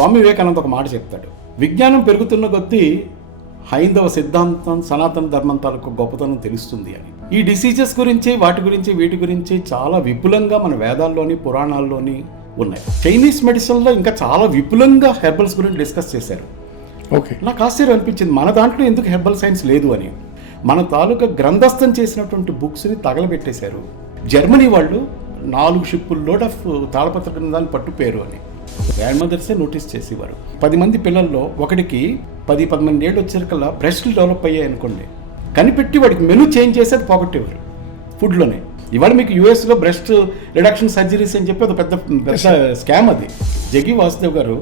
స్వామి వివేకానంద ఒక మాట చెప్తాడు, విజ్ఞానం పెరుగుతున్న కొద్దీ హైందవ సిద్ధాంతం సనాతన ధర్మం తాలూకు గొప్పతనం తెలుస్తుంది అని. ఈ డిసీజెస్ గురించి వీటి గురించి చాలా విపులంగా మన వేదాల్లోని పురాణాల్లోని ఉన్నాయి. చైనీస్ మెడిసిన్లో ఇంకా చాలా విపులంగా హెర్బల్స్ గురించి డిస్కస్ చేశారు. ఓకే, నాకు ఆశ్చర్యం అనిపించింది, మన దాంట్లో ఎందుకు హెర్బల్ సైన్స్ లేదు అని. మన తాలూకా గ్రంథస్థం చేసినటువంటి బుక్స్ని తగలబెట్టేశారు. జర్మనీ వాళ్ళు 4 షిప్పుల లోడ్ ఆఫ్ తాళపత్ర గ్రంథాలు పట్టుపోయారు అని గ్రాండ్ మదర్సే నోటీస్ చేసేవారు. 10 మంది పిల్లల్లో ఒకడికి 10-12 ఏళ్ళు వచ్చేకల్లా బ్రెస్ట్లు డెవలప్ అయ్యాయి అనుకోండి, కనిపెట్టి వాడికి మెనూ చేంజ్ చేసేది పోగొట్టేవారు ఫుడ్లోనే. ఇవాళ మీకు యూఎస్లో బ్రెస్ట్ రిడక్షన్ సర్జరీస్ అని చెప్పి అది పెద్ద స్కామ్. అది జగ్గి వాసుదేవ్ గారు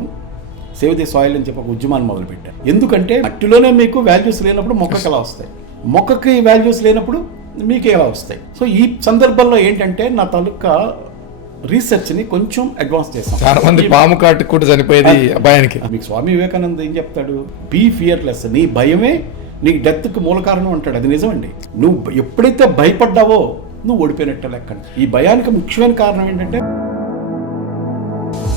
సేవ్ ది సాయిల్ అని చెప్పి ఒక ఉద్యమాన్ని మొదలుపెట్టారు. ఎందుకంటే మట్టిలోనే మీకు వాల్యూస్ లేనప్పుడు మొక్కకి ఎలా వస్తాయి, మొక్కకి వాల్యూస్ లేనప్పుడు మీకు ఎలా వస్తాయి. సో ఈ సందర్భంలో ఏంటంటే నా తాలూకా రీసెర్చ్ని కొంచెం అడ్వాన్స్ చేస్తాం. చాలా మంది పాము కాటు కూడా చనిపోయేది భయానికి. మీకు స్వామి వివేకానంద ఏం చెప్తాడు, బీ ఫియర్లెస్, నీ భయమే నీకు డెత్కి మూల కారణం అంటాడు. అది నిజమండి. నువ్వు ఎప్పుడైతే భయపడ్డావో నువ్వు ఓడిపోయినట్టే లెక్క. ఈ భయానికి ముఖ్యమైన కారణం ఏంటంటే,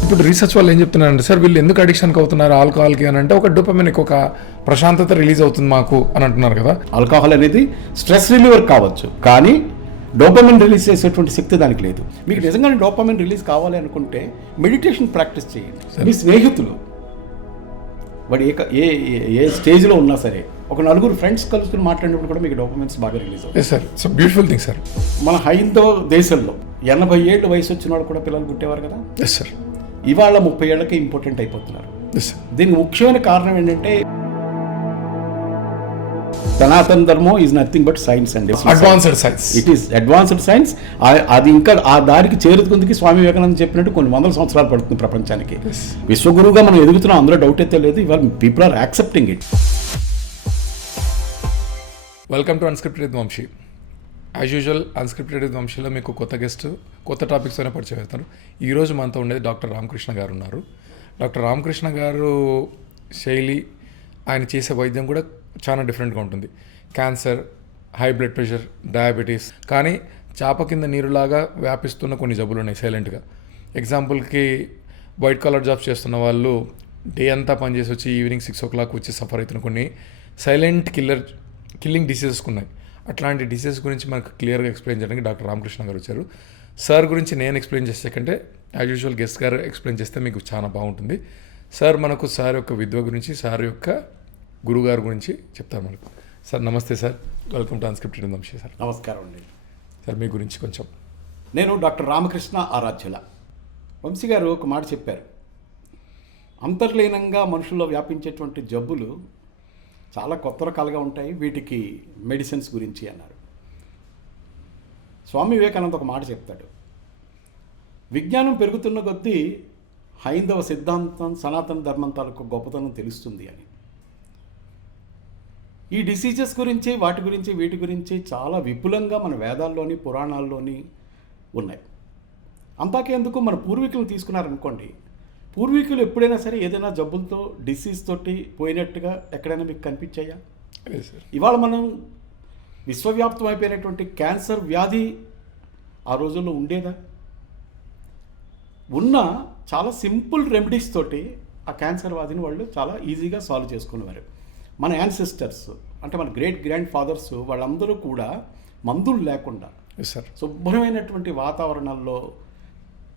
ఇప్పుడు రీసెర్చ్ వాళ్ళు ఏం చెప్తున్నారంటే, సార్ వీళ్ళు ఎందుకు అడిక్షన్కి అవుతున్నారు ఆల్కహాల్కి అని అంటే, ఒక డోపమైన్ ఒక ప్రశాంతత రిలీజ్ అవుతుంది మాకు అని అంటున్నారు కదా. ఆల్కహాల్ అనేది స్ట్రెస్ రిలీవర్ కావచ్చు, కానీ డోపమైన్ రిలీజ్ చేసేటువంటి శక్తి దానికి లేదు. మీకు నిజంగానే డోపమైన్ రిలీజ్ కావాలి అనుకుంటే మెడిటేషన్ ప్రాక్టీస్ చేయండి. మీ స్నేహితులు వాడు ఏ స్టేజ్లో ఉన్నా సరే ఒక 4 ఫ్రెండ్స్ కలుసుకుని మాట్లాడినప్పుడు కూడా మీకు డోపమైన్స్ బాగా రిలీజ్ అవుతుంది. Sir so beautiful thing sir. మన హైందవ దేశంలో 80 ఏళ్ళు వయసు వచ్చిన వాళ్ళు కూడా పిల్లలు పుట్టేవారు కదా. Yes sir. ఇవాళ 30 ఏళ్ళకే ఇంపార్టెంట్ అయిపోతున్నారు. దీనికి ముఖ్యమైన కారణం ఏంటంటే, సనాతన ధర్మం ఈజ్ నథింగ్ బట్ సైన్స్ అండి. Advanced science. It is advanced science. అది ఇంకా ఆ దారికి చేరుకుందికి స్వామి వివేకానంద చెప్పినట్టు కొన్ని వందల సంవత్సరాలు పడుతుంది ప్రపంచానికి. విశ్వగురువుగా మనం ఎదుగుతున్నాం, అందులో డౌట్ అయితే లేదు. ఇవాళ people are accepting it. Welcome to unscripted with Vamsi. As usual unscripted with వంశీలో మీకు కొత్త గెస్ట్, కొత్త టాపిక్స్తోనే పరిచయం అవుతారు. ఈరోజు మనతో ఉండేది డాక్టర్ రామకృష్ణ గారు ఉన్నారు. డాక్టర్ రామకృష్ణ గారు శైలి, ఆయన చేసే వైద్యం కూడా చాలా డిఫరెంట్గా ఉంటుంది. Cancer, high blood pressure, diabetes, కానీ చాప కింద నీరులాగా వ్యాపిస్తున్న కొన్ని జబ్బులు ఉన్నాయి సైలెంట్గా. ఎగ్జాంపుల్కి వైట్ కలర్ జాబ్స్ చేస్తున్న వాళ్ళు డే అంతా పనిచేసి వచ్చి ఈవినింగ్ 6 o'clock వచ్చి సఫర్ అవుతున్న కొన్ని సైలెంట్ కిల్లింగ్ డిసీజెస్ ఉన్నాయి. అట్లాంటి డిసీజెస్ గురించి మనకు క్లియర్గా ఎక్స్ప్లెయిన్ చేయడానికి డాక్టర్ రామకృష్ణ గారు వచ్చారు. సార్ గురించి నేను ఎక్స్ప్లెయిన్ చేసే కంటే యాజ్ యూజువల్ గెస్ట్ గారు ఎక్స్ప్లెయిన్ చేస్తే మీకు చాలా బాగుంటుంది. సార్ మనకు సార్ యొక్క విద్య గురించి, సార్ యొక్క గురుగారు గురించి చెప్తారు మనకు. సార్ నమస్తే sir, welcome to unscripted with Vamshi. Sir నమస్కారం అండి. సార్ మీ గురించి కొంచెం. నేను డాక్టర్ రామకృష్ణ ఆరాధ్యుల. వంశీ గారు ఒక మాట చెప్పారు, అంతర్లీనంగా మనుషుల్లో వ్యాపించేటువంటి జబ్బులు చాలా కొత్త రకాలుగా ఉంటాయి, వీటికి మెడిసిన్స్ గురించి అన్నారు. స్వామి వివేకానంద ఒక మాట చెప్తాడు, విజ్ఞానం పెరుగుతున్న కొద్దీ హైందవ సిద్ధాంతం సనాతన ధర్మం తాలూకు గొప్పతనం తెలుస్తుంది అని. ఈ డిసీజెస్ గురించి వీటి గురించి చాలా విపులంగా మన వేదాల్లోని పురాణాల్లోని ఉన్నాయి. అంతాకేందుకు మన పూర్వీకులను తీసుకున్నారనుకోండి, పూర్వీకులు ఎప్పుడైనా సరే ఏదైనా జబ్బులతో డిసీజ్ తోటి పోయినట్టుగా ఎక్కడైనా మీకు కనిపించాయా? ఇవాళ మనం విశ్వవ్యాప్తం అయిపోయినటువంటి క్యాన్సర్ వ్యాధి ఆ రోజుల్లో ఉండేదా? ఉన్న చాలా సింపుల్ రెమెడీస్ తోటి ఆ క్యాన్సర్ వ్యాధిని వాళ్ళు చాలా ఈజీగా సాల్వ్ చేసుకునేవారు. మన యాన్సిస్టర్స్ అంటే మన గ్రాండ్ ఫాదర్స్ వాళ్ళందరూ కూడా మందులు లేకుండా శుభ్రమైనటువంటి వాతావరణాల్లో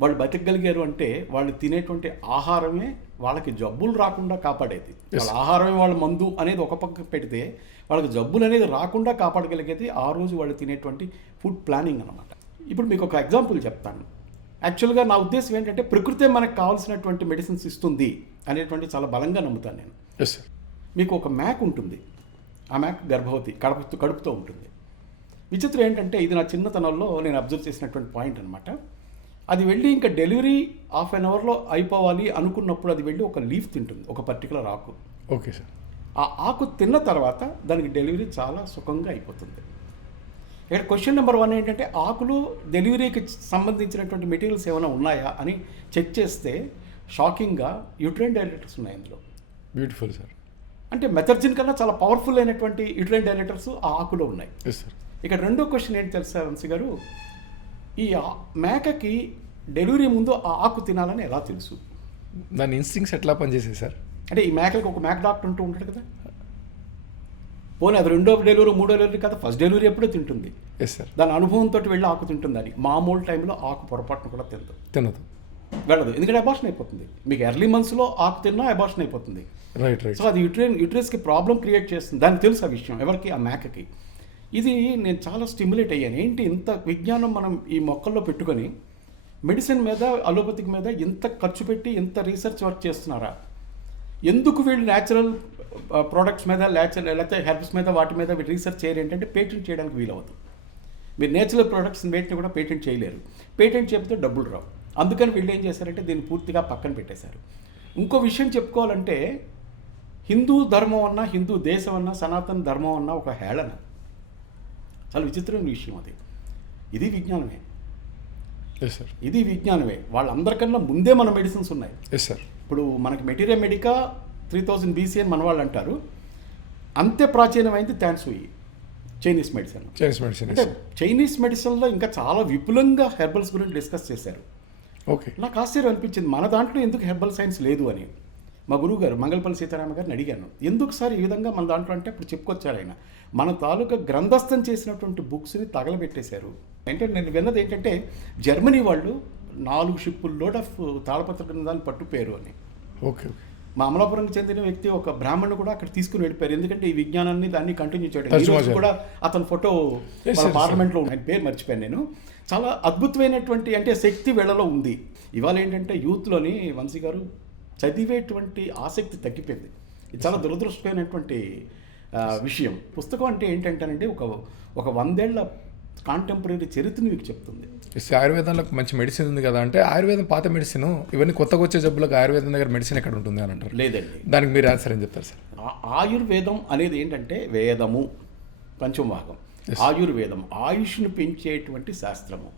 వాళ్ళు బతికగలిగారు. అంటే వాళ్ళు తినేటువంటి ఆహారమే వాళ్ళకి జబ్బులు రాకుండా కాపాడేది. వాళ్ళ ఆహారమే వాళ్ళ మందు అనేది ఒక పక్క పెడితే వాళ్ళకి జబ్బులు అనేది రాకుండా కాపాడగలిగేది ఆ రోజు వాళ్ళు తినేటువంటి ఫుడ్ ప్లానింగ్ అన్నమాట. ఇప్పుడు మీకు ఒక ఎగ్జాంపుల్ చెప్తాను. యాక్చువల్గా నా ఉద్దేశం ఏంటంటే, ప్రకృతే మనకు కావాల్సినటువంటి మెడిసిన్స్ ఇస్తుంది అనేటువంటి చాలా బలంగా నమ్ముతాను నేను. మీకు ఒక మ్యాక్ ఉంటుంది, ఆ మ్యాక్ గర్భవతి కడుపుతో ఉంటుంది. విచిత్రం ఏంటంటే, ఇది నా చిన్నతనంలో నేను అబ్జర్వ్ చేసినటువంటి పాయింట్ అనమాట. అది వెళ్ళి ఇంకా డెలివరీ 1/2 hourలో అయిపోవాలి అనుకున్నప్పుడు అది వెళ్ళి ఒక లీఫ్ తింటుంది, ఒక పర్టికులర్ ఆకు. Okay sir. ఆ ఆకు తిన్న తర్వాత దానికి డెలివరీ చాలా సుఖంగా అయిపోతుంది. ఇక్కడ క్వశ్చన్ నెంబర్ 1 ఏంటంటే, ఆకులు డెలివరీకి సంబంధించినటువంటి మెటీరియల్స్ ఏమైనా ఉన్నాయా అని చెక్ చేస్తే షాకింగ్గా యూట్రైన్ డైలేటర్స్ ఉన్నాయి అందులో. Beautiful sir. అంటే మెథర్జిన్ కన్నా చాలా పవర్ఫుల్ అయినటువంటి యూట్రైన్ డైలేటర్స్ ఆ ఆకులో ఉన్నాయి. ఇక్కడ రెండో క్వశ్చన్ ఏంటి తెలుసా వంశీ గారు, ఈ మేకకి డెలివరీ ముందు ఆ ఆకు తినాలని ఎలా తెలుసు? దాని ఇన్స్టింగ్స్ ఎట్లా పనిచేసాయి సార్? అంటే ఈ మేకలకు ఒక మేక డాక్టర్ ఉంటూ ఉంటాడు కదా, పోనీ అది రెండో డెలివరీ మూడో డెలివరీ కదా, ఫస్ట్ డెలివరీ ఎప్పుడో తింటుంది. Yes sir. దాని అనుభవంతో వెళ్ళి ఆకు తింటుంది. అని మామూలు టైంలో ఆకు పొరపాటును కూడా తినదు, వెళ్ళదు, ఎందుకంటే అబార్షన్ అయిపోతుంది. మీకు ఎర్లీ మంత్స్లో ఆకు తిన్నా అబార్షన్ అయిపోతుంది. రైట్. సో అది యూట్రస్కి ప్రాబ్లం క్రియేట్ చేస్తుంది. దానికి తెలుసు ఆ విషయం ఎవరికి, ఆ మేకకి. ఇది నేను చాలా స్టిమ్యులేట్ అయ్యాను. ఏంటి ఇంత విజ్ఞానం మనం ఈ మొక్కల్లో పెట్టుకొని మెడిసిన్ మీద, అలోపతిక్ మీద ఇంత ఖర్చు పెట్టి ఇంత రీసెర్చ్ వర్క్ చేస్తున్నారా? ఎందుకు వీళ్ళు న్యాచురల్ ప్రోడక్ట్స్ మీద లేకపోతే హెర్బ్స్ మీద వాటి మీద రీసెర్చ్ చేయరు? ఏంటంటే పేటెంట్ చేయడానికి వీలవుతుంది. మీరు నేచురల్ ప్రోడక్ట్స్ వేటిని కూడా పేటెంట్ చేయలేరు. పేటెంట్ చెప్తే డబ్బులు రావు. అందుకని వీళ్ళు ఏం చేశారంటే దీన్ని పూర్తిగా పక్కన పెట్టేశారు. ఇంకో విషయం చెప్పుకోవాలంటే, హిందూ ధర్మం అన్నా, హిందూ దేశం అన్నా, సనాతన ధర్మం అన్నా ఒక హేళన. చాలా విచిత్రమైన విషయం అది. ఇది విజ్ఞానమే. Yes sir. ఇది విజ్ఞానమే. వాళ్ళందరికన్నా ముందే మన మెడిసిన్స్ ఉన్నాయి. Yes sir. ఇప్పుడు మనకి మెటీరియల్ మెడికా 3000 BC అని మన వాళ్ళు అంటారు. అంతే ప్రాచీనమైంది తాన్సూయి, చైనీస్ మెడిసిన్. అంటే చైనీస్ మెడిసిన్లో ఇంకా చాలా విపులంగా హెర్బల్స్ గురించి డిస్కస్ చేశారు. ఓకే. నాకు ఆశ్చర్యం అనిపించింది, మన దాంట్లో ఎందుకు హెర్బల్ సైన్స్ లేదు అని. మా గురువు గారు మంగళపల్లి సీతారామ గారిని అడిగాను, ఎందుకు సార్ ఈ విధంగా మన దాంట్లో అంటే అప్పుడు చెప్పుకొచ్చారు ఆయన. మన తాలూకా గ్రంథస్థం చేసినటువంటి బుక్స్ని తగలబెట్టేశారు. అంటే నేను విన్నది ఏంటంటే, జర్మనీ వాళ్ళు 4 షిప్పులు లోడ్ ఆఫ్ తాళపత్ర గ్రంథాలు పట్టుపోయారు అని. ఓకే. మా అమలాపురంకి చెందిన వ్యక్తి ఒక బ్రాహ్మణుడు కూడా అక్కడ తీసుకుని వెళ్ళిపోయారు. ఎందుకంటే ఈ విజ్ఞానాన్ని దాన్ని కంటిన్యూ చేయడం. ఈ రోజు కూడా అతని ఫోటో పార్లమెంట్లో ఆయన పేరు మర్చిపోయాను నేను. చాలా అద్భుతమైనటువంటి అంటే శక్తి వీళ్ళలో ఉంది. ఇవాళ ఏంటంటే యూత్లోని వంశీ గారు చదివేటువంటి ఆసక్తి తగ్గిపోయింది. ఇది చాలా దురదృష్టమైనటువంటి విషయం. పుస్తకం అంటే ఏంటంటేనండి ఒక 100 ఏళ్ల కాంటెంపరీ చరిత్రని మీకు చెప్తుంది. ఆయుర్వేదంలో మంచి మెడిసిన్ ఉంది కదా అంటే, ఆయుర్వేదం పాత మెడిసిన్, ఇవన్నీ కొత్తగా వచ్చే జబ్బులకు ఆయుర్వేదం దగ్గర మెడిసిన్ ఎక్కడ ఉంటుంది అని అంటారు. లేదండి, దానికి మీరు ఆన్సర్ ఏం చెప్తారు సార్? ఆయుర్వేదం అనేది ఏంటంటే వేదము, పంచమభాగం. ఆయుర్వేదం ఆయుష్ను పెంచేటువంటి శాస్త్రము.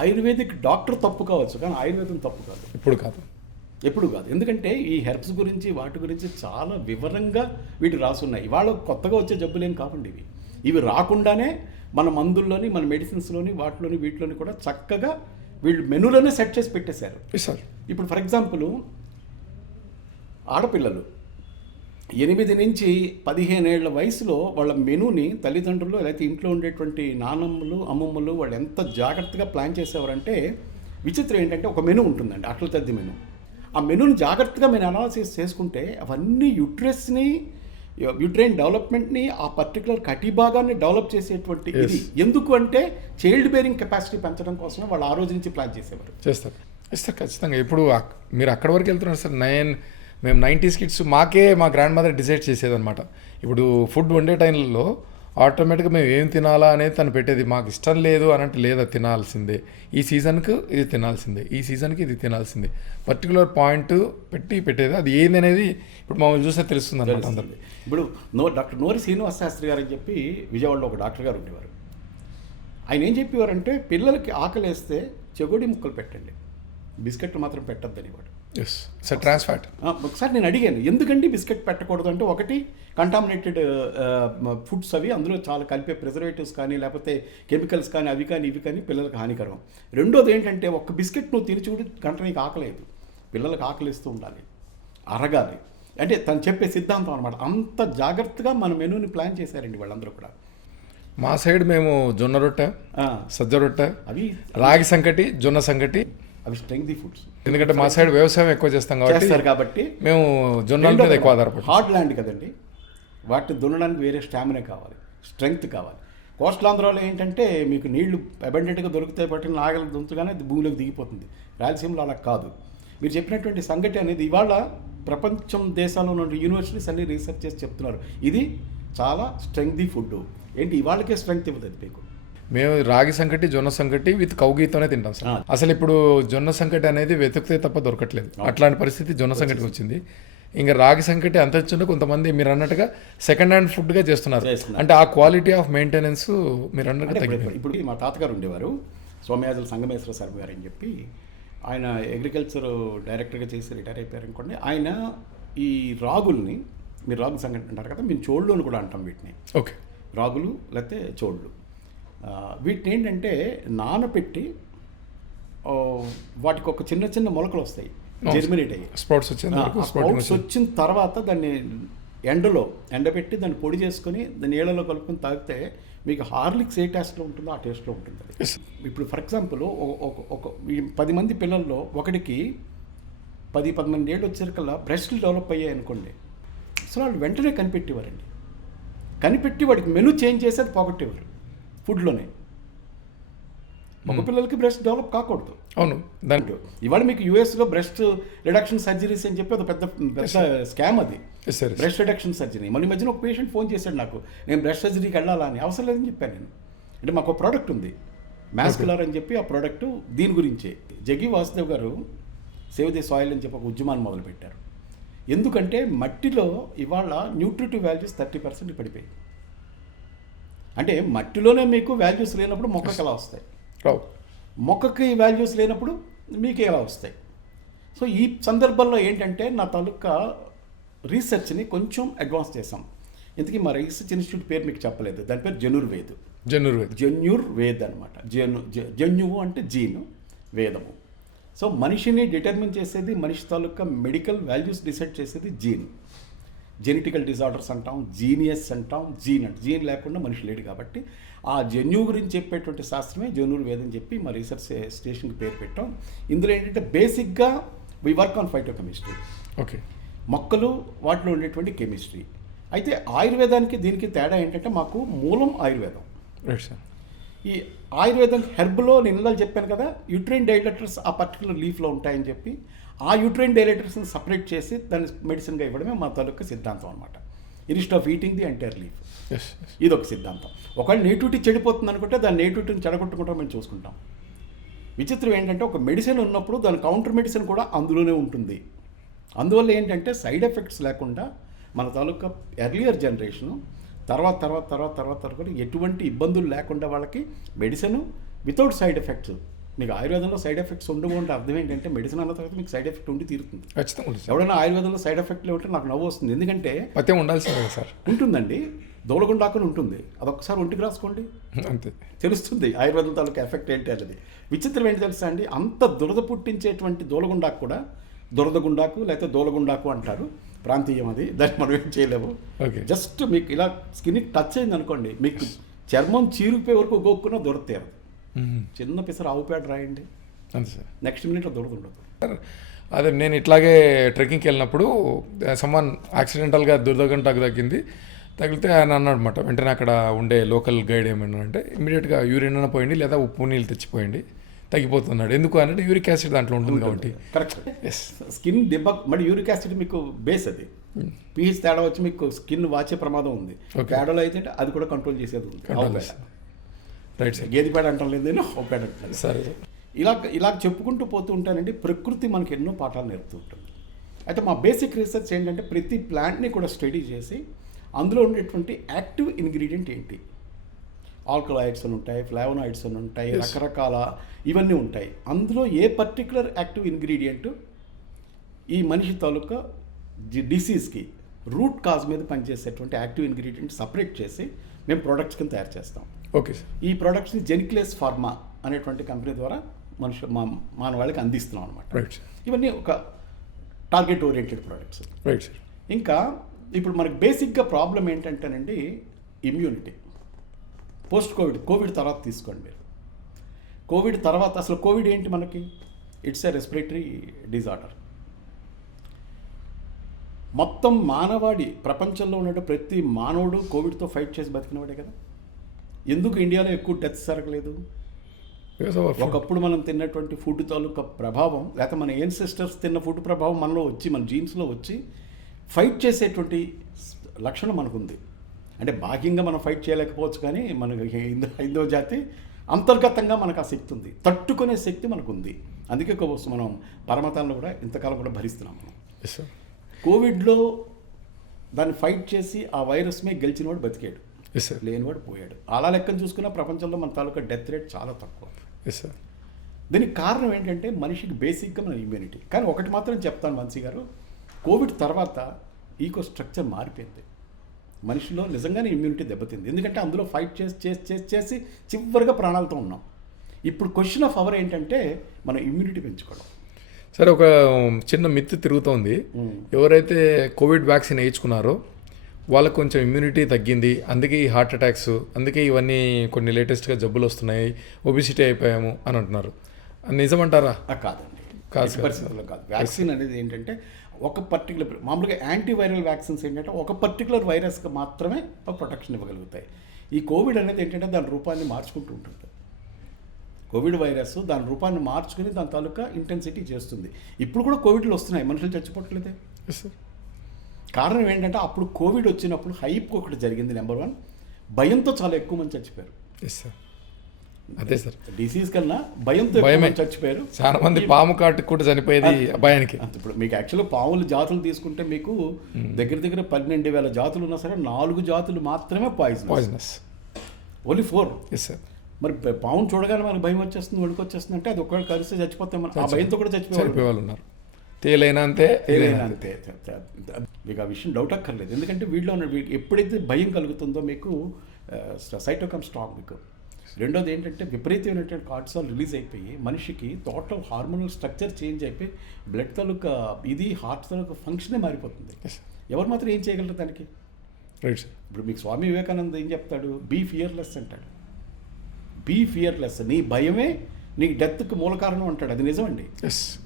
ఆయుర్వేదిక్ డాక్టర్ తప్పు కావచ్చు, కానీ ఆయుర్వేదం తప్పు కాదు. ఎప్పుడు కాదు. ఎందుకంటే ఈ హెర్బ్స్ గురించి వాటి గురించి చాలా వివరంగా వీటి రాసున్నాయి. ఇవాళ కొత్తగా వచ్చే జబ్బులేం కావండి ఇవి రాకుండానే మన మందుల్లోని, మన మెడిసిన్స్లోని, వాటిలోని వీటిలోని కూడా చక్కగా వీళ్ళు మెనూలోనే సెట్ చేసి పెట్టేశారు. ఇప్పుడు ఫర్ ఎగ్జాంపుల్ ఆడపిల్లలు 8 నుంచి 15 ఏళ్ల వయసులో వాళ్ళ మెనూని తల్లిదండ్రులు లేకపోతే ఇంట్లో ఉండేటువంటి నానమ్మలు, అమ్మమ్మలు వాళ్ళు ఎంత జాగ్రత్తగా ప్లాన్ చేసేవారంటే, విచిత్రం ఏంటంటే ఒక మెనూ ఉంటుందండి, అట్ల తద్ది మెనూ. ఆ మెనూని జాగ్రత్తగా మీరు అనాలిసిస్ చేసుకుంటే అవన్నీ యూట్రైన్ డెవలప్మెంట్ని, ఆ పర్టికులర్ కటి భాగాన్ని డెవలప్ చేసేటువంటి ఇది. ఎందుకు అంటే చైల్డ్ బేరింగ్ కెపాసిటీ పెంచడం కోసమే వాళ్ళు ఆ రోజు నుంచి ప్లాన్ చేసేవారు. చేస్తారు ఖచ్చితంగా. ఇప్పుడు మీరు అక్కడి వరకు వెళ్తున్నారు సార్. మేము 90s కిడ్స్, మాకే మా గ్రాండ్ మదర్ డిసైడ్ చేసేదన్నమాట. ఇప్పుడు ఫుడ్ వండే టైంలో ఆటోమేటిక్గా మేము ఏం తినాలా అనేది తను పెట్టేది. మాకు ఇష్టం లేదు అని అంటే లేదా, తినాల్సిందే, ఈ సీజన్కి ఇది తినాల్సిందే, ఈ సీజన్కి ఇది తినాల్సిందే, పర్టికులర్ పాయింట్ పెట్టేది. అది ఏంది అనేది ఇప్పుడు మమ్మల్ని చూస్తే తెలుస్తుంది అనమాట అందరికీ. ఇప్పుడు డాక్టర్ నోరి శ్రీనివాస శాస్త్రి గారు అని చెప్పి విజయవాడలో ఒక డాక్టర్ గారు ఉండేవారు. ఆయన ఏం చెప్పేవారంటే, పిల్లలకి ఆకలేస్తే చెగోడి ముక్కలు పెట్టండి, బిస్కెట్లు మాత్రం పెట్టద్దని వాడు. Sir trans fat. ఒకసారి నేను అడిగాను, ఎందుకండి బిస్కెట్ పెట్టకూడదు అంటే, ఒకటి కంటామినేటెడ్ ఫుడ్స్ అవి, అందులో చాలా కలిపే ప్రిజర్వేటివ్స్ కానీ లేకపోతే కెమికల్స్ కానీ అవి కానీ ఇవి కానీ పిల్లలకు హానికరం. రెండోది ఏంటంటే, ఒక్క బిస్కెట్ నువ్వు తిని చూడు, గంట నీకు ఆకలేదు. పిల్లలకు ఆకలిస్తూ ఉండాలి, అరగాలి. అంటే తను చెప్పే సిద్ధాంతం అనమాట. అంత జాగ్రత్తగా మన మెనూని ప్లాన్ చేశారండి వాళ్ళందరూ కూడా. మా సైడ్ మేము జొన్న రొట్టె, సజ్జ రొట్టె, అవి రాగి సంకటి, జొన్న సంకటి, అవి స్ట్రెంగ్తీ ఫుడ్స్. ఎందుకంటే మా సైడ్ వ్యవసాయం ఎక్కువ చేస్తాం కాబట్టి మేము జొన్నల మీద ఎక్కువ ఆధారపడతాం. హార్డ్ ల్యాండ్ కదండి, వాటిని దున్నడానికి వేరే స్టామినా కావాలి, స్ట్రెంగ్త్ కావాలి. కోస్టలాంధ్రాలో ఏంటంటే మీకు నీళ్లు అబండెంట్గా దొరుకుతాయి, బట్టి నాగలు దుంతుగానే అది భూమిలోకి దిగిపోతుంది. రాయలసీమలో అలా కాదు. మీరు చెప్పినటువంటి సంగటి అనేది ఇవాళ ప్రపంచం దేశాల్లో ఉన్న యూనివర్సిటీస్ అన్ని రీసెర్చ్ చేసి చెప్తున్నారు, ఇది చాలా స్ట్రెంగ్తీ ఫుడ్. ఏంటి ఇవాళకే స్ట్రెంగ్త్ ఇవ్వదు మీకు. మేము రాగి సంకటి, జొన్న సంకటి విత్ కౌగీతోనే తింటాం సార్. అసలు ఇప్పుడు జొన్న సంకటి అనేది వెతికితే తప్ప దొరకట్లేదు. అట్లాంటి పరిస్థితి జొన్న సంకటికి వచ్చింది. ఇంకా రాగి సంకటి అంత వచ్చిందో కొంతమంది మీరు అన్నట్టుగా సెకండ్ హ్యాండ్ ఫుడ్గా చేస్తున్నారు. అంటే ఆ క్వాలిటీ ఆఫ్ మెయింటెనెన్స్ మీరు అన్నట్టుగా తగ్గిపోయింది. ఇప్పుడు మా తాతగారు ఉండేవారు, సోమయాజుల సంగమేశ్వర శర్మ గారు అని చెప్పి, ఆయన అగ్రికల్చర్ డైరెక్టర్గా చేసి రిటైర్ అయిపోయారు అనుకోండి. ఆయన ఈ రాగుల్ని, మీరు రాగుల సంగటి అంటారు కదా, మేము చోళ్ళు అని కూడా అంటాం వీటిని. ఓకే. రాగులు లేకపోతే చోళ్ళు, వీటిని ఏంటంటే నానపెట్టి వాటికి ఒక చిన్న చిన్న మొలకలు వస్తాయి. జెర్మినేట్ అయ్యి స్ప్రౌట్స్ వచ్చేంత వరకు sprouting స్ప్రౌట్స్ వచ్చిన తర్వాత దాన్ని ఎండబెట్టి దాన్ని పొడి చేసుకొని దాన్ని నీళ్ళలో కలుపుకొని తాగితే మీకు హార్లిక్స్ ఏ టేస్ట్లో ఉంటుందో ఆ టేస్ట్లో ఉంటుంది అది. Yes. ఇప్పుడు ఫర్ ఎగ్జాంపుల్ ఒక ఈ 10 మంది పిల్లల్లో ఒకటికి 10-12 ఏళ్ళు వచ్చేసరికల్లా బ్రెస్ట్లు డెవలప్ అయ్యాయి అనుకోండి, అసలు వాళ్ళు వెంటనే కనిపెట్టేవారండి. కనిపెట్టి వాడికి మెనూ చేంజ్ చేసి అది పోగొట్టేవారు ఫుడ్లోనే. మగ పిల్లలకి బ్రెస్ట్ డెవలప్ కాకూడదు. అవును, దానికి ఇవాళ మీకు యూఎస్లో బ్రెస్ట్ రిడక్షన్ సర్జరీస్ అని చెప్పి అది పెద్ద స్కామ్ అది. సరే బ్రెస్ట్ రిడక్షన్ సర్జరీ. మన మధ్యన ఒక పేషెంట్ ఫోన్ చేశాడు నాకు, నేను బ్రెస్ట్ సర్జరీకి వెళ్ళాలా అని. అవసరం లేదని చెప్పాను నేను. అంటే మాకు ఒక ప్రోడక్ట్ ఉంది మ్యాస్కులర్ అని చెప్పి, ఆ ప్రోడక్ట్ దీని గురించే. జగి వాసుదేవ్ గారు సేవ్ ది సాయిల్ అని చెప్పి ఒక ఉద్యమాన్ని మొదలుపెట్టారు. ఎందుకంటే మట్టిలో ఇవాళ న్యూట్రిటివ్ వాల్యూస్ 30% పడిపోయాయి. అంటే మట్టిలోనే మీకు వాల్యూస్ లేనప్పుడు మొక్కకి ఎలా వస్తాయి, రావు. మొక్కకి వాల్యూస్ లేనప్పుడు మీకు ఎలా వస్తాయి? సో ఈ సందర్భంలో ఏంటంటే నా తాలూకా రీసెర్చ్ని కొంచెం అడ్వాన్స్ చేసాం. ఇంతకీ మా రీసెర్చ్ ఇన్స్టిట్యూట్ పేరు మీకు చెప్పలేదు, దాని పేరు జనుర్వేద్. జన్యుర్వేద్ అనమాట. జన్యువు అంటే జీను, వేదము. సో మనిషిని డిటర్మిన్ చేసేది, మనిషి తాలూకా మెడికల్ వాల్యూస్ డిసైడ్ చేసేది జీన్. జెనెటికల్ డిజార్డర్స్ అంటాం, జీనియస్ అంటాం. జీన్ లేకుండా మనిషి లేడు. కాబట్టి ఆ జన్యువు గురించి చెప్పేటువంటి శాస్త్రమే జనుర్వేద్ అని చెప్పి మా రీసెర్చ్ స్టేషన్కి పేరు పెట్టాం. ఇందులో ఏంటంటే బేసిక్గా we work on phytochemistry. Okay. మొక్కలు వాటిలో ఉండేటువంటి కెమిస్ట్రీ. అయితే ఆయుర్వేదానికి దీనికి తేడా ఏంటంటే మాకు మూలం ఆయుర్వేదం. Right sir. ఈ ఆయుర్వేదం హెర్బ్లో నేను ఇందాక చెప్పాను కదా, యూట్రైన్ డైలేటర్స్ ఆ పర్టికులర్ లీఫ్లో ఉంటాయని చెప్పి, ఆ యూట్రైన్ డైలేటర్స్ని సపరేట్ చేసి దాన్ని మెడిసిన్గా ఇవ్వడమే మా తాలూకా సిద్ధాంతం అనమాట. Instead of eating the entire leaf. ఇది ఒక సిద్ధాంతం. ఒకవేళ నేటివిటీ చెడిపోతుంది అనుకుంటే దాని నేటివిటీని చెడగొట్టుకుంటాం మేము చూసుకుంటాం. విచిత్రం ఏంటంటే ఒక మెడిసిన్ ఉన్నప్పుడు దాని కౌంటర్ మెడిసిన్ కూడా అందులోనే ఉంటుంది. అందువల్ల ఏంటంటే సైడ్ ఎఫెక్ట్స్ లేకుండా మన తాలూకా ఎర్లియర్ జనరేషను తర్వాత కూడా ఎటువంటి ఇబ్బందులు లేకుండా వాళ్ళకి మెడిసిన్ వితౌట్ సైడ్ ఎఫెక్ట్స్. మీకు ఆయుర్వేదంలో సైడ్ ఎఫెక్ట్స్ ఉండవు అంటే అర్థం ఏంటంటే మెడిసిన్ అన్న తర్వాత మీకు సైడ్ ఎఫెక్ట్ ఉండి తీరుతుంది. ఖచ్చితంగా. ఎవడైనా ఆయుర్వేదంలో సైడ్ ఎఫెక్ట్లు ఉంటే నాకు నవ్వు వస్తుంది. ఎందుకంటే పథ్యం ఉండాల్సిందే కదా సార్. ఉంటుందండి, దోలగుండాకుని ఉంటుంది. అదొకసారి ఒంటికి రాసుకోండి, అంతే తెలుస్తుంది ఆయుర్వేదం తాలూకా ఎఫెక్ట్ ఏంటి అనేది. విచిత్రం ఏంటి తెలుసా అండి, అంత దురద పుట్టించేటువంటి దోలగుండాకు కూడా దురదగుండాకు లేకపోతే దోలగుండాకు అంటారు, ప్రాంతీయం అది, దాన్ని మనం ఏం చేయలేము. ఓకే. జస్ట్ మీకు ఇలా స్కిన్కి టచ్ అయింది అనుకోండి, మీకు చర్మం చీరుకుపోయే వరకు గోక్కున్నా దొరద తీరదు. చిన్న పిసర ఆవు పేడ రాయండి, అంతే సార్, నెక్స్ట్ మినిట్లో దొరద ఉండదు. అదే నేను ఇట్లాగే ట్రెక్కింగ్కి వెళ్ళినప్పుడు సమ్మన్ యాక్సిడెంటల్గా దురదగంటకు తగిలితే ఆయన అన్నమాట, వెంటనే అక్కడ ఉండే లోకల్ గైడ్ ఏమన్నా అంటే ఇమీడియట్గా యూరిన్ అన్న పోయండి లేదా ఉప్పు నీళ్ళు తెచ్చిపోయండి, తగ్గిపోతున్నాడు. ఎందుకు అంటే యూరిక్ యాసిడ్ దాంట్లో ఉంటుంది కాబట్టి. కరెక్ట్. స్కిన్ దెబ్బ, మరి యూరిక్ యాసిడ్ మీకు బేస్, అది పీహెచ్ తేడా వచ్చి మీకు స్కిన్ వాచే ప్రమాదం ఉంది. తేడాలో అయితే అది కూడా కంట్రోల్ చేసేది ఉంది. Right sir. గేది పేడ అంటాం లేదు, ఆవు పేడ అంటాను. సరే. ఇలా చెప్పుకుంటూ పోతూ ఉంటానండి. ప్రకృతి మనకి ఎన్నో పాఠాలు నేర్పుతూ ఉంటుంది. అయితే మా బేసిక్ రీసెర్చ్ ఏంటంటే ప్రతి ప్లాంట్ని కూడా స్టడీ చేసి అందులో ఉండేటువంటి యాక్టివ్ ఇంగ్రీడియంట్ ఏంటి, ఆల్కలాయిడ్స్ అని ఉంటాయి, ఫ్లావోనాయిడ్స్ అని ఉంటాయి, రకరకాల ఇవన్నీ ఉంటాయి. అందులో ఏ పర్టికులర్ యాక్టివ్ ఇంగ్రీడియంట్ ఈ మనిషి తాలూకా డిసీజ్కి రూట్ కాజ్ మీద పనిచేసేటువంటి యాక్టివ్ ఇంగ్రీడియంట్ సపరేట్ చేసి మేము ప్రోడక్ట్స్ కింద తయారు చేస్తాం. Okay sir. ఈ ప్రోడక్ట్స్ని జెనిక్లేస్ ఫార్మా అనేటువంటి కంపెనీ ద్వారా మానవాళికి అందిస్తున్నాం అనమాట. Right sir. ఇవన్నీ ఒక target oriented products. Right sir. ఇంకా ఇప్పుడు మనకి బేసిక్గా ప్రాబ్లం ఏంటంటేనండి ఇమ్యూనిటీ. కోవిడ్ తర్వాత తీసుకోండి మీరు. కోవిడ్ తర్వాత అసలు కోవిడ్ ఏంటి మనకి? It's a respiratory disorder. మొత్తం మానవాడి ప్రపంచంలో ఉన్న ప్రతి మానవుడు కోవిడ్తో ఫైట్ చేసి బతికినవాడే కదా. ఎందుకు ఇండియాలో ఎక్కువ డెత్స్ జరగలేదు? ఒకప్పుడు మనం తిన్నటువంటి ఫుడ్ తాలూకా ప్రభావం, లేకపోతే మన ఏన్సెస్టర్స్ తిన్న ఫుడ్ ప్రభావం మనలో వచ్చి, మన జీన్స్లో వచ్చి ఫైట్ చేసేటువంటి లక్షణం మనకుంది. అంటే బాహ్యంగా మనం ఫైట్ చేయలేకపోవచ్చు, కానీ మనకి హైందవ జాతి అంతర్గతంగా మనకు ఆ శక్తి ఉంది, తట్టుకునే శక్తి మనకు ఉంది. అందుకే మనం పరమతాలను కూడా ఇంతకాలం కూడా భరిస్తున్నాం మనం. కోవిడ్లో దాన్ని ఫైట్ చేసి ఆ వైరస్ మీద గెలిచినవాడు బతికాడు, లేనివాడు పోయాడు. అలా లెక్కను చూసుకున్న ప్రపంచంలో మన తాలూకా డెత్ రేట్ చాలా తక్కువ. దీనికి కారణం ఏంటంటే మనిషికి బేసిక్గా మన ఇమ్యూనిటీ. కానీ ఒకటి మాత్రం చెప్తాను వంశీ గారు, కోవిడ్ తర్వాత ఈకో స్ట్రక్చర్ మారిపోయింది. మనిషిలో నిజంగానే ఇమ్యూనిటీ దెబ్బతింది. ఎందుకంటే అందులో ఫైట్ చేసి చివరిగా ప్రాణాలతో ఉన్నాం. ఇప్పుడు క్వశ్చన్ ఆఫ్ అవర్ ఏంటంటే మనం ఇమ్యూనిటీ పెంచుకోవడం. సరే, ఒక చిన్న మిత్ తిరుగుతోంది. ఎవరైతే కోవిడ్ వ్యాక్సిన్ వేయించుకున్నారో వాళ్ళకు కొంచెం ఇమ్యూనిటీ తగ్గింది, అందుకే ఈ హార్ట్ అటాక్స్, అందుకే ఇవన్నీ కొన్ని లేటెస్ట్గా జబ్బులు వస్తున్నాయి, ఒబిసిటీ అయిపోయాము అని అంటున్నారు. నిజమంటారా? కాదండి, కాదు. పరిస్థితుల్లో కాదు. వ్యాక్సిన్ అనేది ఏంటంటే ఒక పర్టికులర్, మామూలుగా యాంటీవైరల్ వ్యాక్సిన్స్ ఏంటంటే ఒక పర్టికులర్ వైరస్కి మాత్రమే ప్రొటెక్షన్ ఇవ్వగలుగుతాయి. ఈ కోవిడ్ అనేది ఏంటంటే దాని రూపాన్ని మార్చుకుంటూ ఉంటుంది. కోవిడ్ వైరస్ దాని రూపాన్ని మార్చుకుని దాని తాలూకా ఇంటెన్సిటీ చేస్తుంది. ఇప్పుడు కూడా కోవిడ్లు వస్తున్నాయి, మనుషులు చచ్చిపోవట్లేదే. కారణం ఏంటంటే అప్పుడు కోవిడ్ వచ్చినప్పుడు హైప్ ఒకటి జరిగింది. నెంబర్ 1, భయంతో చాలా ఎక్కువ మంది చచ్చిపోయారు. అదే సార్, డిసీజ్ కన్నా భయంతో ఎక్కువ మంది చచ్చిపోయారు. చాలా మంది పాము కాటుకు కూడా చనిపోయేది భయానికి. ఇప్పుడు మీకు యాక్చువల్గా పాముల జాతులు తీసుకుంటే మీకు దగ్గర దగ్గర 12,000 జాతులు ఉన్నా సరే 4 జాతులు మాత్రమే పాయిజనస్, ఓన్లీ 4. మరి పావును చూడగానే మనకు భయం వచ్చేస్తుంది, వణుకు వచ్చేస్తుంది అంటే అది ఒకవేళ కలిసి చచ్చిపోతే మనం ఆ భయంతో కూడా చచ్చిపోయే వాళ్ళు ఉన్నారు. తేలైనా అంతే. మీకు ఆ విషయం డౌట్ అక్కర్లేదు. ఎందుకంటే వీటిలో ఎప్పుడైతే భయం కలుగుతుందో మీకు సైటోకైన్ స్ట్రాంగ్. మీకు రెండోది ఏంటంటే విపరీతమైనటువంటి కార్టిసాల్ రిలీజ్ అయిపోయి మనిషికి టోటల్ హార్మోనల్ స్ట్రక్చర్ చేంజ్ అయిపోయి బ్లడ్ తాలూకా ఇది హార్ట్ తాలూకా ఫంక్షనే మారిపోతుంది. ఎవరు మాత్రం ఏం చేయగలరు దానికి? Right sir. ఇప్పుడు మీకు స్వామి వివేకానంద ఏం చెప్తాడు? బీ ఫియర్లెస్ అంటాడు. బీ ఫియర్లెస్, నీ భయమే నీకు డెత్కి మూల కారణం అంటాడు. అది నిజమండి.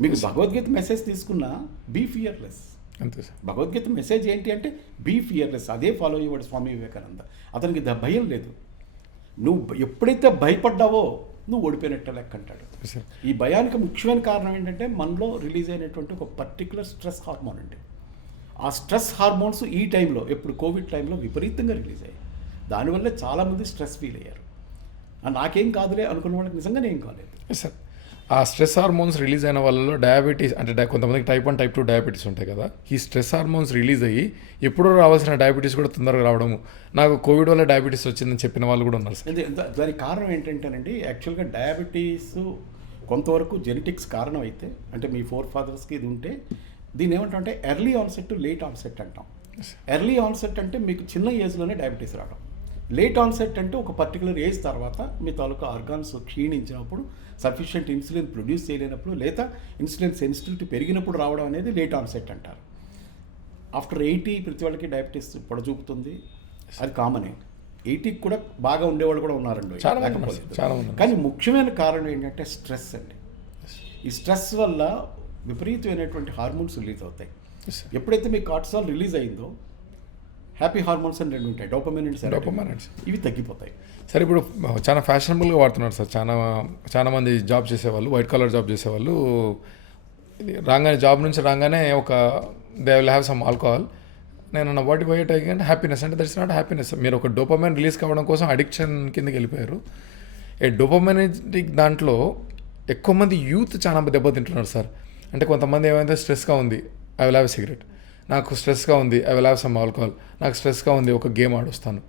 మీకు భగవద్గీత మెసేజ్ తీసుకున్నా బీ ఫియర్లెస్ అంతే సార్. భగవద్గీత మెసేజ్ ఏంటి అంటే బీ ఫియర్లెస్. అదే ఫాలో అయ్యేవాడు స్వామి వివేకానంద. అతనికి భయం లేదు. నువ్వు ఎప్పుడైతే భయపడ్డావో నువ్వు ఓడిపోయినట్టే లెక్క అంటాడు. ఈ భయానికి ముఖ్యమైన కారణం ఏంటంటే మనలో రిలీజ్ అయినటువంటి ఒక పర్టికులర్ స్ట్రెస్ హార్మోన్ అండి. ఆ స్ట్రెస్ హార్మోన్స్ ఈ టైంలో, ఎప్పుడు కోవిడ్ టైంలో విపరీతంగా రిలీజ్ అయ్యాయి. దానివల్ల చాలామంది స్ట్రెస్ ఫీల్ అయ్యారు. నాకేం కాదులే అనుకున్న వాళ్ళకి నిజంగానే ఏం కాలేదు సార్. ఆ స్ట్రెస్ హార్మోన్స్ రిలీజ్ అయిన వాళ్ళలో డయాబెటీస్, అంటే కొంతమందికి టైప్ 1 టైప్ 2 డయాబెటీస్ ఉంటాయి కదా. ఈ స్ట్రెస్ హార్మోన్స్ రిలీజ్ అయ్యి ఎప్పుడో రావాల్సిన డయాబెటీస్ కూడా తొందరగా రావడము, నాకు కోవిడ్ వల్ల డయాబెటీస్ వచ్చిందని చెప్పిన వాళ్ళు కూడా ఉన్నారు సార్. దానికి కారణం ఏంటంటేనండి, యాక్చువల్గా డయాబెటీస్ కొంతవరకు జెనెటిక్స్ కారణం అయితే, అంటే మీ ఫోర్ ఫాదర్స్కి ఇది ఉంటే దీన్ని ఏమంటామంటే ఎర్లీ ఆన్సెట్, లేట్ ఆన్సెట్ అంటాం. ఎర్లీ ఆన్సెట్ అంటే మీకు చిన్న ఏజ్లోనే డయాబెటీస్ రావడం. లేట్ ఆన్సెట్ అంటే ఒక పర్టికులర్ ఏజ్ తర్వాత మీ తాలూకా ఆర్గాన్స్ క్షీణించినప్పుడు, సఫిషియెంట్ ఇన్సులిన్ ప్రొడ్యూస్ చేయలేనప్పుడు, లేదా ఇన్సులిన్ సెన్సిటివిటీ పెరిగినప్పుడు రావడం అనేది లేట్ ఆన్సెట్ అంటారు. ఆఫ్టర్ 80 ప్రతి వాళ్ళకి డయాబెటీస్ పొడచూపుతుంది, అది కామనే. 80కి కూడా బాగా ఉండేవాళ్ళు కూడా ఉన్నారండి, చాలా. కానీ ముఖ్యమైన కారణం ఏంటంటే స్ట్రెస్ అండి. ఈ స్ట్రెస్ వల్ల విపరీతమైనటువంటి హార్మోన్స్ రిలీజ్ అవుతాయి. ఎప్పుడైతే మీ కార్టిసాల్ రిలీజ్ అయిందో హ్యాపీ హార్మోన్స్ అని 2 ఉంటాయి, డోపమైన్ అండ్ సెరోటోనిన్. ఇవి తగ్గిపోతాయి. సరే, ఇప్పుడు చాలా ఫ్యాషనబుల్గా వాడుతున్నారు సార్. చాలా మంది జాబ్ చేసేవాళ్ళు, వైట్ కాలర్ జాబ్ చేసేవాళ్ళు రాగానే, జాబ్ నుంచి రాగానే ఒక they will have some alcohol. నేను వాటి బయట అంటే హ్యాపీనెస్ అంటే దట్స్ నాట్ హ్యాపీనెస్. మీరు ఒక డోపమైన్ రిలీజ్ కావడం కోసం అడిక్షన్ కిందకి వెళ్ళిపోయారు. ఈ డోపమైనటిక్ దాంట్లో ఎక్కువ మంది యూత్ చాలా దెబ్బతింటున్నారు సార్. అంటే కొంతమంది ఏమైతే స్ట్రెస్గా ఉంది, ఐ విల్ హ్యావ్ సిగరెట్. నాకు స్ట్రెస్గా ఉంది, I will have some alcohol. నాకు స్ట్రెస్గా ఉంది, ఒక గేమ్ ఆడొస్తాను.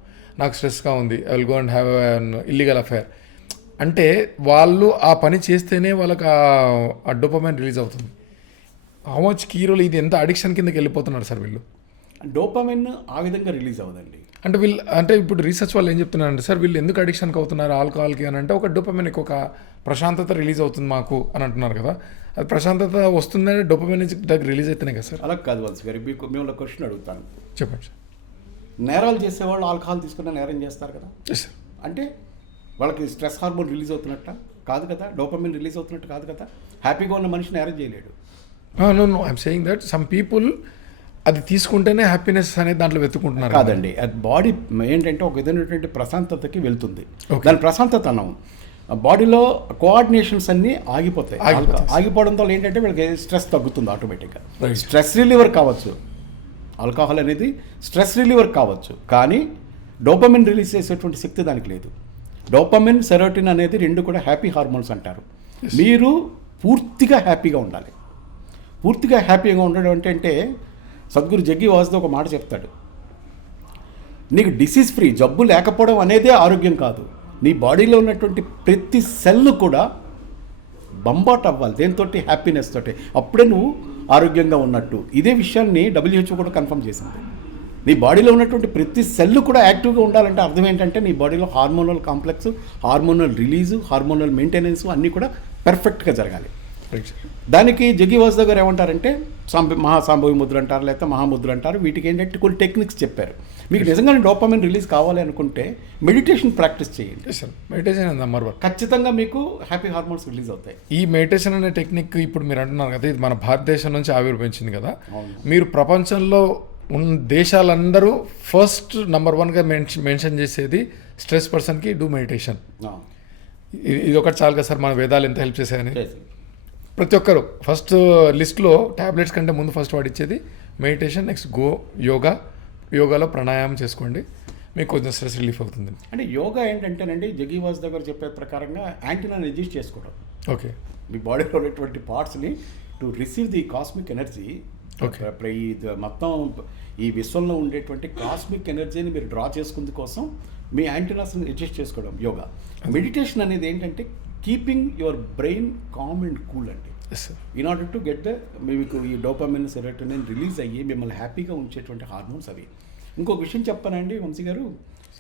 నాకు స్ట్రెస్గా ఉంది, I will go and have an illegal affair. అంటే వాళ్ళు ఆ పని చేస్తేనే వాళ్ళకి ఆ డోపమైన్ రిలీజ్ అవుతుంది. హౌ మచ్ కీరోలు ఇది ఎంత అడిక్షన్ కిందకి వెళ్ళిపోతున్నారు సార్ వీళ్ళు. డోపమైన్ ఆ విధంగా రిలీజ్ అవ్వదండి. అంటే ఇప్పుడు రీసెర్చ్ వాళ్ళు ఏం చెప్తున్నారంటే సార్, వీళ్ళు ఎందుకు అడిక్షన్కి అవుతున్నారు ఆల్కహాల్కి అని అంటే, ఒక డోపమైన్ ఒక ప్రశాంతత రిలీజ్ అవుతుంది మాకు అని అంటున్నారు కదా. అది ప్రశాంతత వస్తుందంటే డోపమైన్ డ్రగ్ రిలీజ్ అయితేనే కదా సార్. అలా కాదు వంశీ గారు, మీకు మేము క్వశ్చన్ అడుగుతాను. చెప్పండి సార్. నేరాలు చేసేవాళ్ళు ఆల్కహాల్ తీసుకున్న నేరం చేస్తారు కదా, అంటే వాళ్ళకి స్ట్రెస్ హార్మోన్ రిలీజ్ అవుతున్నట్ట కాదు కదా, డోపమైన్ రిలీజ్ అవుతున్నట్టు కాదు కదా. హ్యాపీగా ఉన్న మనిషి నేరం చేయలేడు. No I'm saying that some people అది తీసుకుంటేనే హ్యాపీనెస్ అనేది దాంట్లో వెతుకుంటున్నారు. కాదండి, అది బాడీ ఏంటంటే ఒక విధమైనటువంటి ప్రశాంతతకి వెళ్తుంది. దాని ప్రశాంతత అన్నాం. బాడీలో కోఆర్డినేషన్స్ అన్నీ ఆగిపోతాయి. ఆగిపోవడం వల్ల ఏంటంటే వీళ్ళకి స్ట్రెస్ తగ్గుతుంది ఆటోమేటిక్గా. స్ట్రెస్ రిలీవర్ కావచ్చు ఆల్కహాల్ అనేది, స్ట్రెస్ రిలీవర్ కావచ్చు, కానీ డోపమిన్ రిలీజ్ చేసేటువంటి శక్తి దానికి లేదు. డోపమిన్, సెరోటిన్ అనేది 2 కూడా హ్యాపీ హార్మోన్స్ అంటారు. మీరు పూర్తిగా హ్యాపీగా ఉండాలి. పూర్తిగా హ్యాపీగా ఉండడం అంటే సద్గురు జగ్గి వాసుదేవ్ ఒక మాట చెప్తాడు, నీకు డిసీజ్ ఫ్రీ, జబ్బు లేకపోవడం అనేదే ఆరోగ్యం కాదు. నీ బాడీలో ఉన్నటువంటి ప్రతి సెల్ కూడా బంబాట్ అవ్వాలి దేంతో, హ్యాపీనెస్ తోటి, అప్పుడే నువ్వు ఆరోగ్యంగా ఉన్నట్టు. ఇదే విషయాన్ని WHO కూడా కన్ఫర్మ్ చేసింది. నీ బాడీలో ఉన్నటువంటి ప్రతి సెల్ కూడా యాక్టివ్గా ఉండాలంటే అర్థం ఏంటంటే నీ బాడీలో hormonal complex, hormonal release, hormonal maintenance అన్నీ కూడా పర్ఫెక్ట్గా జరగాలి. Right sir. దానికి జగ్గి వాసుదేవ్ గారు ఏమంటారంటే మహాసాంభవి ముద్ర అంటారు, లేకపోతే మహాముద్ర అంటారు. వీటికి ఏంటంటే కొన్ని టెక్నిక్స్ చెప్పారు. మీకు నిజంగానే డోపామిన్ రిలీజ్ కావాలి అనుకుంటే మెడిటేషన్ ప్రాక్టీస్ చేయండి సార్. Meditation and number 1. ఖచ్చితంగా మీకు హ్యాపీ హార్మోన్స్ రిలీజ్ అవుతాయి. ఈ మెడిటేషన్ అనే టెక్నిక్ ఇప్పుడు మీరు అంటున్నారు కదా, ఇది మన భారతదేశం నుంచి ఆవిర్భవించింది కదా. అవును. మీరు ప్రపంచంలో ఉన్న దేశాలందరూ ఫస్ట్ నెంబర్ 1గా మెన్షన్ చేసేది స్ట్రెస్ పర్సన్కి డూ మెడిటేషన్. ఇది ఒకటి చాలు కదా సార్, మన వేదాలు ఎంత హెల్ప్ చేశాయని. ప్రతి ఒక్కరు ఫస్ట్ లిస్ట్లో ట్యాబ్లెట్స్ కంటే ముందు ఫస్ట్ వాడిచ్చేది మెడిటేషన్, నెక్స్ట్ యోగాలో ప్రాణాయామం చేసుకోండి, మీకు కొంచెం స్ట్రెస్ రిలీఫ్ అవుతుంది. అంటే యోగా ఏంటంటేనండి, జగ్గి వాసుదేవ్ గారు చెప్పే ప్రకారంగా యాంటీనాని అడ్జస్ట్ చేసుకోవడం. ఓకే. మీ బాడీలో ఉన్నటువంటి పార్ట్స్ని to receive the cosmic energy. Okay. మొత్తం ఈ విశ్వంలో ఉండేటువంటి కాస్మిక్ ఎనర్జీని మీరు డ్రా చేసుకుంది కోసం మీ యాంటీనాస్ని అడ్జస్ట్ చేసుకోవడం యోగా. మెడిటేషన్ అనేది ఏంటంటే keeping your brain calm and cool అండి. ఇన్ ఆర్డర్ టు గెట్ మీకు ఈ డోపామిన్, సెరోటోనిన్ రిలీజ్ అయ్యి మిమ్మల్ని హ్యాపీగా ఉంచేటువంటి హార్మోన్స్ అవి. ఇంకొక విషయం చెప్పానండి వంశీ గారు,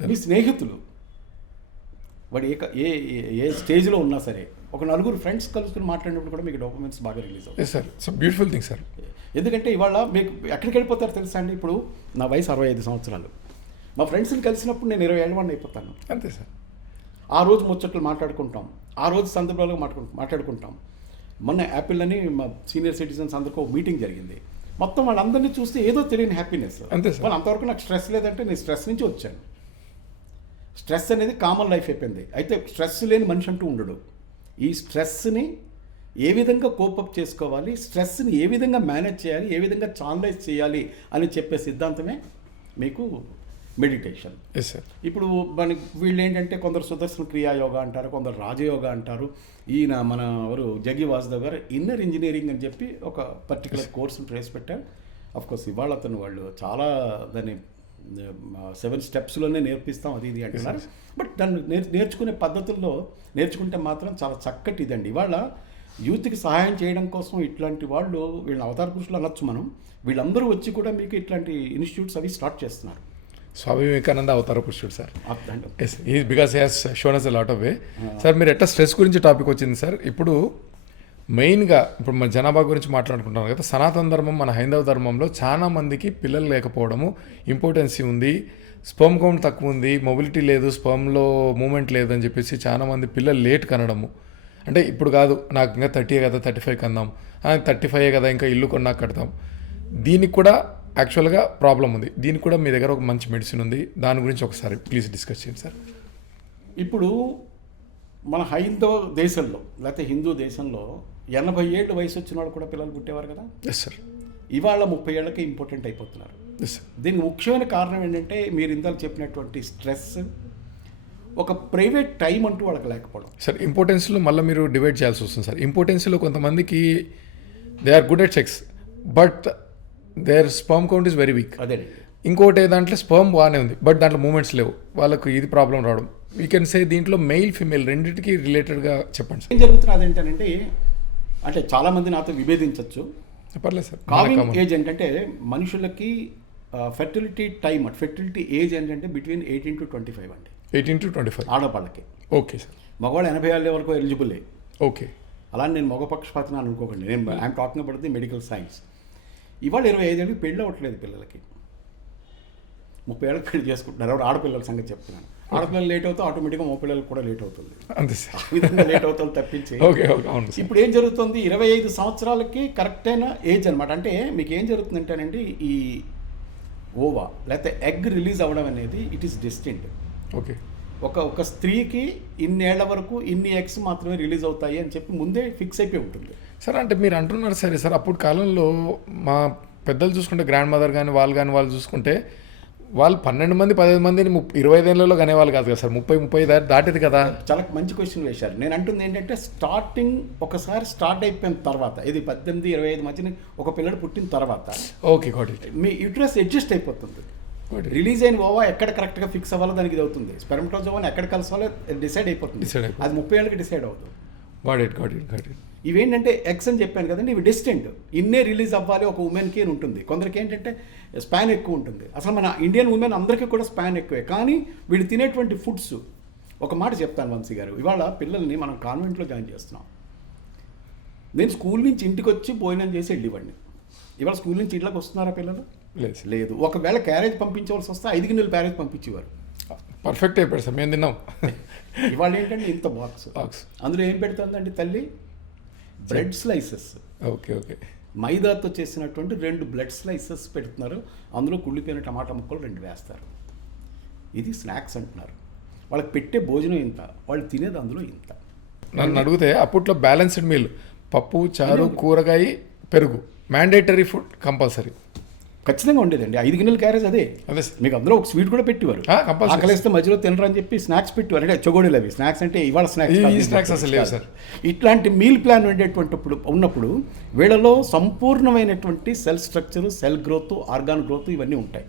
మీ స్నేహితులు వాడు ఏ స్టేజ్లో ఉన్నా సరే ఒక నలుగురు ఫ్రెండ్స్ కలుసుకుని మాట్లాడినప్పుడు కూడా మీకు డోపామిన్స్ బాగా రిలీజ్ అవుతాయి sir. So beautiful thing sir. ఎందుకంటే ఇవాళ మీకు ఎక్కడికి వెళ్ళిపోతారు తెలుసా అండి, ఇప్పుడు నా వయసు 65 సంవత్సరాలు, మా ఫ్రెండ్స్ని కలిసినప్పుడు నేను 20 ఏళ్ళ వాడిని అయిపోతాను. అంతే సార్. ఆ రోజు ముచ్చట్లు మాట్లాడుకుంటాం, ఆ రోజు సందర్భాలు మాట్లాడుకుంటాం. మొన్న యాపిల్ అని మా సీనియర్ సిటిజన్స్ అందరికీ ఒక మీటింగ్ జరిగింది. మొత్తం వాళ్ళందరినీ చూస్తే ఏదో తెలియని హ్యాపీనెస్. అంతే సార్. వాళ్ళు అంతవరకు నాకు స్ట్రెస్ లేదంటే నేను స్ట్రెస్ నుంచి వచ్చాను. స్ట్రెస్ అనేది కామన్ లైఫ్ అయిపోయింది. అయితే స్ట్రెస్ లేని మనిషి అంటూ ఉండడు. ఈ స్ట్రెస్ని ఏ విధంగా కోపప్ చేసుకోవాలి, స్ట్రెస్ని ఏ విధంగా మేనేజ్ చేయాలి, ఏ విధంగా ఛానలైజ్ చేయాలి అని చెప్పే సిద్ధాంతమే మీకు మెడిటేషన్. Yes sir. ఇప్పుడు మనకి వీళ్ళు ఏంటంటే కొందరు సుదర్శన క్రియా యోగా అంటారు, కొందరు రాజయోగా అంటారు. ఈయన మన ఎవరు జగ్గి వాసుదేవ్ గారు ఇన్నర్ ఇంజనీరింగ్ అని చెప్పి ఒక పర్టికులర్ కోర్సును ప్రవేశపెట్టారు. అఫ్కోర్స్ ఇవాళ అతను వాళ్ళు చాలా దాన్ని 7 స్టెప్స్లోనే నేర్పిస్తాం అది ఇది అంటున్నారు. బట్ దాన్ని నేర్చుకునే పద్ధతుల్లో నేర్చుకుంటే మాత్రం చాలా చక్కటి ఇదండి. ఇవాళ యూత్కి సహాయం చేయడం కోసం ఇట్లాంటి వాళ్ళు వీళ్ళ అవతార పురుషులు అనొచ్చు మనం, వీళ్ళందరూ వచ్చి కూడా మీకు ఇట్లాంటి ఇన్స్టిట్యూట్స్ అవి స్టార్ట్ చేస్తున్నారు. స్వామి వివేకానంద అవతార పురుషుడు sir. Yes, because he has shown us a lot of way. Sir మీరు ఎట్లా స్ట్రెస్ గురించి టాపిక్ వచ్చింది సార్. ఇప్పుడు మెయిన్గా ఇప్పుడు మన జనాభా గురించి మాట్లాడుకుంటున్నాం కదా, సనాతన ధర్మం మన హైందవ ధర్మంలో చాలా మందికి పిల్లలు లేకపోవడము, ఇంపార్టెన్సీ ఉంది, స్పర్మ్ కౌంట్ తక్కువ ఉంది, మొబిలిటీ లేదు, స్పర్మ్లో మూమెంట్ లేదని చెప్పేసి చాలామంది పిల్లలు లేట్ కనడము. అంటే ఇప్పుడు కాదు, నాకు ఇంకా 30 కదా 35 కందాం, 35 కదా ఇంకా ఇల్లు కొన్నాక కడతాం. దీనికి కూడా యాక్చువల్గా ప్రాబ్లం ఉంది. దీనికి కూడా మీ దగ్గర ఒక మంచి మెడిసిన్ ఉంది, దాని గురించి ఒకసారి ప్లీజ్ డిస్కస్ చేయండి సార్. ఇప్పుడు మన హైందవ దేశంలో లేకపోతే హిందూ దేశంలో 80 ఏళ్ళ వయసు వచ్చిన వాళ్ళు కూడా పిల్లలు పుట్టేవారు కదా. Yes sir. ఇవాళ 30 ఏళ్ళకే ఇంపార్టెంట్ అయిపోతున్నారు. Yes sir. దీనికి ముఖ్యమైన కారణం ఏంటంటే మీరు ఇందాక చెప్పినటువంటి స్ట్రెస్, ఒక ప్రైవేట్ టైం అంటూ వాళ్ళకి లేకపోవడం. సార్ ఇంపార్టెన్స్లో మళ్ళీ మీరు డివైడ్ చేయాల్సి వస్తుంది సార్. ఇంపార్టెన్స్లో కొంతమందికి they are good at sex but their sperm count is very weak. అదే ఇంకోటి దాంట్లో స్పర్మ్ బాగానే ఉంది బట్ దాంట్లో మూమెంట్స్ లేవు, వాళ్ళకు ఇది ప్రాబ్లం రావడం. యూ కెన్ సే దీంట్లో మెయిల్ ఫీమేల్ రెండింటికి రిలేటెడ్గా చెప్పండి సార్. ఏం జరుగుతున్నది ఏంటంటే, అంటే చాలామంది నాతో విభేదించవచ్చు. పర్లేదు సార్. కామింగ్ ఏజ్ ఏంటంటే మనుషులకి ఫెర్టిలిటీ టైం, ఫెర్టిలిటీ ఏజ్ ఏంటంటే బిట్వీన్ 18 to 25 అండి. 18 to 25 ఆడవాళ్ళకి. Okay sir. మగవాళ్ళు 80 ఏళ్ళ వరకు ఎలిజిబుల్. ఓకే. అలా నేను మగ పక్షపాతిని అనుకోకండి, నేను I'm talking about the medical science. ఇవాళ 25 ఏళ్ళకి పెళ్ళి అవ్వట్లేదు పిల్లలకి, 30 ఏళ్ళకి పెళ్లి చేసుకుంటున్నారు. ఎవరు ఆడపిల్లల సంగతి చెప్తున్నాను. ఆడపిల్లలు లేట్ అవుతా ఆటోమేటిక్గా మగ పిల్లలకు కూడా లేట్ అవుతుంది. అంతే సార్. ఆ విధంగా లేట్ అవుతుంది తప్పించి. ఓకే ఓకే అవును సార్. ఇప్పుడు ఏం జరుగుతుంది, 25 సంవత్సరాలకి కరెక్ట్ అయిన ఏజ్ అనమాట. అంటే మీకు ఏం జరుగుతుందంటేనండి, ఈ ఓవా లేకపోతే ఎగ్ రిలీజ్ అవ్వడం అనేది ఇట్ ఈస్ డిస్టింక్ట్. ఓకే. ఒక స్త్రీకి ఇన్నేళ్ల వరకు ఇన్ని ఎగ్స్ మాత్రమే రిలీజ్ అవుతాయి అని చెప్పి ముందే ఫిక్స్ అయిపోయి ఉంటుంది సార్. అంటే మీరు అంటున్నారు సరే సార్, అప్పుడు కాలంలో మా పెద్దలు చూసుకుంటే గ్రాండ్ మదర్ కానీ వాళ్ళు చూసుకుంటే వాళ్ళు 12 మంది 15 మందిని 25 ఏళ్ళలో కనేవాళ్ళు కాదు కదా సార్. 30 దాటేది కదా. చాలా మంచి క్వశ్చన్ వేశారు. నేను అంటుంది ఏంటంటే స్టార్టింగ్ ఒకసారి స్టార్ట్ అయిపోయిన తర్వాత, ఇది 18-25 మధ్యన ఒక పిల్లడు పుట్టిన తర్వాత okay got it, me uterus adjust అయిపోతుంది. రిలీజ్ అయిన ఓవా ఎక్కడ కరెక్ట్గా ఫిక్స్ అవ్వాలో దానికి ఇది అవుతుంది. స్పెర్మటోజోవా ఎక్కడ కలసాలో డిసైడ్ అయిపోతుంది. అది 30 ఏళ్ళకి డిసైడ్ అవుతుంది. Got it. ఇవేంటంటే ఎక్స్ అని చెప్పాను కదండి, ఇవి డిస్టెంట్. ఇన్నే రిలీజ్ అవ్వాలి ఒక ఉమెన్కి అని ఉంటుంది. కొందరికి ఏంటంటే స్పాన్ ఎక్కువ ఉంటుంది. అసలు మన ఇండియన్ ఉమెన్ అందరికీ కూడా స్పాన్ ఎక్కువే. కానీ వీళ్ళు తినేటువంటి ఫుడ్స్, ఒక మాట చెప్తాను వంశీ గారు, ఇవాళ పిల్లల్ని మనం కాన్వెంట్లో జాయిన్ చేస్తున్నాం. నేను స్కూల్ నుంచి ఇంటికి వచ్చి భోజనం చేసి వెళ్ళేవాడిని. ఇవాళ స్కూల్ నుంచి ఇంట్లోకి వస్తున్నారా పిల్లలు? లేదు లేదు. ఒకవేళ క్యారేజ్ పంపించవలసి వస్తే 5 గిన్నెలు క్యారేజ్ పంపించేవారు. పర్ఫెక్ట్ అయిపోయాడు సార్, మేము తిన్నాం. ఇవాళ ఏంటంటే ఇంత బాక్స్, అందులో ఏం పెడుతుందండి తల్లి? Bread slices. Okay okay. మైదాతో చేసినటువంటి 2 బ్రెడ్ స్లైసెస్ పెడుతున్నారు, అందులో కుళ్ళిపోయిన టమాటా ముక్కలు 2 వేస్తారు. ఇది స్నాక్స్ అంటున్నారు. వాళ్ళకి పెట్టే భోజనం ఇంత, వాళ్ళు తినేది అందులో ఇంత. నన్ను అడిగితే అప్పట్లో బ్యాలెన్స్డ్ మీల్, పప్పు, చారు, కూరగాయ, పెరుగు మ్యాండేటరీ ఫుడ్ కంపల్సరీ ఖచ్చితంగా ఉండేదండి. 5 గిన్నెల క్యారేజ్ అదే. అదే సార్. మీకు అందులో ఒక స్వీట్ కూడా పెట్టేవారు. ఆకలిస్తే మధ్యలో తినరు అని చెప్పి స్నాక్స్ పెట్టేవారు. అంటే చొగోడీలు అవి స్నాక్స్, అంటే ఇవాళ స్నాక్స్ అసలు లేవు సార్. ఇట్లాంటి మీల్ ప్లాన్ ఉన్నప్పుడు వీళ్ళలో సంపూర్ణమైనటువంటి cell structure, cell growth, organ growth ఇవన్నీ ఉంటాయి.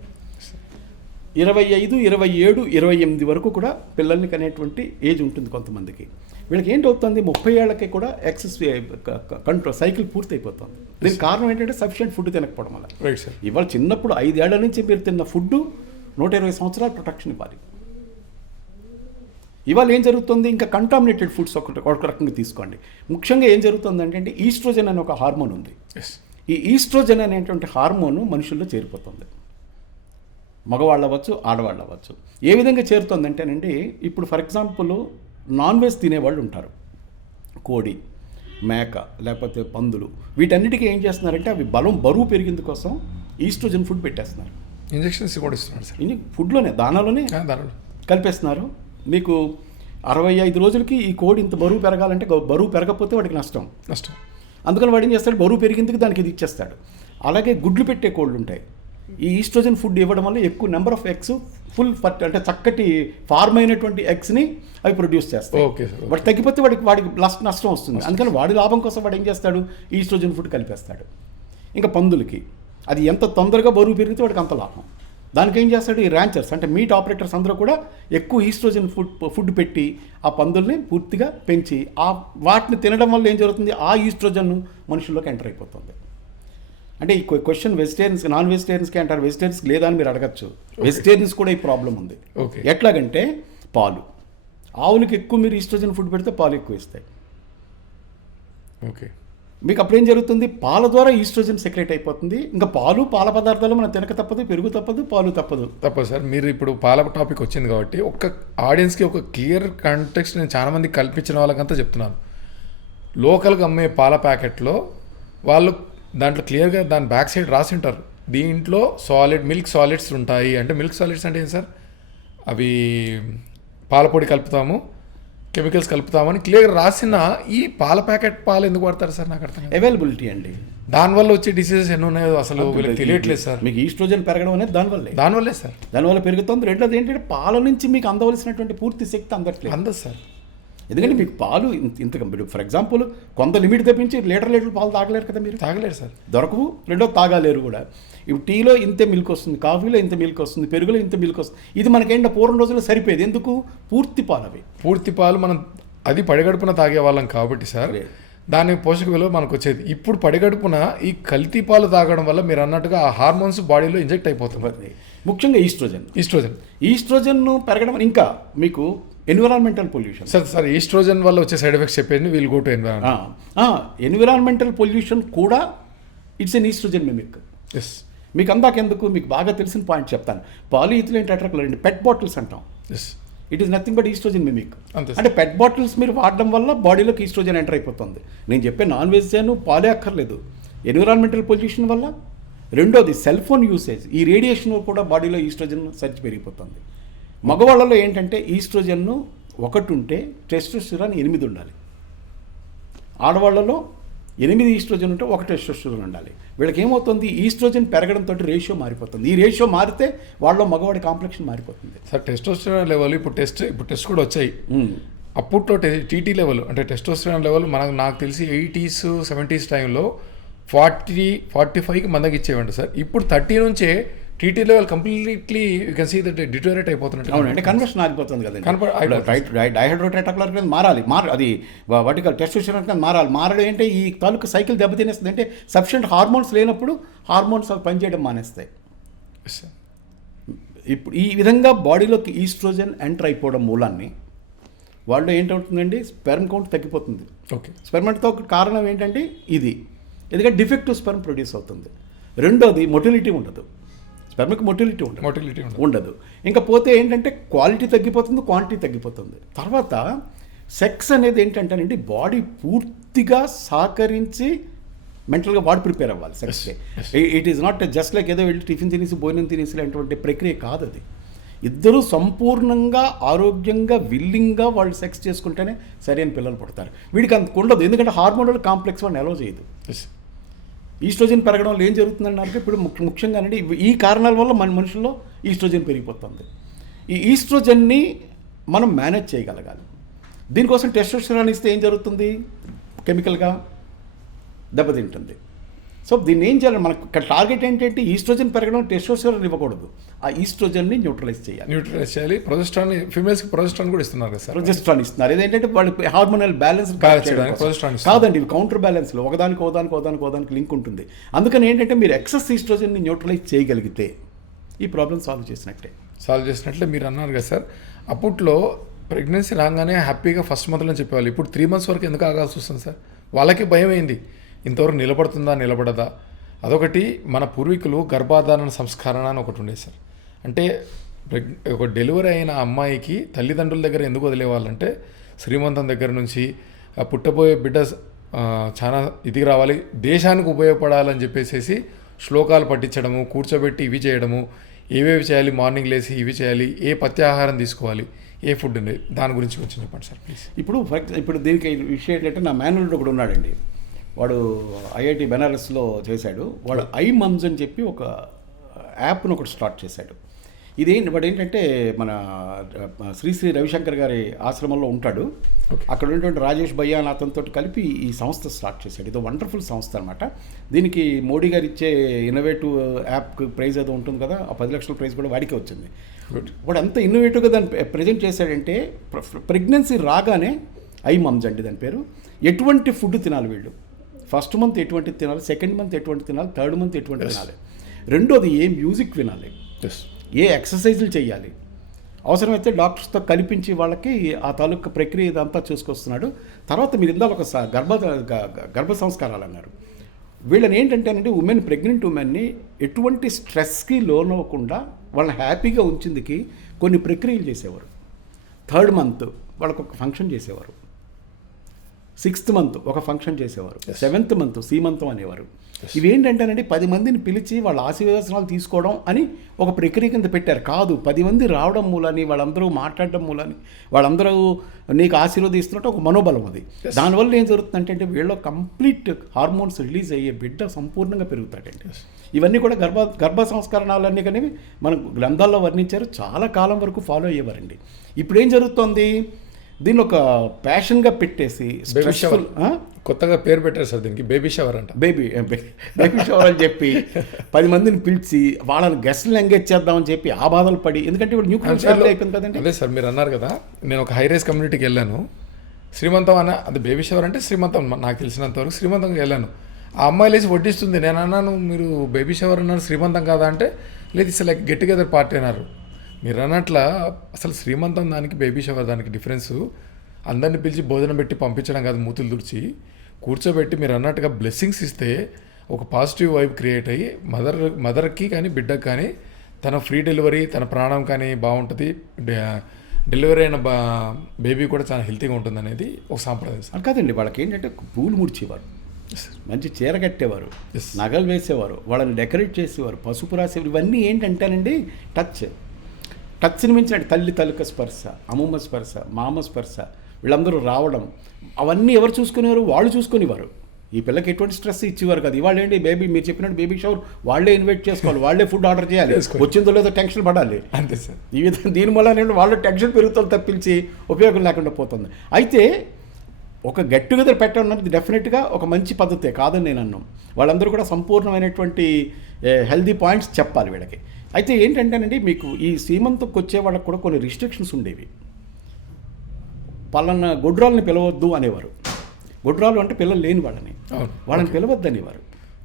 25, 27, 28 వరకు కూడా పిల్లల్ని కనేటువంటి ఏజ్ ఉంటుంది కొంతమందికి. వీళ్ళకి ఏంటవుతుంది, 30 ఏళ్ళకి కూడా ఎక్సెస్ కంట్రోల్ సైకిల్ పూర్తి అయిపోతుంది. దీనికి కారణం ఏంటంటే సఫిషియెంట్ ఫుడ్ తినకపోవడం వల్ల. Right sir. ఇవాళ చిన్నప్పుడు 5 ఏళ్ల నుంచి మీరు తిన్న ఫుడ్ 120 సంవత్సరాలు ప్రొటెక్షన్ ఇవ్వాలి. ఇవాళ ఏం జరుగుతుంది, ఇంకా కంటామినేటెడ్ ఫుడ్స్ ఒక రకంగా తీసుకోండి. ముఖ్యంగా ఏం జరుగుతుంది అంటే ఈస్ట్రోజన్ అనే ఒక హార్మోన్ ఉంది. ఈ ఈస్ట్రోజన్ అనేటువంటి హార్మోన్ మనుషుల్లో చేరిపోతుంది. మగవాళ్ళు అవ్వచ్చు, ఆడవాళ్ళు అవ్వచ్చు. ఏ విధంగా చేరుతుంది అంటేనండి, ఇప్పుడు ఫర్ ఎగ్జాంపుల్ నాన్ వెజ్ తినేవాళ్ళు ఉంటారు, కోడి, మేక, లేకపోతే పందులు, వీటన్నిటికీ ఏం చేస్తున్నారంటే అవి బరువు పెరిగింది కోసం ఈస్ట్రోజన్ ఫుడ్ పెట్టేస్తున్నారు. ఇంజెక్షన్స్ కూడా ఇస్తున్నారు సార్. ఫుడ్లోనే, దానాలోనే కలిపేస్తున్నారు. మీకు 65 రోజులకి ఈ కోడి ఇంత బరువు పెరగాలంటే, బరువు పెరగకపోతే వాడికి నష్టం. అందుకని వాడు ఏం చేస్తాడు, బరువు పెరిగిందికి దానికి ఇది ఇచ్చేస్తాడు. అలాగే గుడ్లు పెట్టే కోళ్ళు ఉంటాయి. ఈ ఈస్ట్రోజన్ ఫుడ్ ఇవ్వడం వల్ల ఎక్కువ నెంబర్ ఆఫ్ ఎగ్స్, ఫుల్ అంటే చక్కటి ఫార్మ్ అయినటువంటి ఎగ్స్ని అవి ప్రొడ్యూస్ చేస్తాయి. వాడు తగ్గిపోతే వాడికి నష్టం వస్తుంది. అందుకని వాడి లాభం కోసం వాడు ఏం చేస్తాడు, ఈస్ట్రోజన్ ఫుడ్ కలిపేస్తాడు. ఇంకా పందులకి అది ఎంత తొందరగా బరువు పెరిగితే వాడికి అంత లాభం. దానికి ఏం చేస్తాడు, ఈ ర్యాంచర్స్ అంటే మీట్ ఆపరేటర్స్ అందరూ కూడా ఎక్కువ ఈస్ట్రోజన్ ఫుడ్ పెట్టి ఆ పందుల్ని పూర్తిగా పెంచి వాటిని తినడం వల్ల ఏం జరుగుతుంది, ఆ ఈస్ట్రోజన్ మనుషుల్లోకి ఎంటర్ అయిపోతుంది. అంటే ఈ క్వశ్చన్ వెజిటేరియన్స్, నాన్ వెజిటేరియన్స్కి అంటారు, వెజిటేరియన్స్కి లేదా అని మీరు అడగచ్చు. వెజిటేరియన్స్ కూడా ఈ ప్రాబ్లం ఉంది. ఎట్లాగంటే పాలు, ఆవులకి ఎక్కువ మీరు ఈస్ట్రోజన్ ఫుడ్ పెడితే పాలు ఎక్కువ ఇస్తాయి. ఓకే. మీకు అప్పుడు ఏం జరుగుతుంది, పాల ద్వారా ఈస్ట్రోజన్ సెక్రేట్ అయిపోతుంది. ఇంకా పాల పదార్థాలు మనం తినక తప్పదు, పెరుగు తప్పదు, పాలు తప్పదు. సార్. మీరు ఇప్పుడు పాల టాపిక్ వచ్చింది కాబట్టి ఒక ఆడియన్స్కి ఒక క్లియర్ కాంటెక్స్ట్ నేను చాలా మందికి కల్పించిన వాళ్ళకంతా చెప్తున్నాను. లోకల్గా అమ్మే పాల ప్యాకెట్లో వాళ్ళు దాంట్లో క్లియర్గా దాని బ్యాక్ సైడ్ రాసి ఉంటారు, దీంట్లో మిల్క్ సాలిడ్స్ ఉంటాయి. అంటే మిల్క్ సాలిడ్స్ అంటే ఏంటి సార్, అవి పాలపొడి కలుపుతాము, కెమికల్స్ కలుపుతామని క్లియర్గా రాసిన ఈ పాల ప్యాకెట్ పాలు ఎందుకు వాడతారు సార్? నాకు అర్థం అవైలబిలిటీ అండి. దానివల్ల వచ్చే డిసీజెస్ ఎన్ని ఉన్నాయో అసలు వీళ్ళకి తెలియట్లేదు సార్. మీకు ఈస్ట్రోజన్ పెరగడం అనేది దానివల్లే సార్. దానివల్ల పెరుగుతుంది. రెండోది ఏంటంటే పాల నుంచి మీకు అందవలసినటువంటి పూర్తి శక్తి అందదు సార్. ఎందుకంటే మీకు పాలు ఇంత ఫర్ ఎగ్జాంపుల్ కొంత లిమిట్ తప్పించి లీటర్ పాలు తాగలేరు కదా మీరు. తాగలేరు సార్, దొరకవు. రెండో తాగలేరు కూడా. ఇప్పుడు టీలో ఇంత మిల్క్ వస్తుంది, కాఫీలో ఇంత మిల్క్ వస్తుంది, పెరుగులో ఇంత మిల్క్ వస్తుంది. ఇది మనకేంటో పూర్వం రోజుల్లో సరిపోయేది. ఎందుకు, పూర్తి పాలు అవి. పూర్తి పాలు మనం అది పడిగడుపున తాగే వాళ్ళం కాబట్టి సార్ దాని పోషక విలువ మనకు వచ్చేది. ఇప్పుడు పడిగడుపున ఈ కల్తీ పాలు తాగడం వల్ల మీరు అన్నట్టుగా ఆ హార్మోన్స్ బాడీలో ఇంజెక్ట్ అయిపోతుంది. ముఖ్యంగా ఈస్ట్రోజన్ పెరగడం. ఇంకా మీకు ఎన్విరాన్మెంటల్ పొల్యూషన్ సార్ ఈస్ట్రోజన్ వల్ల వచ్చే సైడ్ ఎఫెక్ట్స్ చెప్పేది. We'll go to environmental pollution కూడా it's an estrogen mimic. Yes. మీకు అందాకెందుకు, మీకు బాగా తెలిసిన పాయింట్ చెప్తాను. పాలిఇథిలీన్ టెట్రాక్లోరైడ్ పెట్ బాటిల్స్ అంటాం. Yes. It is nothing but estrogen mimic. అంటే పెట్ బాటిల్స్ మీరు వాడడం వల్ల బాడీలోకి ఈస్ట్రోజన్ ఎంటర్ అయిపోతుంది. నేను చెప్పే నాన్ వెజిటేరియన్ పాలే అక్కర్లేదు, ఎన్విరాన్మెంటల్ పొల్యూషన్ వల్ల. రెండోది సెల్ ఫోన్ యూసేజ్, ఈ రేడియేషన్ కూడా బాడీలో ఈస్ట్రోజన్ సర్చ్ పెరిగిపోతుంది. మగవాళ్ళలో ఏంటంటే ఈస్ట్రోజన్ 1 ఉంటే టెస్టోస్టెరాన్ 8 ఉండాలి. ఆడవాళ్ళలో 8 ఈస్ట్రోజన్ ఉంటే 1 టెస్టోస్టెరాన్ ఉండాలి. వీళ్ళకి ఏమవుతుంది, ఈస్ట్రోజన్ పెరగడంతో రేషియో మారిపోతుంది. ఈ రేషియో మారితే వాళ్ళలో మగవాడి కాంప్లెక్షన్ మారిపోతుంది సార్. టెస్టోస్టెరాన్ లెవెల్ ఇప్పుడు టెస్ట్ కూడా వచ్చాయి. అప్పట్లో టీటీ లెవెల్ అంటే టెస్టోస్టెరాన్ లెవెల్ నాకు తెలిసి 80s 70s టైంలో 40-45కి మందకి ఇచ్చేవండి సార్. ఇప్పుడు 30 నుంచే TT level completely you can see that deteriorate అయిపోతున్నట్టు. అవునండి, కన్వర్షన్ ఆగిపోతుంది కదండి. డైహైడ్రోటెట్రాక్లోరైడ్ మారాలి, అది వాటికి టెస్టోస్టెరాన్ మారడం ఏంటంటే ఈ తాలూకు సైకిల్ దెబ్బతినేస్తుంది. అంటే సఫిషియెంట్ హార్మోన్స్ లేనప్పుడు హార్మోన్స్ అవి పనిచేయడం మానేస్తాయి. ఇప్పుడు ఈ విధంగా బాడీలోకి ఈస్ట్రోజన్ ఎంటర్ అయిపోవడం మూలాన్ని వాళ్ళు ఏంటవుతుందండి, స్పెర్మ్ కౌంట్ తగ్గిపోతుంది. ఓకే. స్పెర్మ్ అంటే కారణం ఏంటంటే ఇది, ఎందుకంటే డిఫెక్టివ్ స్పెర్మ్ ప్రొడ్యూస్ అవుతుంది. రెండోది మొటిలిటీ ఉండదు, స్పెర్మ్కి మొటిలిటీ ఉండదు. ఇంకా పోతే ఏంటంటే క్వాలిటీ తగ్గిపోతుంది, క్వాంటిటీ తగ్గిపోతుంది. తర్వాత సెక్స్ అనేది ఏంటంటేనండి, బాడీ పూర్తిగా సహకరించి మెంటల్గా వాడు ప్రిపేర్ అవ్వాలి సెక్స్కి. It is not just like ఏదో వెళ్ళి టిఫిన్ తినేసి భోజనం తినేసి అటువంటి ప్రక్రియ కాదు అది. ఇద్దరు సంపూర్ణంగా ఆరోగ్యంగా విల్లింగ్గా వాళ్ళు సెక్స్ చేసుకుంటేనే సరైన పిల్లలు పుడతారు. వీడికి అంత ఉండదు, ఎందుకంటే హార్మోనల్ కాంప్లెక్స్ వాడిని అలౌ చేయదు. ఈస్ట్రోజన్ పెరగడం వల్ల ఏం జరుగుతుందన్నారు, ఇప్పుడు ముఖ్యంగానండి ఈ కారణాల వల్ల మన మనుషుల్లో ఈస్ట్రోజన్ పెరిగిపోతుంది. ఈ ఈస్ట్రోజన్ని మనం మేనేజ్ చేయగలగాలి. దీనికోసం టెస్టోస్టెరాన్ ఇస్తే ఏం జరుగుతుంది, కెమికల్గా దెబ్బతింటుంది. సో దీన్ని ఏం చేయాలి, మనకు టార్గెట్ ఏంటంటే ఈస్ట్రోజన్ పెరగడం, టెస్టోస్టెరాన్ ఇవ్వకూడదు, ఆ ఈస్ట్రోజన్ని న్యూట్రలైజ్ చేయాలి. ప్రొజెస్ట్రాన్, ఫీమేల్స్కి ప్రొజెస్ట్రాన్ కూడా ఇస్తున్నారు కదా సార్. ప్రొజెస్ట్రాన్ ఇస్తున్నారు, ఇదేంటంటే వాళ్ళకి హార్మోనల్ బ్యాలెన్స్ కాదండి, ఇవి కౌంటర్ బ్యాలెన్స్లో ఒకదానికి లింక్ ఉంటుంది. అందుకని ఏంటంటే మీరు ఎక్సెస్ ఈస్ట్రోజన్ని న్యూట్రలైజ్ చేయగలిగితే ఈ ప్రాబ్లమ్ సాల్వ్ చేసినట్లే. మీరు అన్నారు కదా సార్, అప్పట్లో ప్రెగ్నెన్సీ రాగానే హ్యాపీగా ఫస్ట్ మంత్లో చెప్పేవాళ్ళు. ఇప్పుడు 3 months వరకు ఎందుకు ఆగాల్సి వస్తుంది సార్? వాళ్ళకి భయం అయింది, ఇంతవరకు నిలబడదా. అదొకటి. మన పూర్వీకులు గర్భాధారణ సంస్కరణ అని ఒకటి ఉండేది సార్. అంటే ఒక డెలివరీ అయిన అమ్మాయికి తల్లిదండ్రుల దగ్గర ఎందుకు వదిలేవాళ్ళంటే, శ్రీమంతం దగ్గర నుంచి పుట్టబోయే బిడ్డ చాలా ఇదికి రావాలి, దేశానికి ఉపయోగపడాలని చెప్పేసి శ్లోకాలు పట్టించడము, కూర్చోబెట్టి ఇవి చేయడము, ఏవేవి చేయాలి, మార్నింగ్ లేసి ఇవి చేయాలి, ఏ పత్యాహారం తీసుకోవాలి, ఏ ఫుడ్ ఉంది, దాని గురించి కొంచెం చెప్పండి సార్ ప్లీజ్. ఇప్పుడు దీనికి విషయం ఏంటంటే, నా మేనల్లుడు ఒకడు ఉన్నాడండి, వాడు ఐఐటి బెనారస్లో చేశాడు. వాడు ఐమమ్స్ అని చెప్పి ఒక యాప్ను ఒకటి స్టార్ట్ చేశాడు. వాడు ఏంటంటే మన శ్రీ రవిశంకర్ గారి ఆశ్రమంలో ఉంటాడు. అక్కడ ఉన్నటువంటి రాజేష్ భయ్య అని అతనితో కలిపి ఈ సంస్థ స్టార్ట్ చేశాడు. ఇది వండర్ఫుల్ సంస్థ అనమాట. దీనికి మోడీ గారు ఇచ్చే ఇన్నోవేటివ్ యాప్ ప్రైజ్ ఏదో ఉంటుంది కదా, ఆ 10 లక్షల ప్రైజ్ కూడా వాడికే వచ్చింది. వాడు అంత ఇన్నోవేటివ్గా దాన్ని ప్రజెంట్ చేశాడంటే, ప్రెగ్నెన్సీ రాగానే ఐమమ్స్ అండి దాని పేరు, ఎటువంటి ఫుడ్ తినాలి వీళ్ళు, ఫస్ట్ మంత్ ఎటువంటి తినాలి, సెకండ్ మంత్ ఎటువంటి తినాలి, థర్డ్ మంత్ ఎటువంటి తినాలి, రెండోది ఏ మ్యూజిక్ వినాలి, ఏ ఎక్సర్సైజులు చేయాలి, అవసరమైతే డాక్టర్స్తో కల్పించి వాళ్ళకి ఆ తాలూకా ప్రక్రియ ఇదంతా చూసుకొస్తున్నాడు. తర్వాత మీరు ఇందాక ఒక గర్భ సంస్కారాలు అన్నారు. వీళ్ళని ఏంటంటేనండి, ప్రెగ్నెంట్ ఉమెన్ని ఎటువంటి స్ట్రెస్కి లోనవ్వకుండా వాళ్ళని హ్యాపీగా ఉంచేందుకు కొన్ని ప్రక్రియలు చేసేవారు. 3rd month వాళ్ళకు ఒక ఫంక్షన్ చేసేవారు, 6th month ఒక ఫంక్షన్ చేసేవారు, 7th month సీమంతం అనేవారు. ఇవేంటంటేనండి 10 మందిని పిలిచి వాళ్ళ ఆశీర్వచనాలు తీసుకోవడం అని ఒక ప్రక్రియ కింద పెట్టారు. కాదు, 10 మంది రావడం మూలని, వాళ్ళందరూ మాట్లాడడం మూలని, వాళ్ళందరూ నీకు ఆశీర్వదిస్తున్నట్టు ఒక మనోబలం అది. దానివల్ల ఏం జరుగుతుందంటే వీళ్ళు కంప్లీట్ హార్మోన్స్ రిలీజ్ అయ్యే బిడ్డ సంపూర్ణంగా పెరుగుతాడండి. ఇవన్నీ కూడా గర్భ సంస్కరణాలన్నీ కానీ మన గ్రంథాల్లో వర్ణించారు, చాలా కాలం వరకు ఫాలో అయ్యేవారండి. ఇప్పుడు ఏం జరుగుతోంది, దీన్ని ఒక ప్యాషన్గా పెట్టేసి కొత్తగా పేరు పెట్టారు సార్ దీనికి, బేబీ షవర్ అంట. బేబీ షవర్ అని చెప్పి 10 మందిని పిలిచి వాళ్ళని గెస్ట్లను ఎంగేజ్ చేద్దామని చెప్పి ఆ బాధలు పడి, ఎందుకంటే ఇప్పుడు న్యూక్లియర్ ఫ్యామిలీ అయిపోయింది కదండి. అదే సార్ మీరు అన్నారు కదా, నేను ఒక హై రైస్ కమ్యూనిటీకి వెళ్ళాను, శ్రీమంతం అన్న, అది బేబీ షవర్ అంటే శ్రీమంతం, నాకు తెలిసినంతవరకు శ్రీమంతంకి వెళ్ళాను. ఆ అమ్మాయి లేచి వడ్డిస్తుంది, నేను అన్నాను మీరు బేబీ షవర్ అన్నారు, శ్రీమంతం కాదా అంటే, లేదు it's like get together party అన్నారు. మీరు అన్నట్ల అసలు శ్రీమంతం దానికి బేబీ షవర్ దానికి డిఫరెన్సు, అందరిని పిలిచి భోజనం పెట్టి పంపించడం కాదు, మూతులు తుడిచి కూర్చోబెట్టి మీరు అన్నట్టుగా బ్లెస్సింగ్స్ ఇస్తే ఒక పాజిటివ్ వైబ్ క్రియేట్ అయ్యి మదర్కి కానీ బిడ్డకి కానీ తన ఫ్రీ డెలివరీ, తన ప్రాణం కానీ బాగుంటుంది, డెలివరీ అయిన బేబీ కూడా చాలా హెల్తీగా ఉంటుంది అనేది ఒక సాంప్రదాయం. కాదండి, వాళ్ళకి ఏంటంటే పూలు ముడిచేవారు, మంచి చీర కట్టేవారు, నగలు వేసేవారు, వాళ్ళని డెకరేట్ చేసేవారు, పసుపు రాసేవారు. ఇవన్నీ ఏంటంటేనండి టచ్ని మించిన తల్లి తాలూకా స్పర్శ, అమ్మమ్మ స్పర్శ, మామ స్పర్శ, వీళ్ళందరూ రావడం, అవన్నీ ఎవరు చూసుకునేవారు, వాళ్ళు చూసుకునేవారు. ఈ పిల్లకి ఎటువంటి స్ట్రెస్ ఇచ్చేవారు కదా. ఇవాళ ఏంటి బేబీ, మీరు చెప్పినట్టు బేబీ షవర్ వాళ్ళే ఇన్వైట్ చేసుకోవాలి, వాళ్ళే ఫుడ్ ఆర్డర్ చేయాలి, వచ్చిందో లేదో టెన్షన్ పడాలి. అంతే సార్. ఈ విధంగా దీనివల్ల వాళ్ళు టెన్షన్ పెరుగుతుంది తప్పించి ఉపయోగం లేకుండా పోతుంది. అయితే ఒక గెట్ టుగెదర్ పెట్టడం అనేది డెఫినెట్గా ఒక మంచి పద్ధతే, కాదని నేను అన్నాను. వాళ్ళందరూ కూడా సంపూర్ణమైనటువంటి హెల్దీ పాయింట్స్ చెప్పాలి వీళ్ళకి. అయితే ఏంటంటేనండి, మీకు ఈ సీమంతకు వచ్చే వాళ్ళకి కూడా కొన్ని రిస్ట్రిక్షన్స్ ఉండేవి. పలానా గొడ్రాలని పిలవద్దు అనేవారు. గొడ్రాలు అంటే పిల్లలు లేని వాళ్ళని పిలవద్దు అనేవారు.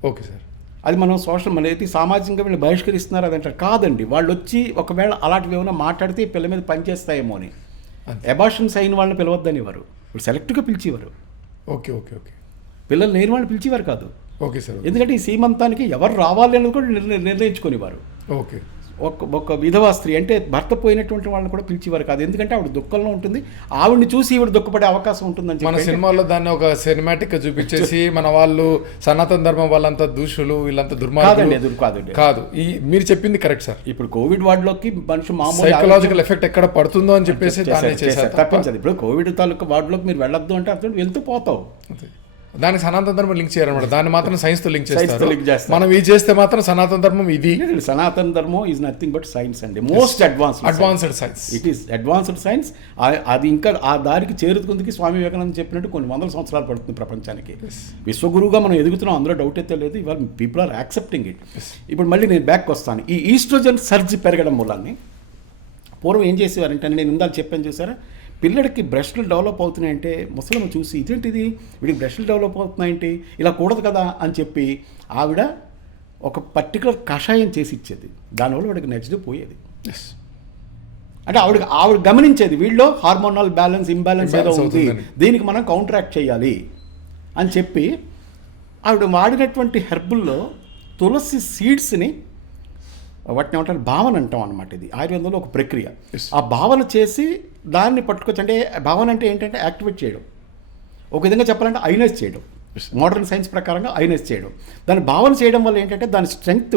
Okay sir. అది మనం మన అయితే సామాజికంగా వీళ్ళు బహిష్కరిస్తున్నారు అదంటారు. కాదండి, వాళ్ళు వచ్చి ఒకవేళ అలాంటివి ఏమైనా మాట్లాడితే పిల్ల మీద పనిచేస్తాయేమో అని. అబార్షన్స్ అయిన వాళ్ళని పిలవద్దనేవారు, ఇప్పుడు సెలెక్ట్గా పిలిచేవారు. Okay okay okay. పిల్లలు లేని వాళ్ళని పిలిచేవారు కాదు. Okay sir. ఎందుకంటే ఈ సీమంతానికి ఎవరు రావాలి అనేది కూడా నిర్ణయించుకునేవారు. ఓకే. ఒక విధవా స్త్రీ అంటే భర్త పోయినటువంటి వాళ్ళని కూడా పిలిచేవారు కాదు. ఎందుకంటే ఆవిడ దుఃఖంలో ఉంటుంది, ఆవిడని చూసి ఈవిడ దుఃఖపడే అవకాశం ఉంటుందని మన సినిమాలో దాన్ని ఒక సినిమాటిక్ చూపించేసి మన వాళ్ళు సనాతన ధర్మం వాళ్ళంతా దూషులు, వీళ్ళంతా దుర్మార్గులు కాదు. ఈ మీరు చెప్పింది కరెక్ట్ సార్. ఇప్పుడు కోవిడ్ వార్డులోకి మనిషి మామూలు సైకలాజికల్ ఎఫెక్ట్ ఎక్కడ పడుతుందో అని చెప్పేసి దాన్ని చేశారు తప్పించదు. ఇప్పుడు కోవిడ్ తాలూకా వార్డులోకి మీరు వెళ్ళొద్దు అంటే అర్థం వెళ్తూ పోతావు. దానికి సనాతన ధర్మం లింక్ చేయాలన్నమాట. దాన్ని మాత్రం సైన్స్ తో లింక్ చేస్తారు. మనం ఇది చేస్తే మాత్రం సనాతన ధర్మం ఇది. సనాతన ధర్మం ఈజ్ నథింగ్ బట్ సైన్స్ అండి, most advanced science. It is advanced science. అది ఇంకా ఆ దారికి చేరుకుందికి స్వామి వివేకానంద చెప్పినట్టు కొన్ని వందల సంవత్సరాలు పడుతుంది ప్రపంచానికి. విశ్వగురువుగా మనం ఎదుగుతున్నాం, అందులో డౌట్ అయితే లేదు. ఇవాళ పీపుల్ ఆర్ యాక్సెప్టింగ్ ఇట్. ఇప్పుడు మళ్ళీ నేను బ్యాక్ వస్తాను. ఈ ఈస్ట్రోజన్ సర్జ్ పెరగడం మూలాన్ని పూర్వం ఏం చేసేవారంటే, నేను ఇందాక చెప్పాను చూసారా, పిల్లడికి బ్రెస్ట్లు డెవలప్ అవుతున్నాయంటే ముసలమ్మ చూసి ఇదేంటిది వీడికి బ్రెస్ట్లు డెవలప్ అవుతున్నాయంటే ఇలా కూడదు కదా అని చెప్పి ఆవిడ ఒక పర్టికులర్ కషాయం చేసి ఇచ్చేది. దానివల్ల వాడికి నెక్స్ట్ డే పోయేది. అంటే ఆవిడ గమనించేది వీళ్ళలో హార్మోనల్ ఇంబ్యాలెన్స్ ఏదో ఉంది, దీనికి మనం కౌంటరాక్ట్ చేయాలి అని చెప్పి ఆవిడ వాడినటువంటి హెర్బుల్లో తులసి సీడ్స్ని వాటిని ఏమంటారు భావన అంటాం అనమాట. ఇది ఆయుర్వేదంలో ఒక ప్రక్రియ. ఆ భావన చేసి దాన్ని పట్టుకొచ్చి, అంటే భావన అంటే ఏంటంటే యాక్టివేట్ చేయడం, ఒక విధంగా చెప్పాలంటే ఐనైజ్ చేయడం, మోడర్న్ సైన్స్ ప్రకారంగా ఐనైజ్ చేయడం. దాన్ని భావన చేయడం వల్ల ఏంటంటే దాని strength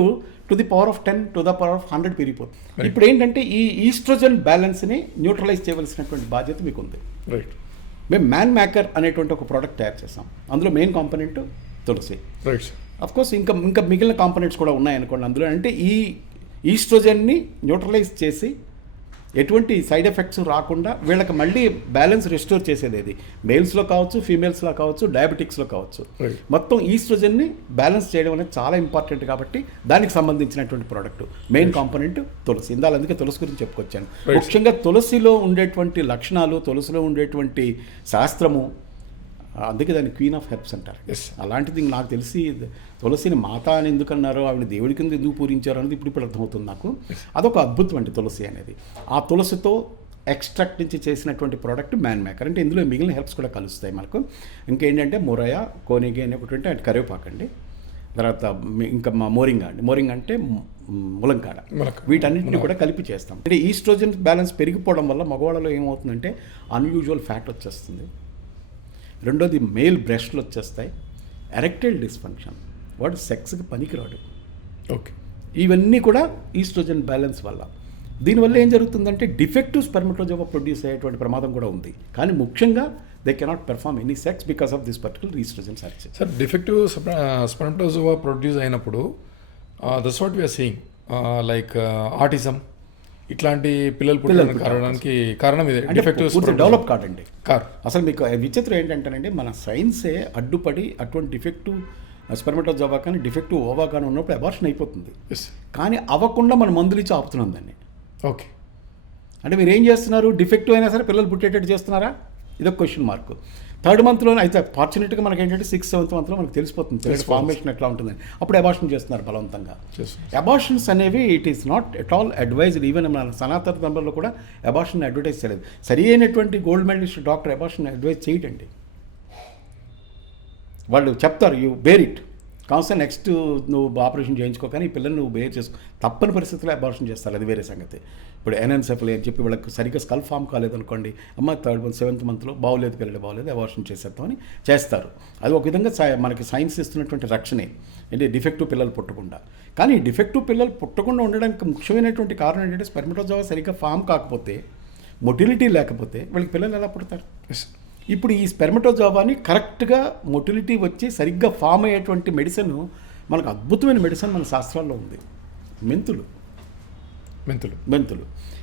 to the power of 10 to the power of 100 పెరిగిపోతుంది. ఇప్పుడు ఏంటంటే ఈ ఈస్ట్రోజన్ బ్యాలెన్స్ని న్యూట్రలైజ్ చేయవలసినటువంటి బాధ్యత మీకు ఉంది. రైట్. మేము మ్యాన్ మేకర్ అనేటువంటి ఒక ప్రోడక్ట్ తయారు చేస్తాం. అందులో మెయిన్ కాంపోనెంట్ తులసి. రైట్. అఫ్కోర్స్ ఇంకా మిగిలిన కాంపోనెంట్స్ కూడా ఉన్నాయనుకోండి అందులో. అంటే ఈ ఈస్ట్రోజన్ని న్యూట్రలైజ్ చేసి ఎటువంటి సైడ్ ఎఫెక్ట్స్ రాకుండా వీళ్ళకి మళ్ళీ బ్యాలెన్స్ రెస్టోర్ చేసేది ఇది. మేల్స్లో కావచ్చు, ఫీమేల్స్లో కావచ్చు, డయాబెటిక్స్లో కావచ్చు. మొత్తం ఈస్ట్రోజన్ని బ్యాలెన్స్ చేయడం అనేది చాలా ఇంపార్టెంట్ కాబట్టి దానికి సంబంధించినటువంటి ప్రోడక్ట్ మెయిన్ కాంపోనెంట్ తులసి. ఇందాక అందుకే తులసి గురించి చెప్పుకొచ్చాను. ముఖ్యంగా తులసిలో ఉండేటువంటి లక్షణాలు, తులసిలో ఉండేటువంటి శాస్త్రము, అందుకే దాన్ని క్వీన్ ఆఫ్ హెర్బ్స్ అంటారు. అలాంటిది నాకు తెలిసి తులసిని మాత అని ఎందుకన్నారో, ఆవిడ దేవుడి కింద ఎందుకు పూరించారో అనేది ఇప్పుడు అర్థమవుతుంది నాకు. అదొక అద్భుతం అండి తులసి అనేది. ఆ తులసితో ఎక్స్ట్రాక్ట్ నుంచి చేసినటువంటి ప్రోడక్ట్ మ్యాన్ మేకర్. అంటే ఇందులో మిగిలిన హెర్బ్స్ కూడా కలుస్తాయి మనకు. ఇంకేంటంటే మురయ, కోనిగి అని ఒకటి ఉంటే అంటే కరివేపాకండి, తర్వాత ఇంకా మోరింగా అండి, మోరింగ్ అంటే ములంకాడ, వీటన్నింటినీ కూడా కలిపి చేస్తాం. అంటే ఈస్ట్రోజన్ బ్యాలెన్స్ పెరిగిపోవడం వల్ల మగవాళ్ళలో ఏమవుతుందంటే అన్యూజువల్ ఫ్యాట్ వచ్చేస్తుంది. రెండోది మేల్ బ్రెస్ట్లు వచ్చేస్తాయి. ఎరెక్టైల్ డిస్ఫంక్షన్, వాడు సెక్స్కి పనికిరాడు. ఓకే. ఇవన్నీ కూడా ఈస్ట్రోజన్ బ్యాలెన్స్ వల్ల. దీనివల్ల ఏం జరుగుతుందంటే డిఫెక్టివ్ స్పెర్మటోజోవా ప్రొడ్యూస్ అయ్యేటువంటి ప్రమాదం కూడా ఉంది. కానీ ముఖ్యంగా they cannot perform any sex because of this particular estrogen search. Sir, defective spermatozoa produce అయినప్పుడు that's what we're seeing like autism ఇట్లాంటి పిల్లలు పుట్టడానికి కారణం ఇదే. డెవలప్ కాదండి కార్. అసలు మీకు విచిత్రం ఏంటంటేనండి, మన సైన్సే అడ్డుపడి అటువంటి డిఫెక్టివ్ స్పెర్మటోజోవా కానీ డిఫెక్టివ్ ఓవా కానీ ఉన్నప్పుడు అబార్షన్ అయిపోతుంది. కానీ అవ్వకుండా మనం మందులు ఇచ్చి ఆపుతున్నాం దాన్ని. ఓకే. అంటే మీరు ఏం చేస్తున్నారు, డిఫెక్టివ్ అయినా సరే పిల్లలు పుట్టేటట్టు చేస్తున్నారా? ఇదొక క్వశ్చన్ మార్క్. 3rd monthలోనే అయితే ఫార్చునేట్గా మనకి ఏంటంటే 6th, 7th monthలో మనకు తెలిసిపోతుంది ఫార్మేషన్ ఎట్లా ఉంటుందని. అప్పుడు అబార్షన్ చేస్తున్నారు బలవంతంగా. అబార్షన్స్ అనేవి it is not at all advised. Even మన సనాతన ధర్మంలో కూడా అబార్షన్ అడ్వర్టైజ్ చేయలేదు. సరి అయినటువంటి gold medalist doctor abortion advise చేయడండి. వాళ్ళు చెప్తారు you bear it, constant next నువ్వు ఆపరేషన్ చేయించుకో, కానీ ఈ పిల్లల్ని నువ్వు బేర్ చేసుకో. తప్పని పరిస్థితుల్లో అబార్షన్ చేస్తారు, అది వేరే సంగతి. ఇప్పుడు ఎన్ఎన్సెఫ్ఎల్ అని చెప్పి వాళ్ళకి సరిగ్గా స్కల్ ఫామ్ కాలేదనుకోండి, అమ్మ 3rd month 7th monthలో బాగోలేదు, పిల్లలు బాగోలేదు, అబార్షన్ చేసేద్దామని చేస్తారు. అది ఒక విధంగా మనకి సైన్స్ ఇస్తున్నటువంటి రక్షణే, అంటే డిఫెక్టివ్ పిల్లలు పుట్టకుండా. కానీ డిఫెక్టివ్ పిల్లలు పుట్టకుండా ఉండడానికి ముఖ్యమైనటువంటి కారణం ఏంటంటే స్పెర్మటోజోవా సరిగ్గా ఫామ్ కాకపోతే, మొటిలిటీ లేకపోతే వీళ్ళకి పిల్లలు ఎలా పుడతారు? ఇప్పుడు ఈ స్పెర్మటోజోవాని కరెక్ట్గా మొటిలిటీ వచ్చి సరిగ్గా ఫామ్ అయ్యేటువంటి మెడిసిన్, మనకు అద్భుతమైన మెడిసిన్ మన శాస్త్రాల్లో ఉంది. మెంతులు.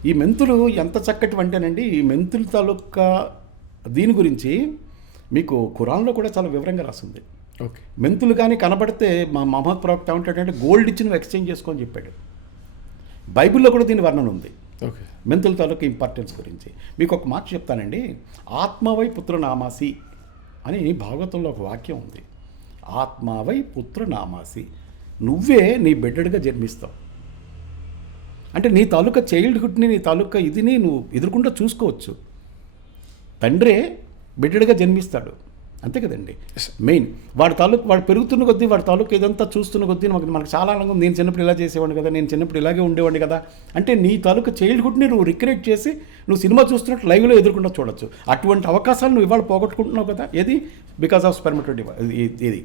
ఈ మెంతులు ఎంత చక్కటి అంటేనండి, ఈ మెంతుల తాలూకా దీని గురించి మీకు ఖురాన్లో కూడా చాలా వివరంగా రాస్తుంది. ఓకే. మెంతులు కానీ కనబడితే మా మహమ్మద్ ప్రవక్త ఏమంటాడంటే గోల్డ్ ఇచ్చి నువ్వు ఎక్స్చేంజ్ చేసుకొని చెప్పాడు. బైబిల్లో కూడా దీని వర్ణన ఉంది. ఓకే. మెంతుల తాలూకా ఇంపార్టెన్స్ గురించి మీకు ఒక మాట చెప్తానండి. ఆత్మవై పుత్రనామాసి అని భాగవతంలో ఒక వాక్యం ఉంది. ఆత్మవై పుత్రనామాసి, నువ్వే నీ బిడ్డడిగా జన్మిస్తావు. అంటే నీ తాలూకా చైల్డ్హుడ్ని, నీ తాలూకా ఇదిని నువ్వు ఎదుర్కొంటూ చూసుకోవచ్చు. తండ్రే బిడ్డడిగా జన్మిస్తాడు, అంతే కదండి మెయిన్. వాడి పెరుగుతున్న కొద్దీ వాడి తాలూకు ఇదంతా చూస్తున్న కొద్దీ మనకు చాలా ఆనందం. నేను చిన్నప్పుడు ఇలా చేసేవాడిని కదా, నేను చిన్నప్పుడు ఇలాగే ఉండేవాడిని కదా అంటే నీ తాలూకు చైల్డ్హుడ్ని నువ్వు రిక్రియేట్ చేసి నువ్వు సినిమా చూస్తున్నట్టు లైవ్లో ఎదుర్కొంటూ చూడొచ్చు. అటువంటి అవకాశాలు నువ్వు ఇవాళ పోగొట్టుకుంటున్నావు కదా, ఏది బికాస్ ఆఫ్ స్పెర్మటోజోవా. ఇది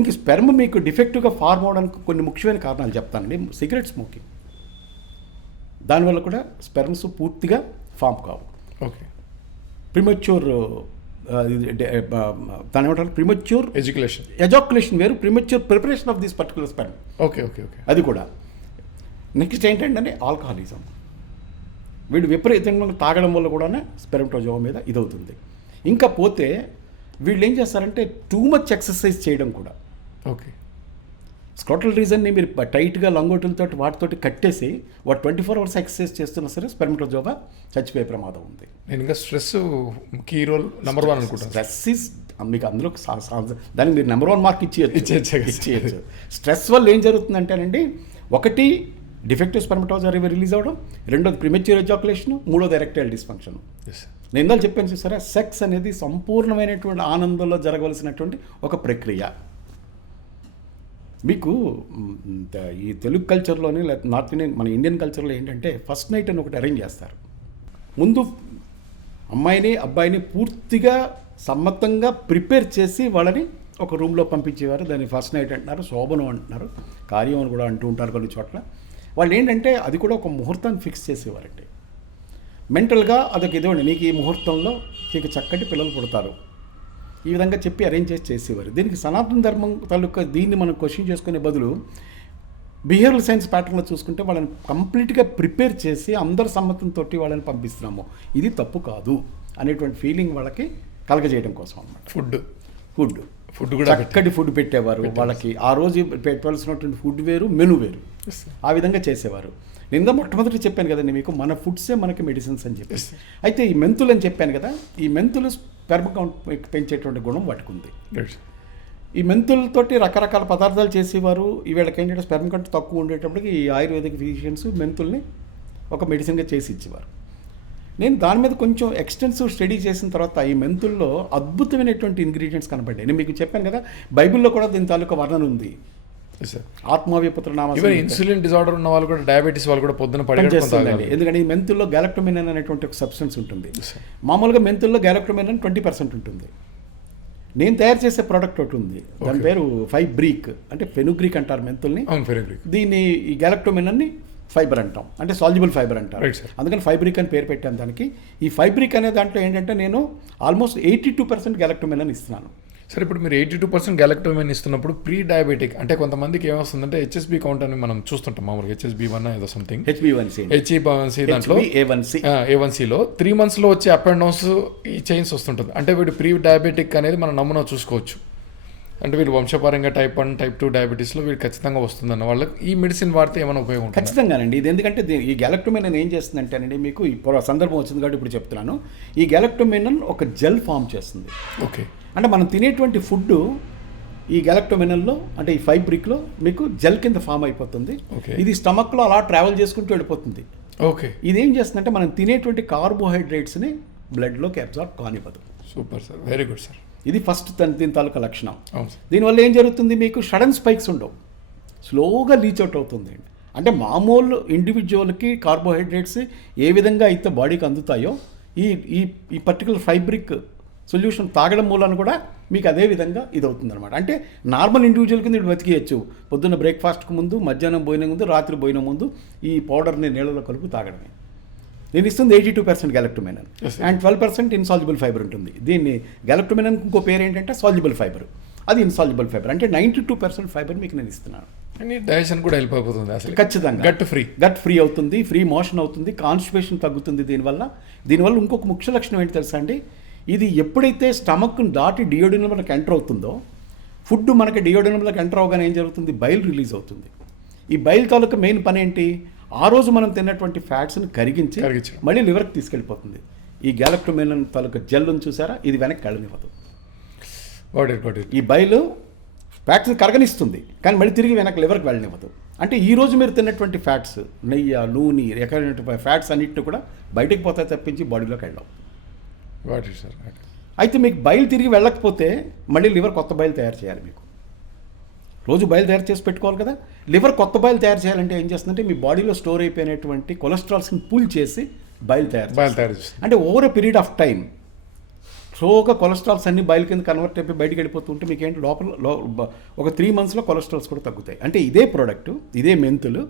ఇంక స్పెర్మ్ మీకు డిఫెక్టివ్గా ఫార్మ్ అవడానికి కొన్ని ముఖ్యమైన కారణాలు చెప్తానండి. సిగరెట్ స్మోకింగ్, దానివల్ల కూడా స్పెర్మ్స్ పూర్తిగా ఫామ్ కావు. ఓకే. ప్రిమచ్యూర్ దాని ఏమంటారు, ప్రిమచ్యూర్ ఎజాక్యులేషన్ వేరు, premature preparation of this particular sperm. Okay okay okay. అది కూడా. నెక్స్ట్ ఏంటంటే ఆల్కహాలిజం, వీడు విపరీతంగా తాగడం వల్ల కూడా స్పెర్మటోజోవా మీద ఇదవుతుంది. ఇంకా పోతే వీళ్ళు ఏం చేస్తారంటే టూ మచ్ ఎక్సర్సైజ్ చేయడం కూడా. ఓకే. స్క్రోటల్ రీజన్ని మీరు టైట్గా లంగోటులతో వాటితోటి కట్టేసి వాడు 24 hours ఎక్సర్సైజ్ చేస్తున్నా సరే స్పెర్మటోజోవా చచ్చిపోయే ప్రమాదం ఉంది. నేను ఇంకా స్ట్రెస్ కీ రోల్ నెంబర్ 1 అనుకుంటాను. స్ట్రెస్ ఈజ్ మీకు అందులో దానికి మీరు నెంబర్ 1 మార్క్ ఇచ్చేయచ్చు. స్ట్రెస్ వల్ల ఏం జరుగుతుందంటేనండి, ఒకటి డిఫెక్టివ్ స్పెర్మటోజోవా రిలీజ్ అవ్వడం, రెండోది ప్రిమెచ్యూర్ ఎజాక్యులేషన్, మూడోది ఎరెక్టైల్ డిస్ఫంక్షన్. నేను ఇందాక చెప్పాను చూసారా, సెక్స్ అనేది సంపూర్ణమైనటువంటి ఆనందంలో జరగవలసినటువంటి ఒక ప్రక్రియ. మీకు ఈ తెలుగు కల్చర్లోని లేకపోతే నార్త్ ఇండియన్ మన ఇండియన్ కల్చర్లో ఏంటంటే ఫస్ట్ నైట్ అని ఒకటి అరేంజ్ చేస్తారు. ముందు అమ్మాయిని అబ్బాయిని పూర్తిగా సమ్మతంగా ప్రిపేర్ చేసి వాళ్ళని ఒక రూమ్లో పంపించేవారు. దాన్ని ఫస్ట్ నైట్ అంటున్నారు, శోభనం అంటున్నారు, కార్యం అని కూడా అంటూ ఉంటారు కొన్ని చోట్ల. వాళ్ళు ఏంటంటే అది కూడా ఒక ముహూర్తాన్ని ఫిక్స్ చేసేవారండి. మెంటల్గా అదొక ఇదివ్వండి, నీకు ఈ ముహూర్తంలో నీకు చక్కటి పిల్లలు పుడతారు, ఈ విధంగా చెప్పి అరేంజ్ చేసేవారు. దీనికి సనాతన ధర్మం తాలూకా దీన్ని మనం క్వశ్చన్ చేసుకునే బదులు బిహేవియరల్ సైన్స్ ప్యాటర్న్లో చూసుకుంటే వాళ్ళని కంప్లీట్గా ప్రిపేర్ చేసి అందరి సమ్మతంతో వాళ్ళని పంపిస్తున్నాము, ఇది తప్పు కాదు అనేటువంటి ఫీలింగ్ వాళ్ళకి కలగజేయడం కోసం అన్నమాట. ఫుడ్ కూడా చక్కటి ఫుడ్ పెట్టేవారు వాళ్ళకి. ఆ రోజు పెట్టవలసినటువంటి ఫుడ్ వేరు, మెను వేరు, ఆ విధంగా చేసేవారు. నేను మొట్టమొదటి చెప్పాను కదండి మీకు, మన ఫుడ్సే మనకి మెడిసిన్స్ అని చెప్పేసి. అయితే ఈ మెంతులు అని చెప్పాను కదా, ఈ మెంతులు స్పెర్మ్ కౌంట్ పెంచేటువంటి గుణం వాటికి ఉంది. ఈ మెంతులతోటి రకరకాల పదార్థాలు చేసేవారు. వీళ్ళకి ఏంటంటే స్పెర్మ్ కౌంట్ తక్కువ ఉండేటప్పటికి ఈ ఆయుర్వేదిక్ ఫిజిషియన్స్ మెంతుల్ని ఒక మెడిసిన్గా చేసి ఇచ్చేవారు. నేను దాని మీద కొంచెం ఎక్స్టెన్సివ్ స్టడీ చేసిన తర్వాత ఈ మెంతుల్లో అద్భుతమైనటువంటి ఇంగ్రీడియంట్స్ కనపడ్డాయి. నేను మీకు చెప్పాను కదా, బైబిల్లో కూడా దీని తాలూకా వర్ణన ఉంది. ఆత్మవ్యపుత్ర నామ ఇన్సులిన్ డిజార్డర్ ఉన్న వాళ్ళు కూడా, డయాబెటీస్ వాళ్ళు కూడా పొద్దున పనిచేస్తుందండి. ఎందుకంటే ఈ మెంతుల్లో గ్యాలక్టోమిన్ అనేటువంటి ఒక సబ్స్టెన్స్ ఉంటుంది. మామూలుగా మెంతుల్లో గ్యాలక్టోమిన్ అని 20% ఉంటుంది. నేను తయారు చేసే ప్రోడక్ట్ ఒకటి ఉంది, దాని పేరు ఫైబ్రీక్, అంటే ఫెనుగ్రీక్ అంటారు మెంతుల్ని. దీన్ని ఈ గ్యాలక్టోమిన్ అని ఫైబర్ అంటాం, అంటే సాల్యుబుల్ ఫైబర్ అంటారు. అందుకని ఫైబ్రిక్ అని పేరు పెట్టాను దానికి. ఈ ఫైబ్రిక్ అనే దాంట్లో ఏంటంటే నేను ఆల్మోస్ట్ 82% గ్యాలక్టోమిన్ అని ఇస్తున్నాను. సరే, ఇప్పుడు మీరు 82% గ్యాలక్టోమిన్ ఇస్తున్నప్పుడు ప్రీ డయాబెటిక్ అంటే కొంతమందికి ఏమొస్తుందంటే హెచ్ఎస్బి కౌంట్ అని మనం చూస్తుంటాం మామూలుగా, HSB1 ఏదో సంథింగ్, HbA1c దాంట్లో A1cలో 3 monthsలో వచ్చే అప్ అండ్ డౌన్స్ ఈ చేంజ్ వస్తుంటుంది. అంటే వీడు ప్రీ డయాబెటిక్ అనేది మనం నమూనా చూసుకోవచ్చు. అంటే వీళ్ళు వంశపారంగా టైప్ 1 టైప్ 2 డయాబెటీస్లో వీళ్ళు ఖచ్చితంగా వస్తుందన్న వాళ్ళకి ఈ మెడిసిన్ వాడితే ఏమైనా ఉపయోగం ఉంటుంది? ఖచ్చితంగానండి. ఇది ఎందుకంటే ఈ గ్యాలక్టోమిన్ ఏం చేస్తుందంటేనండి, మీకు ఇప్పుడు సందర్భం వచ్చింది కాబట్టి ఇప్పుడు చెప్తున్నాను. ఈ గ్యాలక్టోమిన్ ఒక జెల్ ఫామ్ చేస్తుంది. ఓకే. అంటే మనం తినేటువంటి ఫుడ్ ఈ గ్యాలక్టోమినల్లో అంటే ఈ ఫైబ్రిక్లో మీకు జెల్ కింద ఫామ్ అయిపోతుంది. ఇది స్టమక్లో అలా ట్రావెల్ చేసుకుంటూ వెళ్ళిపోతుంది. ఓకే. ఇదేం చేస్తుందంటే మనం తినేటువంటి కార్బోహైడ్రేట్స్ని బ్లడ్లోకి అబ్జార్బ్ కానివ్వదు. Super sir, very good sir. ఇది ఫస్ట్ దీని తాలూకా లక్షణం. దీనివల్ల ఏం జరుగుతుంది, మీకు సడన్ స్పైక్స్ ఉండవు, స్లోగా లీచ్ అవుట్ అవుతుంది. అంటే మామూలు ఇండివిజువల్కి కార్బోహైడ్రేట్స్ ఏ విధంగా అయితే బాడీకి అందుతాయో ఈ పర్టికులర్ ఫైబ్రిక్ సొల్యూషన్ తాగడం మూలన కూడా మీకు అదే విధంగా ఇది అవుతుంది అనమాట. అంటే నార్మల్ ఇండివిజువల్ కింద ఇది బతికేయచ్చు. పొద్దున్న బ్రేక్ఫాస్ట్కి ముందు, మధ్యాహ్నం భోజనం ముందు, రాత్రి భోజనం ముందు ఈ పౌడర్ని నీళ్ళలో కలుపు తాగడమే. నేను ఇస్తుంది 82% గ్యాలక్టోమిన్ అండ్ 12% ఇన్సాల్యుబుల్ ఫైబర్ ఉంటుంది. దీన్ని గ్యాలక్టోమిన్ ఇంకో పేరు ఏంటంటే సాల్యుబుల్ ఫైబర్, అది ఇన్సాల్యుబల్ ఫైబర్. అంటే 92% ఫైబర్ మీకు నేను ఇస్తున్నాను. డైజెషన్ కూడా హెల్ప్ అయిపోతుంది అసలు. ఖచ్చితంగా గట్ ఫ్రీ అవుతుంది, ఫ్రీ మోషన్ అవుతుంది, కాన్స్టిపేషన్ తగ్గుతుంది. దీనివల్ల ఇంకొక ముఖ్య లక్షణం ఏంటి తెలుసా అండి, ఇది ఎప్పుడైతే స్టమక్ను దాటి డియోడినమ్లోకి ఎంటర్ అవుతుందో, ఫుడ్ మనకి డియోడినమ్లోకి ఎంటర్ అవగానే ఏం జరుగుతుంది, బైల్ రిలీజ్ అవుతుంది. ఈ బైల్ తాలూకా మెయిన్ పని ఏంటి, ఆ రోజు మనం తిన్నటువంటి ఫ్యాట్స్ని కరిగించి మళ్ళీ లివర్కి తీసుకెళ్ళిపోతుంది. ఈ గ్యాలక్టోమిన్ తాలూకా జెల్ని చూసారా, ఇది వెనక్కి వెళ్ళనివ్వదు. ఈ బైలు ఫ్యాట్స్ని కరగనిస్తుంది కానీ మళ్ళీ తిరిగి వెనక్కి లివర్కి వెళ్ళనివ్వదు. అంటే ఈ రోజు మీరు తిన్నటువంటి ఫ్యాట్స్, నెయ్యి, నూనె, రకమైన ఫ్యాట్స్ అన్నింటినీ కూడా బయటకు పోతాయి తప్పించి బాడీలోకి వెళ్ళవు. What it sir. అయితే మీకు బయలు తిరిగి వెళ్ళకపోతే మళ్ళీ లివర్ కొత్త బయలు తయారు చేయాలి. మీకు రోజు బయలు తయారు చేసి పెట్టుకోవాలి కదా. లివర్ కొత్త బయలు తయారు చేయాలంటే ఏం చేస్తుందంటే మీ బాడీలో స్టోర్ అయిపోయినటువంటి కొలెస్ట్రాల్స్ని పూల్ చేసి బయలు తయారు చేస్తుంది. అంటే over a period of time స్లోగా కొలెస్ట్రాల్స్ అన్ని బయలు కింద కన్వర్ట్ అయిపోయి బయటికి వెళ్ళిపోతుంటే మీకు ఏంటి లోపల ఒక 3 monthsలో కొలెస్ట్రాల్స్ కూడా తగ్గుతాయి. అంటే ఇదే ప్రోడక్ట్, ఇదే మెంతులు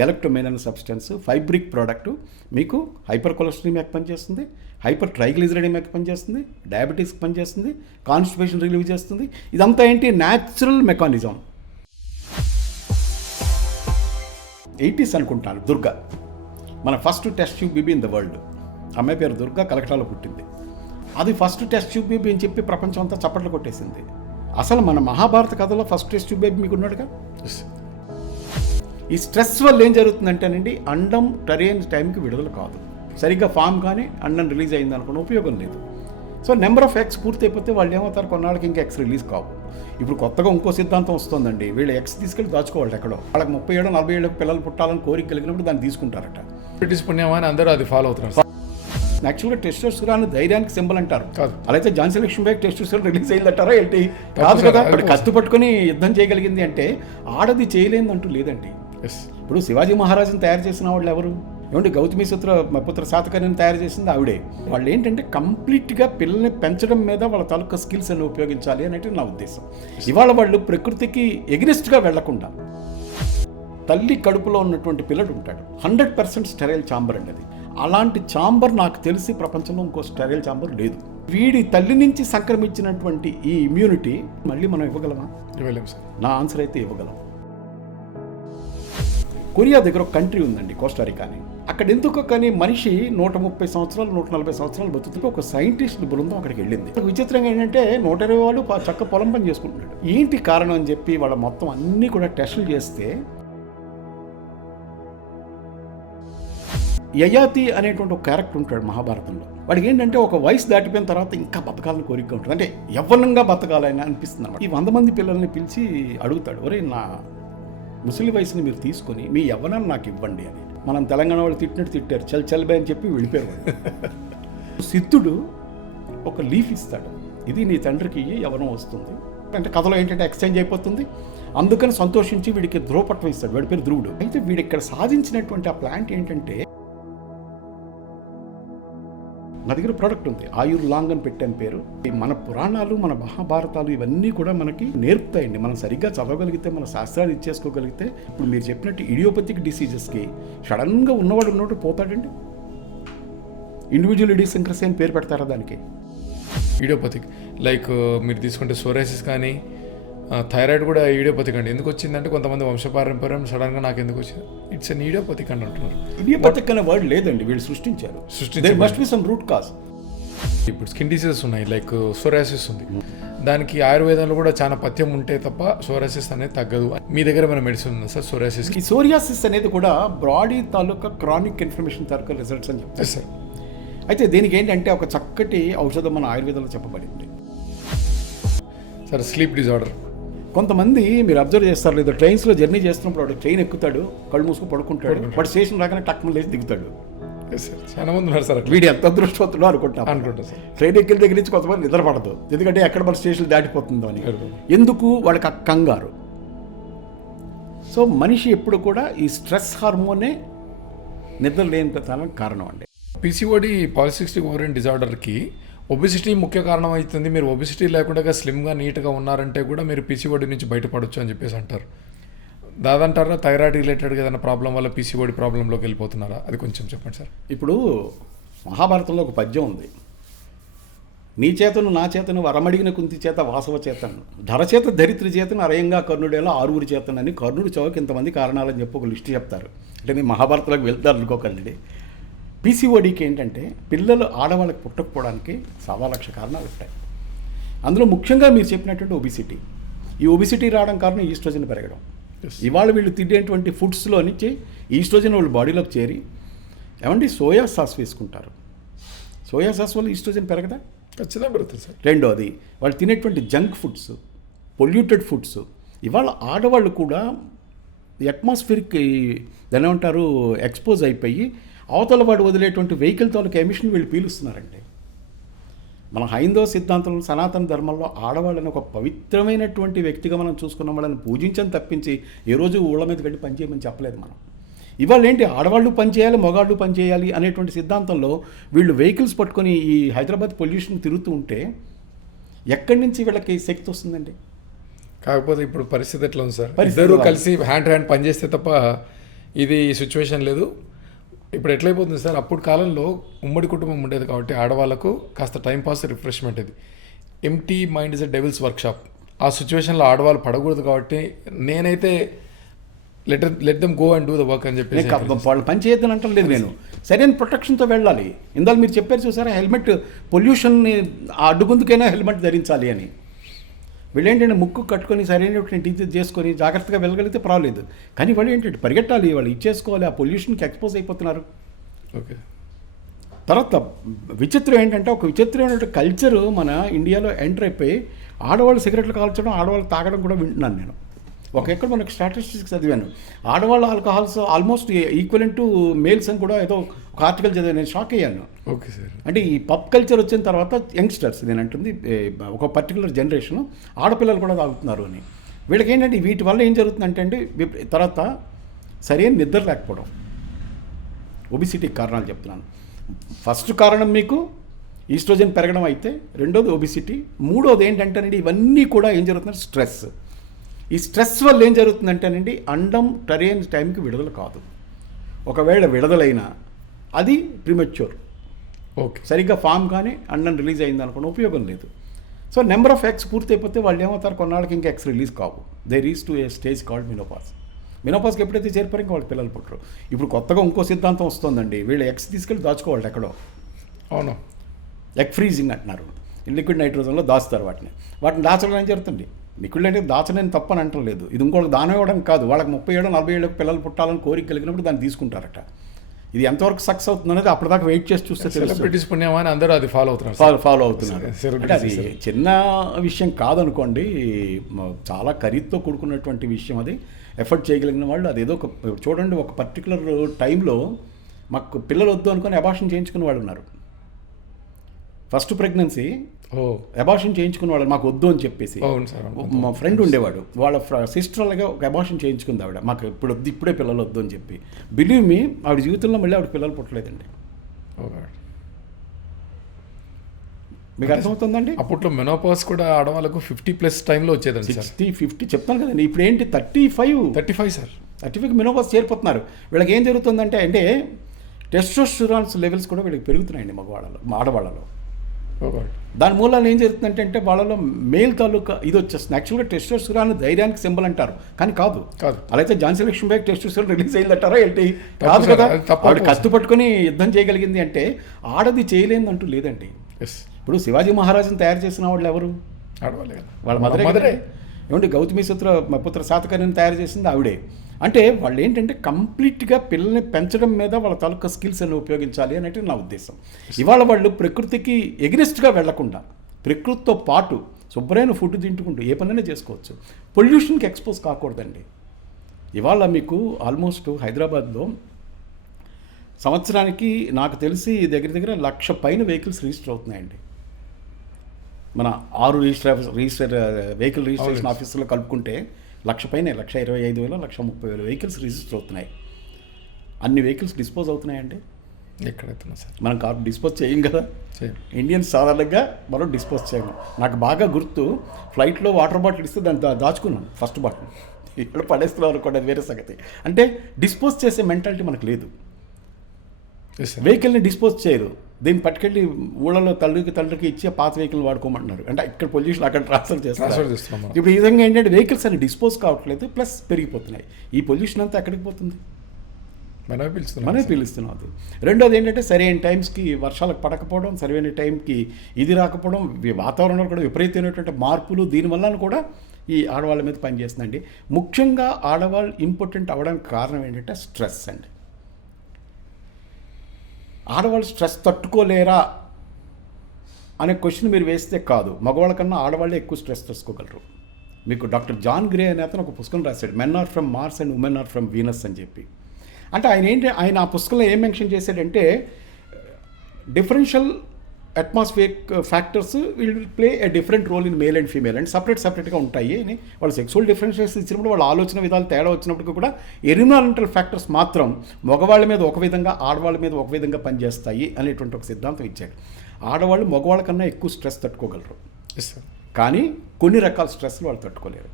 గెలక్టోమైన్ అనే సబ్స్టెన్స్ ఫైబ్రిక్ ప్రోడక్ట్ మీకు హైపర్ కొలెస్ట్రామియాకి పనిచేస్తుంది, హైపర్ ట్రైగ్లిజరైడేమియాకి పనిచేస్తుంది, డయాబెటీస్కి పనిచేస్తుంది, కాన్స్టిపేషన్ రిలీవ్ చేస్తుంది. ఇదంతా ఏంటి న్యాచురల్ మెకానిజం. 80s అనుకుంటాను దుర్గా మన first test tube baby in the world. అమ్మాయి పేరు దుర్గా, కలకటాలో పుట్టింది. అది ఫస్ట్ టెస్ట్ ట్యూబ్ బేబీ అని చెప్పి ప్రపంచం అంతా చప్పట్లు కొట్టేసింది. అసలు మన మహాభారత కథలో ఫస్ట్ టెస్ట్ ట్యూబ్ బేబీ మీకు ఉన్నాడుగా. ఈ స్ట్రెస్ వల్ల ఏం జరుగుతుందంటేనండి అండం టరైన్ టైంకి విడుదల కాదు, సరిగ్గా ఫామ్ కానీ అండం రిలీజ్ అయింది అనుకున్న ఉపయోగం లేదు. సో నెంబర్ ఆఫ్ ఎగ్స్ పూర్తి అయిపోతే వాళ్ళు ఏమవుతారు, కొన్నాళ్ళకి ఇంకా ఎగ్స్ రిలీజ్ కావు. ఇప్పుడు కొత్తగా ఇంకో సిద్ధాంతం వస్తుందండి, వీళ్ళు ఎగ్స్ తీసుకెళ్ళి దాచుకోవాలి ఎక్కడో. వాళ్ళకి 37-40 ఏళ్ళకి పిల్లలు పుట్టాలని కోరిక కలిగినప్పుడు దాన్ని తీసుకుంటారట. బ్రిటిష్ పుణ్యమని అందరూ అది ఫాలో అవుతున్నారు. యాక్చువల్గా టెస్టోస్టెరాన్ ధైర్యానికి సింబల్ అంటారు. కాదు, అలాగే ఝాన్సీ లక్ష్మీబాయి టెస్టోస్టెరాన్ రిలీజ్ అయిందంటారా ఏంటి? కాదు కదా. ఇప్పుడు కత్తి పట్టుకొని యుద్ధం చేయగలిగింది అంటే ఆడది చేయలేని అంటూ లేదండి. ఇప్పుడు శివాజీ మహారాజుని తయారు చేసిన వాళ్ళు ఎవరు? ఏమంటే గౌతమి పుత్ర శాతకర్ణిని తయారు చేసింది ఆవిడే. వాళ్ళు ఏంటంటే కంప్లీట్గా పిల్లల్ని పెంచడం మీద వాళ్ళ తాలూకా స్కిల్స్ అని ఉపయోగించాలి అనేది నా ఉద్దేశం. ఇవాళ వాళ్ళు ప్రకృతికి ఎగ్నెస్ట్గా వెళ్లకుండా, తల్లి కడుపులో ఉన్నటువంటి పిల్లడు ఉంటాడు 100% స్టెరైల్ ఛాంబర్ అండి. అది అలాంటి ఛాంబర్ నాకు తెలిసి ప్రపంచంలో ఇంకో స్టెరైల్ ఛాంబర్ లేదు. వీడి తల్లి నుంచి సంక్రమించినటువంటి ఈ ఇమ్యూనిటీ మళ్ళీ మనం ఇవ్వగలమా? ఇవ్వలేము సార్. నా ఆన్సర్ అయితే ఇవ్వగలం. కొరియా దగ్గర ఒక కంట్రీ ఉందండి, కోస్టారికా అని. అక్కడ ఎందుకో కానీ మనిషి 130 సంవత్సరాలు 140 సంవత్సరాలు బతుకుతూ ఒక సైంటిస్ట్ బృందం అక్కడికి వెళ్ళింది. విచిత్రంగా ఏంటంటే 120 వాళ్ళు చక్క పొలం పని చేసుకుంటున్నాడు. ఏంటి కారణం అని చెప్పి వాళ్ళ మొత్తం అన్నీ కూడా టెస్టులు చేస్తే యయాతి అనేటువంటి ఒక క్యారెక్టర్ ఉంటాడు మహాభారతంలో. వాడికి ఏంటంటే ఒక వయసు దాటిపోయిన తర్వాత ఇంకా బతకాలని కోరిక ఉంటుంది, అంటే యవ్వనంగా బతకాలని అనిపిస్తుంది అన్నమాట. ఈ 100 మంది పిల్లల్ని పిలిచి అడుగుతాడు, ఒరే నా ముసలి వయసుని మీరు తీసుకొని మీ యవ్వనాన్ని నాకు ఇవ్వండి అని. మనం తెలంగాణ వాళ్ళు తిట్టినట్టు తిట్టారు, చల్బే అని చెప్పి వెళ్ళిపోయారు. సిద్ధుడు ఒక లీఫ్ ఇస్తాడు, ఇది నీ తండ్రికి యవ్వనం వస్తుంది అంటే కథలో ఏంటంటే ఎక్స్చేంజ్ అయిపోతుంది. అందుకని సంతోషించి వీడికి ధ్రువపట్నం ఇస్తాడు, వాడి పేరు ధ్రువుడు. అయితే వీడి ఇక్కడ సాధించినటువంటి ఆ ప్లాంట్ ఏంటంటే, నా దగ్గర ప్రోడక్ట్ ఉంది ఆయుర్ లాంగ్ అని పెట్టాను పేరు. మన పురాణాలు మన మహాభారతాలు ఇవన్నీ కూడా మనకి నేర్పుతాయండి. మనం సరిగ్గా చదవగలిగితే, మన శాస్త్రాలు ఇచ్చేసుకోగలిగితే. ఇప్పుడు మీరు చెప్పినట్టు ఇడియోపతిక్ డిసీజెస్కి సడన్గా ఉన్నవాడు పోతాడండి. ఇండివిజువల్ ఇడియోసింక్రసీ అని పేరు పెడతారా దానికి? ఇడియోపతిక్ లైక్ మీరు తీసుకుంటే సోరైసిస్ కానీ థైరాయిడ్ కూడా ఇడియోపతిక్ అండి. ఎందుకు వచ్చిందంటే కొంతమంది వంశపారంపర్యం సడన్గా నాకు ఎందుకు వచ్చింది, ఇట్స్ అన్ ఇడియోపతిక్ అని అంటున్నారు. ఇడియోపతిక్ అనే వర్డ్ లేదండి, వీళ్ళు సృష్టించారు. There must be some root cause. ఇప్పుడు స్కిన్ డిసీజెస్ ఉన్నాయి, లైక్ సోరాసిస్ ఉంది. దానికి ఆయుర్వేదంలో కూడా చాలా పథ్యం ఉంటే తప్ప సోరాసిస్ అనేది తగ్గదు. మీ దగ్గర మన మెడిసిన్ ఉందా సార్ సోరాసిస్? ఈ సోరియాసిస్ అనేది కూడా బాడీ తాలూకా క్రానిక్ ఇన్ఫ్లమేషన్ తాలూకా రిజల్ట్స్ అని చెప్తారు సార్. అయితే దీనికి ఏంటంటే ఒక చక్కటి ఔషధం మన ఆయుర్వేదంలో చెప్పబడింది సార్. స్లీప్ డిజార్డర్ కొంతమంది మీరు అబ్జర్వ్ చేస్తారు, లేదా ట్రైన్స్లో జర్నీ చేస్తున్నప్పుడు వాడు ట్రైన్ ఎక్కుతాడు, కళ్ళు మూసుకు పడుకుంటాడు, వాడు స్టేషన్ రాగానే టక్మని లేచి దిగుతాడు. చాలా మంది ఉన్నారు సార్. వీడు ఎంత అదృష్టవంతుడో అనుకుంటా సార్. ట్రైన్ ఎక్కిన దగ్గర నుంచి కొంతమంది నిద్ర పడదు, ఎందుకంటే ఎక్కడ మన స్టేషన్ దాటిపోతుందో అని. ఎందుకు? వాళ్ళకి ఆ కంగారు. సో మనిషి ఎప్పుడు కూడా ఈ స్ట్రెస్ హార్మోనే నిద్ర లేని కారణం అండి. పీసీఓడి పాలిసిస్టిక్ ఓవరియన్ డిజార్డర్కి ఒబిసిటీ ముఖ్య కారణం అవుతుంది. మీరు ఒబిసిటీ లేకుండా స్లిమ్గా నీట్గా ఉన్నారంటే కూడా మీరు పీసీఓడి నుంచి బయటపడవచ్చు అని చెప్పేసి అంటారు. దాదంటారా థైరాయిడ్ రిలేటెడ్గా ఏదైనా ప్రాబ్లం వల్ల పీసీఓడి ప్రాబ్లంలోకి వెళ్ళిపోతున్నారా? అది కొంచెం చెప్పండి సార్. ఇప్పుడు మహాభారతంలో ఒక పద్యం ఉంది, నీ చేతను నా చేతను వరమడిగిన కుంతి చేత వాసవ చేతను ధరచేత ధరిత్రి చేతను అరయంగా కర్ణుడేలా ఆరుగురి చేతనని కర్ణుడు చౌకి ఇంతమంది కారణాలని చెప్పి ఒక లిస్ట్ చెప్తారు. అంటే నేను మహాభారతంలోకి వెళ్తారు అనుకోకండి. పీసీఓడికి ఏంటంటే పిల్లలు ఆడవాళ్ళకి పుట్టకపోవడానికి 1,00,000 కారణాలు ఉంటాయి. అందులో ముఖ్యంగా మీరు చెప్పినటువంటి ఒబిసిటీ. ఈ ఒబిసిటీ రావడం కారణం ఈస్ట్రోజన్ పెరగడం. ఇవాళ వీళ్ళు తినేటువంటి ఫుడ్స్లో నుంచి ఈస్ట్రోజన్ వాళ్ళ బాడీలోకి చేరి ఏమండి సోయా సాస్ వేసుకుంటారు. సోయా సాస్ వల్ల ఈస్ట్రోజన్ పెరగదా? ఖచ్చితంగా పెరుగుతుంది సార్. రెండోది వాళ్ళు తినేటువంటి జంక్ ఫుడ్స్, పొల్యూటెడ్ ఫుడ్స్. ఇవాళ ఆడవాళ్ళు కూడా అట్మాస్ఫియర్కి దాని ఏమంటారు ఎక్స్పోజ్ అయిపోయి అవతల వాడు వదిలేటువంటి వెహికల్ తాలూకు ఎమిషన్ వీళ్ళు పీలుస్తున్నారండి. మన హైందవ సిద్ధాంతంలో సనాతన ధర్మంలో ఆడవాళ్ళని ఒక పవిత్రమైనటువంటి వ్యక్తిగా మనం చూసుకున్న వాళ్ళని పూజించని తప్పించి ఏ రోజు ఊళ్ళ మీదకి వెళ్ళి పనిచేయమని చెప్పలేదు మనం. ఇవాళ ఏంటి, ఆడవాళ్ళు పనిచేయాలి, మగాళ్ళు పనిచేయాలి అనేటువంటి సిద్ధాంతంలో వీళ్ళు వెహికల్స్ పట్టుకొని ఈ హైదరాబాద్ పొల్యూషన్ తిరుగుతూ ఉంటే ఎక్కడి నుంచి వీళ్ళకి శక్తి వస్తుందండి? కాకపోతే ఇప్పుడు పరిస్థితి ఎట్లా ఉంది సార్? పరిస్థితి ఇద్దరు ఎలా కలిసి హ్యాండ్ హ్యాండ్ పనిచేస్తే తప్ప ఇది సిచ్యువేషన్ లేదు. ఇప్పుడు ఎట్లయిపోతుంది సార్, అప్పుడు కాలంలో ఉమ్మడి కుటుంబం ఉండేది కాబట్టి ఆడవాళ్ళకు కాస్త టైంపాస్, రిఫ్రెష్మెంట్. ఇది empty mind is a devils workshop. ఆ సిచ్యువేషన్లో ఆడవాళ్ళు పడకూడదు కాబట్టి నేనైతే let them go and do the work అని చెప్పి వాళ్ళు పని చేయొద్దని అంటలేదు నేను. సరైన ప్రొటెక్షన్తో వెళ్ళాలి. ఇందాక మీరు చెప్పారు చూసారా, హెల్మెట్ పొల్యూషన్ని అడ్డుగుందుకైనా హెల్మెట్ ధరించాలి అని. వీళ్ళేంటంటే ముక్కు కట్టుకొని సరైనటువంటి ఇది చేసుకొని జాగ్రత్తగా వెళ్ళగలిగితే పర్వాలేదు. కానీ వాళ్ళు ఏంటంటే పరిగెట్టాలి, వాళ్ళు ఇచ్చేసుకోవాలి, ఆ పొల్యూషన్కి ఎక్స్పోజ్ అయిపోతున్నారు. ఓకే. తర్వాత విచిత్రం ఏంటంటే, ఒక విచిత్రమైన కల్చరు మన ఇండియాలో ఎంటర్ అయిపోయి ఆడవాళ్ళు సిగరెట్లు కాల్చడం, ఆడవాళ్ళు తాగడం కూడా వింటున్నాను నేను. ఎక్కడ మనకు స్టాటిస్టిక్స్ చదివాను, ఆడవాళ్ళ alcohols almost equivalent to males అని కూడా ఏదో ఒక ఆర్టికల్ చదివాను. నేను షాక్ అయ్యాను. Okay sir. అంటే ఈ పబ్ కల్చర్ వచ్చిన తర్వాత యంగ్స్టర్స్, నేను అంటుంది ఒక పర్టికులర్ జనరేషన్ ఆడపిల్లలు కూడా తాగుతున్నారు అని. వీళ్ళకి ఏంటంటే వీటి వల్ల ఏం జరుగుతుందంటే అండి, తర్వాత సరైన నిద్ర లేకపోవడం, ఒబిసిటీ కారణాలు చెప్తున్నాను. ఫస్ట్ కారణం మీకు ఈస్ట్రోజన్ పెరగడం అయితే, రెండోది ఒబిసిటీ, మూడోది ఏంటంటేనండి ఇవన్నీ కూడా ఏం జరుగుతుందంటే స్ట్రెస్. ఈ స్ట్రెస్ వల్ల ఏం జరుగుతుందంటేనండి అండం సరైన టైంకి విడుదల కాదు. ఒకవేళ విడుదలైనా అది ప్రిమెచ్యూర్. ఓకే. సరిగ్గా ఫామ్ కానీ అండం రిలీజ్ అయింది అనుకోండి, ఉపయోగం లేదు. సో నెంబర్ ఆఫ్ ఎగ్స్ పూర్తి అయిపోతే వాళ్ళు ఏమవుతారు, కొన్నాళ్ళకి ఇంకా ఎగ్స్ రిలీజ్ కావు. They reach to a stage called menopause. మినోపాజ్కి ఎప్పుడైతే చేరిపోయారో ఇంకా వాళ్ళు పిల్లలు పుట్టరు. ఇప్పుడు కొత్తగా ఇంకో సిద్ధాంతం వస్తుందండి, వీళ్ళు ఎగ్స్ తీసుకెళ్ళి దాచుకోవాలి ఎక్కడో. అవును, ఎగ్ ఫ్రీజింగ్ అంటున్నారు. లిక్విడ్ నైట్రోజన్లో దాచుతారు వాటిని దాచడం ఏం జరుగుతుంది. లిక్విడ్ అంటే దాచడానికి తప్పని అంటం లేదు. ఇది ఇంకోటి దానం ఇవ్వడం కాదు, వాళ్ళకి 37-40 పిల్లలు పుట్టాలని కోరిక కలిగినప్పుడు దాన్ని తీసుకుంటారట. ఇది ఎంతవరకు సక్సెస్ అవుతుంది అనేది అప్పటిదాకా వెయిట్ చేసి చూస్తే సెలబ్రిటీస్ పుణ్యమని అందరూ అది ఫాలో అవుతున్నారు. అంటే అది చిన్న విషయం కాదనుకోండి, చాలా ఖరీదుతో కూడుకున్నటువంటి విషయం. అది ఎఫర్ట్ చేయగలిగిన వాళ్ళు అదేదో చూడండి, ఒక పర్టికులర్ టైంలో మాకు పిల్లలు వద్దు అనుకొని అబార్షన్ చేయించుకునే వాళ్ళు ఉన్నారు. ఫస్ట్ ప్రెగ్నెన్సీ అబార్షన్ చేయించుకున్న వాళ్ళు మాకు వద్దు అని చెప్పేసి. మా ఫ్రెండ్ ఉండేవాడు, వాళ్ళ సిస్టర్ అలాగే ఒక అబార్షన్ చేయించుకుంది ఆవిడ, మాకు ఇప్పుడే పిల్లలు వద్దు అని చెప్పి. బిలీవ్ మీ, ఆవిడ జీవితంలో మళ్ళీ ఆవిడ పిల్లలు పుట్టలేదండి. మీకు అర్థమవుతుందండి? అప్పట్లో మెనోపాజ్ కూడా ఆడవాళ్ళకు 50+ టైంలో వచ్చేదండి. 60-50 చెప్తాను కదండి. ఇప్పుడు ఏంటి 35 సార్, 35 మెనోపాజ్ చేరిపోతున్నారు. వీళ్ళకి ఏం జరుగుతుందంటే టెస్టోస్టెరాన్స్ లెవెల్స్ కూడా వీళ్ళకి పెరుగుతున్నాయండి ఆడవాళ్ళలో. దాని మూలాలు ఏం జరుగుతుందంటే వాళ్ళలో మేల్ తాలూకా ఇది వచ్చేస్తుంది. యాక్చువల్గా టెస్టోస్టెరాన్ ధైర్యానికి సింబల్ అంటారు, కానీ కాదు. అలా అయితే ఝాన్సీ లక్ష్మీబాయి టెస్టోస్టెరాన్ రిలీజ్ అయిందంటారా ఏంటి? కాదు కదా. ఆవిడ కత్తి పట్టుకొని యుద్ధం చేయగలిగింది అంటే ఆడది చేయలేని అంటూ లేదండి. ఇప్పుడు శివాజీ మహారాజుని తయారు చేసిన వాళ్ళు ఎవరు? ఆడవాళ్ళే కదా, వాళ్ళ మదరే. ఏమంటే గౌతమిపుత్ర శాతకర్ణిని తయారు చేసింది ఆవిడే. అంటే వాళ్ళు ఏంటంటే కంప్లీట్గా పిల్లల్ని పెంచడం మీద వాళ్ళ తాలూకా స్కిల్స్ అని ఉపయోగించాలి అనేది నా ఉద్దేశం. ఇవాళ వాళ్ళు ప్రకృతికి ఎగ్నెస్ట్గా వెళ్లకుండా ప్రకృతితో పాటు శుభ్రమైన ఫుడ్ తింటుకుంటూ ఏ పనైనా చేసుకోవచ్చు. పొల్యూషన్కి ఎక్స్పోజ్ కాకూడదండి. ఇవాళ మీకు ఆల్మోస్ట్ హైదరాబాద్లో సంవత్సరానికి నాకు తెలిసి దగ్గర 1,00,000 పైన వెహికల్స్ రిజిస్టర్ అవుతున్నాయండి. మన 6 వెహికల్ రిజిస్ట్రేషన్ ఆఫీసులో కలుపుకుంటే 1,00,000 పైన, 1,25,000, 1,30,000 వెహికల్స్ రిజిస్టర్ అవుతున్నాయి. అన్ని వెహికల్స్ డిస్పోజ్ అవుతున్నాయండి. ఎక్కడైతున్నా సార్, మనం కార్ డిస్పోజ్ చేయం కదా. ఇండియన్స్ సాధారణంగా మనం డిస్పోజ్ చేయము. నాకు బాగా గుర్తు, ఫ్లైట్లో వాటర్ బాటిల్ ఇస్తే దాన్ని దాచుకున్నాను, ఫస్ట్ బాటిల్. ఇక్కడ పడేస్తున్నాం అనుకోండి, అది వేరే సంగతి. అంటే డిస్పోజ్ చేసే మెంటాలిటీ మనకు లేదు. వెహికల్ని డిస్పోజ్ చేయరు, దీన్ని పట్టుకెళ్ళి ఊళ్ళలో తండ్రికి ఇచ్చి పాత వెహికల్ వాడుకోమంటున్నారు. అంటే ఇక్కడ పొల్యూషన్ అక్కడ ట్రాన్స్ఫర్ చేస్తున్నారు. ఇప్పుడు ఈ విధంగా ఏంటంటే వెహికల్స్ అన్ని డిస్పోజ్ కావట్లేదు, ప్లస్ పెరిగిపోతున్నాయి. ఈ పొల్యూషన్ అంతా ఎక్కడికి పోతుంది? మనమే పీలుస్తున్నాం. అది రెండోది ఏంటంటే సరైన టైమ్స్కి వర్షాలకు పడకపోవడం, సరైన టైంకి ఇది రాకపోవడం, వాతావరణంలో కూడా విపరీతమైనటువంటి మార్పులు, దీనివల్ల కూడా ఈ ఆడవాళ్ళ మీద పనిచేస్తుందండి. ముఖ్యంగా ఆడవాళ్ళు ఇంపార్టెంట్ అవ్వడానికి కారణం ఏంటంటే స్ట్రెస్ అండి. ఆడవాళ్ళు స్ట్రెస్ తట్టుకోలేరా అనే క్వశ్చన్ మీరు వేస్తే కాదు, మగవాళ్ళ కన్నా ఆడవాళ్ళే ఎక్కువ స్ట్రెస్ తీసుకోగలరు. మీకు డాక్టర్ జాన్ గ్రే అనే అతను ఒక పుస్తకం రాశాడు, men are from Mars and women are from Venus అని చెప్పి. అంటే ఆయన ఆ పుస్తకంలో ఏం మెన్షన్ చేశాడంటే differential atmospheric factors will play a different role in male and female and సపరేట్గా ఉంటాయి అని వాళ్ళు సెక్సువల్ డిఫరెన్షియేషన్ ఇచ్చినప్పుడు వాళ్ళ ఆలోచన విధాలు తేడా వచ్చినప్పటికీ కూడా ఎన్విరాన్మెంటల్ ఫ్యాక్టర్స్ మాత్రం మగవాళ్ళ మీద ఒక విధంగా ఆడవాళ్ళ మీద ఒక విధంగా పనిచేస్తాయి అనేటువంటి ఒక సిద్ధాంతం ఇచ్చాడు. ఆడవాళ్ళు మగవాళ్ళ కన్నా ఎక్కువ స్ట్రెస్ తట్టుకోగలరు, కానీ కొన్ని రకాల స్ట్రెస్లు వాళ్ళు తట్టుకోలేరు.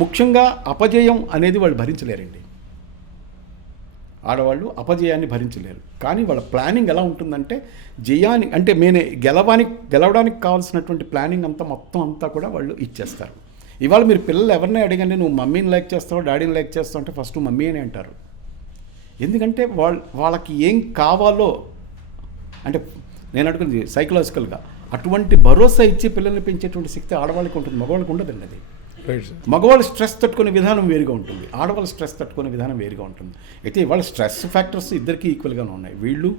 ముఖ్యంగా అపజయం అనేది వాళ్ళు భరించలేరండి. ఆడవాళ్ళు అపజయాన్ని భరించలేరు, కానీ వాళ్ళ ప్లానింగ్ ఎలా ఉంటుందంటే జయాన్ని అంటే గెలవడానికి కావాల్సినటువంటి ప్లానింగ్ మొత్తం అంతా కూడా వాళ్ళు ఇచ్చేస్తారు. ఇవాళ మీరు పిల్లలు ఎవరిని అడగండి, నువ్వు మమ్మీని లైక్ చేస్తావు డాడీని లైక్ చేస్తావు అంటే ఫస్ట్ మమ్మీ అని అంటారు. ఎందుకంటే వాళ్ళకి ఏం కావాలో అంటే నేను అడుగుతుంది సైకలాజికల్గా అటువంటి భరోసా ఇచ్చి పిల్లల్ని పెంచేటువంటి శక్తి ఆడవాళ్ళకి ఉంటుంది, మగవాళ్ళకి ఉండదండి. అది మగవాళ్ళు స్ట్రెస్ తట్టుకునే విధానం వేరుగా ఉంటుంది, ఆడవాళ్ళు స్ట్రెస్ తట్టుకునే విధానం వేరుగా ఉంటుంది. అయితే ఇవాళ స్ట్రెస్ ఫ్యాక్టర్స్ ఇద్దరికీ ఈక్వల్గానే ఉన్నాయి. వీళ్ళు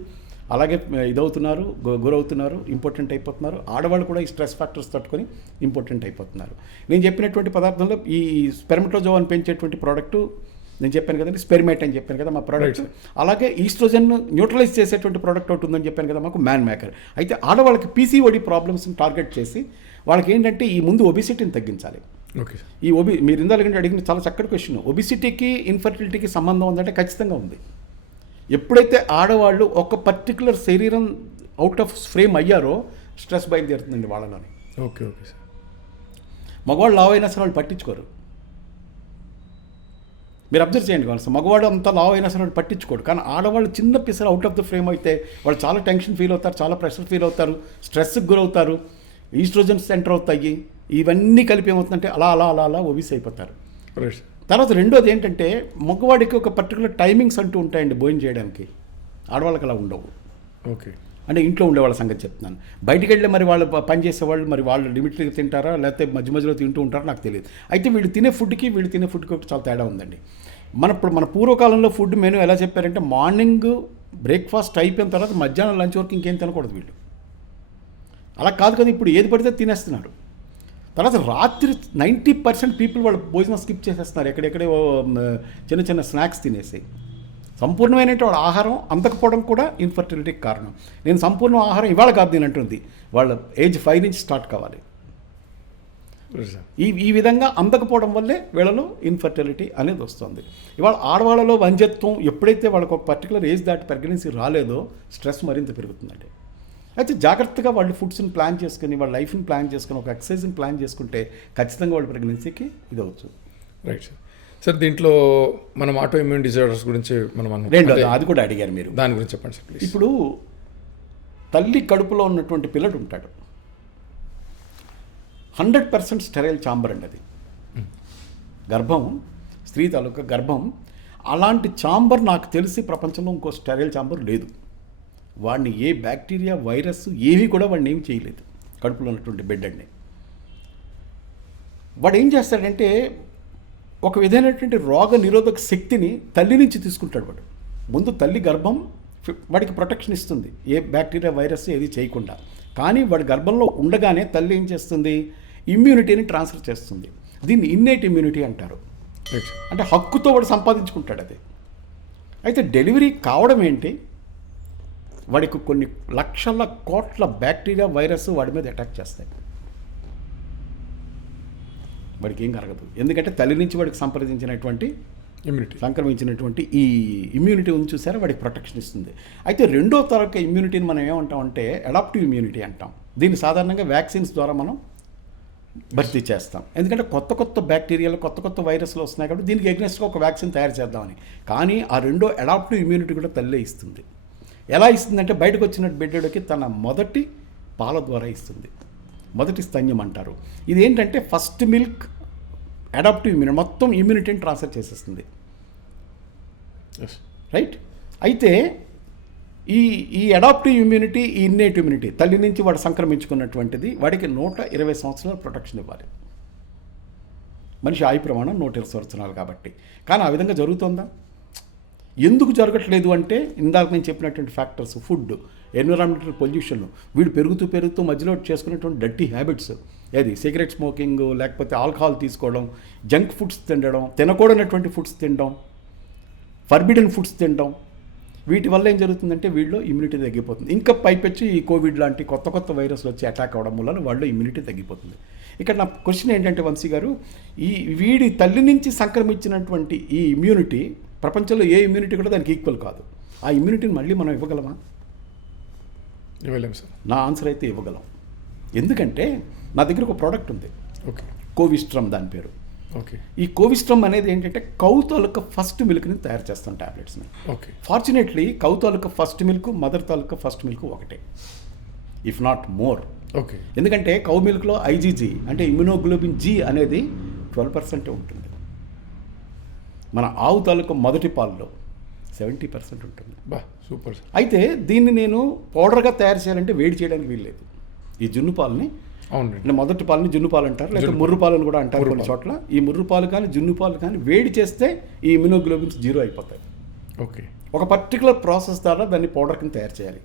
అలాగే ఇదవుతున్నారు, గురవుతున్నారు, ఇంపార్టెంట్ అయిపోతున్నారు. ఆడవాళ్ళు కూడా ఈ స్ట్రెస్ ఫ్యాక్టర్స్ తట్టుకొని ఇంపార్టెంట్ అయిపోతున్నారు. నేను చెప్పినటువంటి పదార్థంలో ఈ స్పెర్మటోజోవాని పెంచేటువంటి ప్రోడక్టు నేను చెప్పాను కదండి, స్పెర్మేట్ అని చెప్పాను కదా మా ప్రోడక్ట్. అలాగే ఈస్ట్రోజన్ న్యూట్రలైజ్ చేసేటువంటి ప్రోడక్ట్ ఒకటి ఉందని చెప్పాను కదా మాకు, మ్యాన్ మేకర్. అయితే ఆడవాళ్ళకి పీసీఓడి ప్రాబ్లమ్స్ని టార్గెట్ చేసి వాళ్ళకి ఏంటంటే ఈ ముందు ఒబిసిటీని తగ్గించాలి. ఓకే, ఈ మీరు ఇందాక అడిగిన చాలా చక్కటి క్వశ్చన్. ఒబిసిటీకి ఇన్ఫర్టిలిటీకి సంబంధం ఉందంటే ఖచ్చితంగా ఉంది. ఎప్పుడైతే ఆడవాళ్ళు ఒక పర్టికులర్ శరీరం అవుట్ ఆఫ్ ఫ్రేమ్ అయ్యారో స్ట్రెస్ బయలుదేరుతుందండి వాళ్ళలోని. Okay okay sir. మగవాళ్ళు లావు అయినా సరే వాళ్ళు పట్టించుకోరు. మీరు అబ్జర్వ్ చేయండి కావాలి, మగవాడు అంతా లావు అయినా సరే వాళ్ళు పట్టించుకోడు. కానీ ఆడవాళ్ళు చిన్న పిసర్ అవుట్ ఆఫ్ ద ఫ్రేమ్ అయితే వాళ్ళు చాలా టెన్షన్ ఫీల్ అవుతారు, చాలా ప్రెషర్ ఫీల్ అవుతారు, స్ట్రెస్కి గురవుతారు, ఈస్ట్రోజన్స్ ఎంటర్ అవుతాయి. ఇవన్నీ కలిపి ఏమవుతుందంటే అలా అలా అలా అలా ఒబిస్ అయిపోతారు. తర్వాత రెండోది ఏంటంటే మగవాడికి ఒక పర్టికులర్ టైమింగ్స్ అంటూ ఉంటాయండి భోజనం చేయడానికి, ఆడవాళ్ళకి అలా ఉండవు. ఓకే, అంటే ఇంట్లో ఉండే వాళ్ళ సంగతి చెప్తున్నాను. బయటికి వెళ్ళి మరి వాళ్ళు పనిచేసేవాళ్ళు మరి వాళ్ళు లిమిట్గా తింటారా లేకపోతే మధ్య మధ్యలో తింటూ ఉంటారో నాకు తెలియదు. అయితే వీళ్ళు తినే ఫుడ్కి చాలా తేడా ఉందండి. మన పూర్వకాలంలో ఫుడ్ మెనూ ఎలా చెప్పారంటే మార్నింగ్ బ్రేక్ఫాస్ట్ అయిపోయిన తర్వాత మధ్యాహ్నం లంచ్ వరకు ఇంకేం తినకూడదు వీళ్ళు. అలా కాదు కదా, ఇప్పుడు ఏది పడితే తినేస్తున్నారు. తర్వాత రాత్రి 90% పీపుల్ వాళ్ళు భోజనం స్కిప్ చేసేస్తున్నారు, ఎక్కడెక్కడే చిన్న చిన్న స్నాక్స్ తినేసి. సంపూర్ణమైనటువంటి ఆహారం అందకపోవడం కూడా ఇన్ఫర్టిలిటీకి కారణం. నేను సంపూర్ణ ఆహారం ఇవాళ కాదు నేను అంటుంది, వాళ్ళ ఏజ్ 5 నుంచి స్టార్ట్ కావాలి. ఈ విధంగా అందకపోవడం వల్లే వీళ్ళలో ఇన్ఫర్టిలిటీ అనేది వస్తుంది. ఇవాళ ఆడవాళ్ళలో వంధ్యత్వం ఎప్పుడైతే వాళ్ళకి ఒక పర్టికులర్ ఏజ్ దాటి ప్రెగ్నెన్సీ రాలేదో స్ట్రెస్ మరింత పెరుగుతుందండి. అయితే జాగ్రత్తగా వాళ్ళు ఫుడ్స్ని ప్లాన్ చేసుకుని వాళ్ళ లైఫ్ని ప్లాన్ చేసుకుని ఒక ఎక్సర్సైజ్ని ప్లాన్ చేసుకుంటే ఖచ్చితంగా వాళ్ళ ప్రెగ్నెన్సీకి ఇది అవచ్చు. Right sir. సార్ దీంట్లో మనం ఆటో ఇమ్యూన్ డిజార్డర్స్ గురించి అది కూడా అడిగారు మీరు, దాని గురించి చెప్పండి సార్ ప్లీజ్. ఇప్పుడు తల్లి కడుపులో ఉన్నటువంటి పిల్లడు ఉంటాడు, 100% స్టెరైల్ ఛాంబర్ అండి అది. గర్భం, స్త్రీ తాలూకా గర్భం, అలాంటి ఛాంబర్ నాకు తెలిసి ప్రపంచంలో ఇంకో స్టెరైల్ ఛాంబర్ లేదు. వాడిని ఏ బ్యాక్టీరియా వైరస్ ఏవి కూడా వాడిని ఏం చేయలేదు కడుపులో ఉన్నటువంటి బిడ్డ అండి. వాడు ఏం చేస్తాడంటే ఒక విధమైనటువంటి రోగ నిరోధక శక్తిని తల్లి నుంచి తీసుకుంటాడు. వాడు ముందు తల్లి గర్భం వాడికి ప్రొటెక్షన్ ఇస్తుంది, ఏ బ్యాక్టీరియా వైరస్ ఏది చేయకుండా. కానీ వాడి గర్భంలో ఉండగానే తల్లి ఏం చేస్తుంది, ఇమ్యూనిటీని ట్రాన్స్ఫర్ చేస్తుంది. దీన్ని ఇన్నేట్ ఇమ్యూనిటీ అంటారు. అంటే హక్కుతో వాడు సంపాదించుకుంటాడు అది. అయితే డెలివరీ కావడం ఏంటి, వాడికి కొన్ని లక్షల కోట్ల బ్యాక్టీరియా వైరస్ వాడి మీద అటాక్ చేస్తాయి. వాడికి ఏం కలగదు, ఎందుకంటే తల్లి నుంచి వాడికి సంక్రమించినటువంటి ఈ ఇమ్యూనిటీ ఉంది చూసారా, వాడికి ప్రొటెక్షన్ ఇస్తుంది. అయితే రెండో తరగతి ఇమ్యూనిటీని మనం ఏమంటామంటే అడాప్టివ్ ఇమ్యూనిటీ అంటాం. దీన్ని సాధారణంగా వ్యాక్సిన్స్ ద్వారా మనం భర్తీ చేస్తాం. ఎందుకంటే కొత్త కొత్త బ్యాక్టీరియాలు కొత్త కొత్త వైరస్లు వస్తున్నాయి కాబట్టి దీనికి ఎగ్నెస్ట్గా ఒక వ్యాక్సిన్ తయారు చేద్దామని. కానీ ఆ రెండో అడాప్టివ్ ఇమ్యూనిటీ కూడా తల్లే ఇస్తుంది. ఎలా ఇస్తుందంటే బయటకు వచ్చిన బిడ్డడికి తన మొదటి పాల ద్వారా ఇస్తుంది, మొదటి స్తన్యం అంటారు. ఇది ఏంటంటే ఫస్ట్ మిల్క్ అడాప్టివ్ ఇమ్యూనిటీ మొత్తం ఇమ్యూనిటీని ట్రాన్స్ఫర్ చేసేస్తుంది. రైట్. అయితే ఈ అడాప్టివ్ ఇమ్యూనిటీ, ఈ ఇన్నేట్ ఇమ్యూనిటీ తల్లి నుంచి వాడు సంక్రమించుకున్నటువంటిది వాడికి 120 సంవత్సరాల ప్రొటెక్షన్ ఇవ్వాలి. మనిషి ఆయుు ప్రమాణం 120 సంవత్సరాలు కాబట్టి. కానీ ఆ విధంగా జరుగుతుందా? ఎందుకు జరగట్లేదు అంటే ఇందాక నేను చెప్పినటువంటి ఫ్యాక్టర్స్, ఫుడ్, ఎన్విరాన్మెంటల్ పొల్యూషన్, వీడు పెరుగుతూ మధ్యలో చేసుకునేటువంటి డర్టీ హ్యాబిట్స్, ఏది సిగరెట్ స్మోకింగ్, లేకపోతే ఆల్కహాల్ తీసుకోవడం, జంక్ ఫుడ్స్ తినడం, తినకూడనటువంటి ఫుడ్స్ తినడం, ఫర్బిడెన్ ఫుడ్స్ తినడం, వీటి వల్ల ఏం జరుగుతుందంటే వీళ్ళు ఇమ్యూనిటీ తగ్గిపోతుంది. ఇంకా పైపెచ్చి ఈ కోవిడ్ లాంటి కొత్త కొత్త వైరస్లు వచ్చి అటాక్ అవ్వడం వల్ల వాళ్ళు ఇమ్యూనిటీ తగ్గిపోతుంది. ఇక్కడ నా క్వశ్చన్ ఏంటంటే వంశీ గారు, ఈ వీడి తల్లి నుంచి సంక్రమించినటువంటి ఈ ఇమ్యూనిటీ ప్రపంచంలో ఏ ఇమ్యూనిటీ కూడా దానికి ఈక్వల్ కాదు. ఆ ఇమ్యూనిటీని మళ్ళీ మనం ఇవ్వగలమా? ఇవ్వలేము సార్. నా ఆన్సర్ అయితే ఇవ్వగలం. ఎందుకంటే నా దగ్గర ఒక ప్రోడక్ట్ ఉంది, ఓకే కోవిస్ట్రమ్ దాని పేరు. ఓకే ఈ కోవిస్ట్రమ్ అనేది ఏంటంటే కౌ తాలూకా ఫస్ట్ మిల్క్ని తయారు చేస్తాం ట్యాబ్లెట్స్ని. ఓకే ఫార్చునేట్లీ కౌ తాలూకా ఫస్ట్ మిల్క్, మదర్ తాలూకా ఫస్ట్ మిల్క్ ఒకటే, ఇఫ్ నాట్ మోర్. ఓకే ఎందుకంటే కౌ మిల్క్లో ఐజీజీ అంటే ఇమ్యునోగ్లోబిన్ జీ అనేది 12% ఉంటుంది. మన ఆవు తాలూకా మొదటి పాల్లో 70% ఉంటుంది. బా సూపర్ సార్. అయితే దీన్ని నేను పౌడర్గా తయారు చేయాలంటే వేడి చేయడానికి వీల్లేదు. ఈ జున్ను పాలని, అవునండి, అంటే మొదటి పాలని జున్ను పాలు అంటారు, లేదా ముర్రు పాలు అని కూడా అంటారు కొన్ని చోట్ల. ఈ ముర్రు పాలు కానీ జున్ను పాలు కానీ వేడి చేస్తే ఈ ఇమ్యునోగ్లోబిన్స్ 0 అయిపోతాయి. ఓకే ఒక పర్టికులర్ ప్రాసెస్ ద్వారా దాన్ని పౌడర్ కింద తయారు చేయాలి.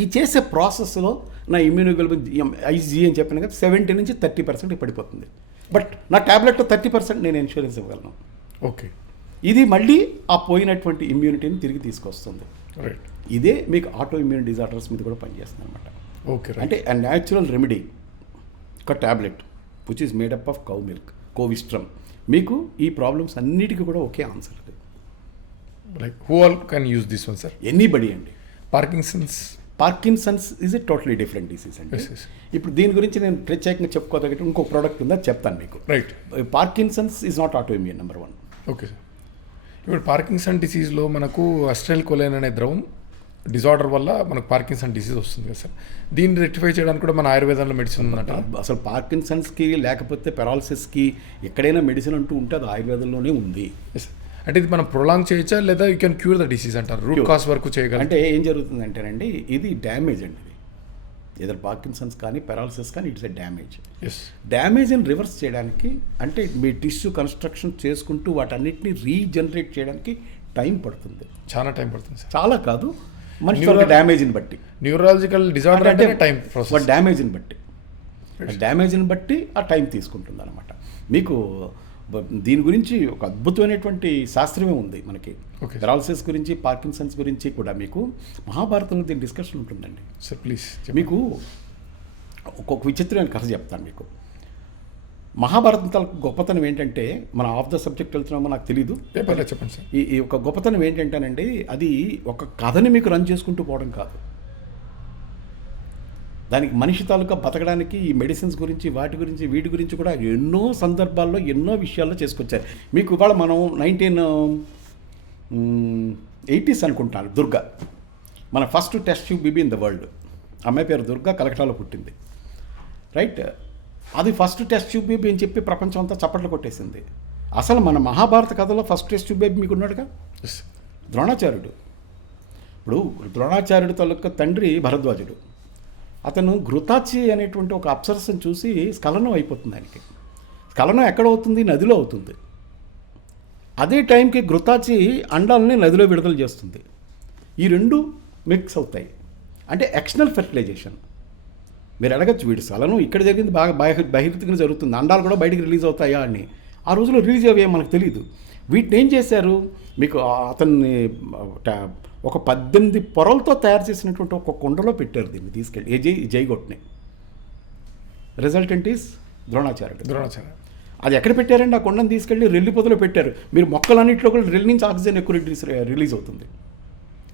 ఈ చేసే ప్రాసెస్లో నా ఇమ్యూనోగ్లోబిన్ ఐజీ అని చెప్పిన కదా 70 నుంచి 30% పడిపోతుంది. బట్ నా ట్యాబ్లెట్లో 30% నేను ఇన్సూరెన్స్ ఇవ్వగలను. ఓకే ఇది మళ్ళీ ఆ పోయినటువంటి ఇమ్యూనిటీని తిరిగి తీసుకొస్తుంది. రైట్. ఇదే మీకు ఆటో ఇమ్యూన్ డిజార్డర్స్ మీద కూడా పనిచేస్తుంది అనమాట. Okay right. అంటే a న్యాచురల్ రెమెడీ, ఒక tablet which is made up of cow milk, కోవిస్ట్రమ్, మీకు ఈ ప్రాబ్లమ్స్ అన్నిటికీ కూడా ఒకే answer. Like who all can use this one sir? Anybody అండి. Parkinson's is a totally different disease అండి. Yes, yes. ఇప్పుడు దీని గురించి నేను ప్రత్యేకంగా చెప్పుకోదగ్గట్టు ఇంకో ప్రోడక్ట్ ఉందా చెప్తాను మీకు. Right. Parkinson's is not auto immune, number 1. Okay sir. ఇప్పుడు పార్కిన్సన్ డిసీజ్లో మనకు అస్ట్రైల్ కొలైన్ అనే ద్రవం డిజార్డర్ వల్ల మనకు పార్కిన్సన్ డిసీజ్ వస్తుంది కదా సార్. దీన్ని రెక్టిఫై చేయడానికి కూడా మన ఆయుర్వేదంలో మెడిసిన్ ఉందంట. అసలు పార్కిన్సన్స్కి లేకపోతే పెరాలసిస్కి ఎక్కడైనా మెడిసిన్ అంటూ ఉంటే అది ఆయుర్వేదంలోనే ఉంది. Yes. అంటే ఇది మనం ప్రొలాంగ్ చేయొచ్చా లేదా you can cure the disease అంటారు? రూట్ కాస్ వరకు చేయగలం. అంటే ఏం జరుగుతుందంటేనండి, ఇది డ్యామేజ్ అండి. ఇది ఏదో పార్కిన్సన్స్ కానీ పెరాలసిస్ కానీ ఇట్స్ ఎ డ్యామేజ్. ఎస్. డ్యామేజ్ని రివర్స్ చేయడానికి, అంటే మీ టిష్యూ కన్స్ట్రక్షన్ చేసుకుంటూ వాటన్నిటిని రీజనరేట్ చేయడానికి టైం పడుతుంది. చాలా టైం పడుతుంది సార్. చాలా కాదు, మనిషి డ్యామేజ్ని బట్టి, న్యూరాలజికల్ డిజార్డర్ అంటే టైం ప్రాసెస్, డ్యామేజ్ని బట్టి ఆ టైం తీసుకుంటుంది అనమాట. మీకు దీని గురించి ఒక అద్భుతమైనటువంటి శాస్త్రమే ఉంది మనకి. Okay. పెరాలసిస్ గురించి, పార్కిన్సన్స్ గురించి కూడా మీకు మహాభారతంలో దీని డిస్కషన్ ఉంటుందండి. Sir please. మీకు ఒక్కొక్క విచిత్రమైన కథ చెప్తాను మీకు. మహాభారతం తాలూకు గొప్పతనం ఏంటంటే, మన ఆఫ్ ద సబ్జెక్ట్ వెళ్తున్నామో నాకు తెలీదు, పేపర్లో చెప్పండి సార్. ఈ ఒక గొప్పతనం ఏంటంటేనండి, అది ఒక కథని మీకు రన్ చేసుకుంటూ పోవడం కాదు. దానికి మనిషి తాలూకా బతకడానికి ఈ మెడిసిన్స్ గురించి, వాటి గురించి, వీటి గురించి కూడా ఎన్నో సందర్భాల్లో ఎన్నో విషయాల్లో చేసుకొచ్చారు. మీకు ఇవాళ మనం 1980s అనుకుంటాను, దుర్గా మన first test tube baby in the world. అమ్మాయి పేరు దుర్గా, కలకటాలో పుట్టింది. రైట్. అది ఫస్ట్ టెస్ట్ ట్యూబ్ బేబీ అని చెప్పి ప్రపంచం అంతా చప్పట్లు కొట్టేసింది. అసలు మన మహాభారత కథలో ఫస్ట్ టెస్ట్ ట్యూబ్ బేబీ మీకు ఉన్నాడుగా, ద్రోణాచార్యుడు. ఇప్పుడు ద్రోణాచార్యుడు తాలూకా తండ్రి భరద్వాజుడు. అతను ఘృతాచి అనేటువంటి ఒక అప్సరస్ని చూసి స్ఖలనం అయిపోతుంది ఆయనకి. స్ఖలనం ఎక్కడ అవుతుంది? నదిలో అవుతుంది. అదే టైంకి ఘృతాచి అండాలని నదిలో విడుదల చేస్తుంది. ఈ రెండు మిక్స్ అవుతాయి, అంటే ఎక్స్టర్నల్ ఫెర్టిలైజేషన్. మీరు అడగచ్చు, వీడి స్ఖలనం ఇక్కడ జరిగింది, బాగా బహిర్గతంగా జరుగుతుంది, అండాలు కూడా బయటికి రిలీజ్ అవుతాయా అని. ఆ రోజుల్లో రిలీజ్ అయ్యాయి మనకు తెలియదు. వీటిని ఏం చేశారు, మీకు అతన్ని ఒక 18 పొరలతో తయారు చేసినటువంటి ఒక కుండలో పెట్టారు, దీన్ని తీసుకెళ్ళి జైగొట్ని. రిజల్టెంట్ ఈస్ ద్రోణాచార్యుడు. అది ఎక్కడ పెట్టారండి? ఆ కుండను తీసుకెళ్ళి రెల్లి పొదలో పెట్టారు. మీరు మొక్కలన్నింటిలో కూడా రెల్లి నుంచి ఆక్సిజన్ ఎక్కువ రిలీజ్ అవుతుంది.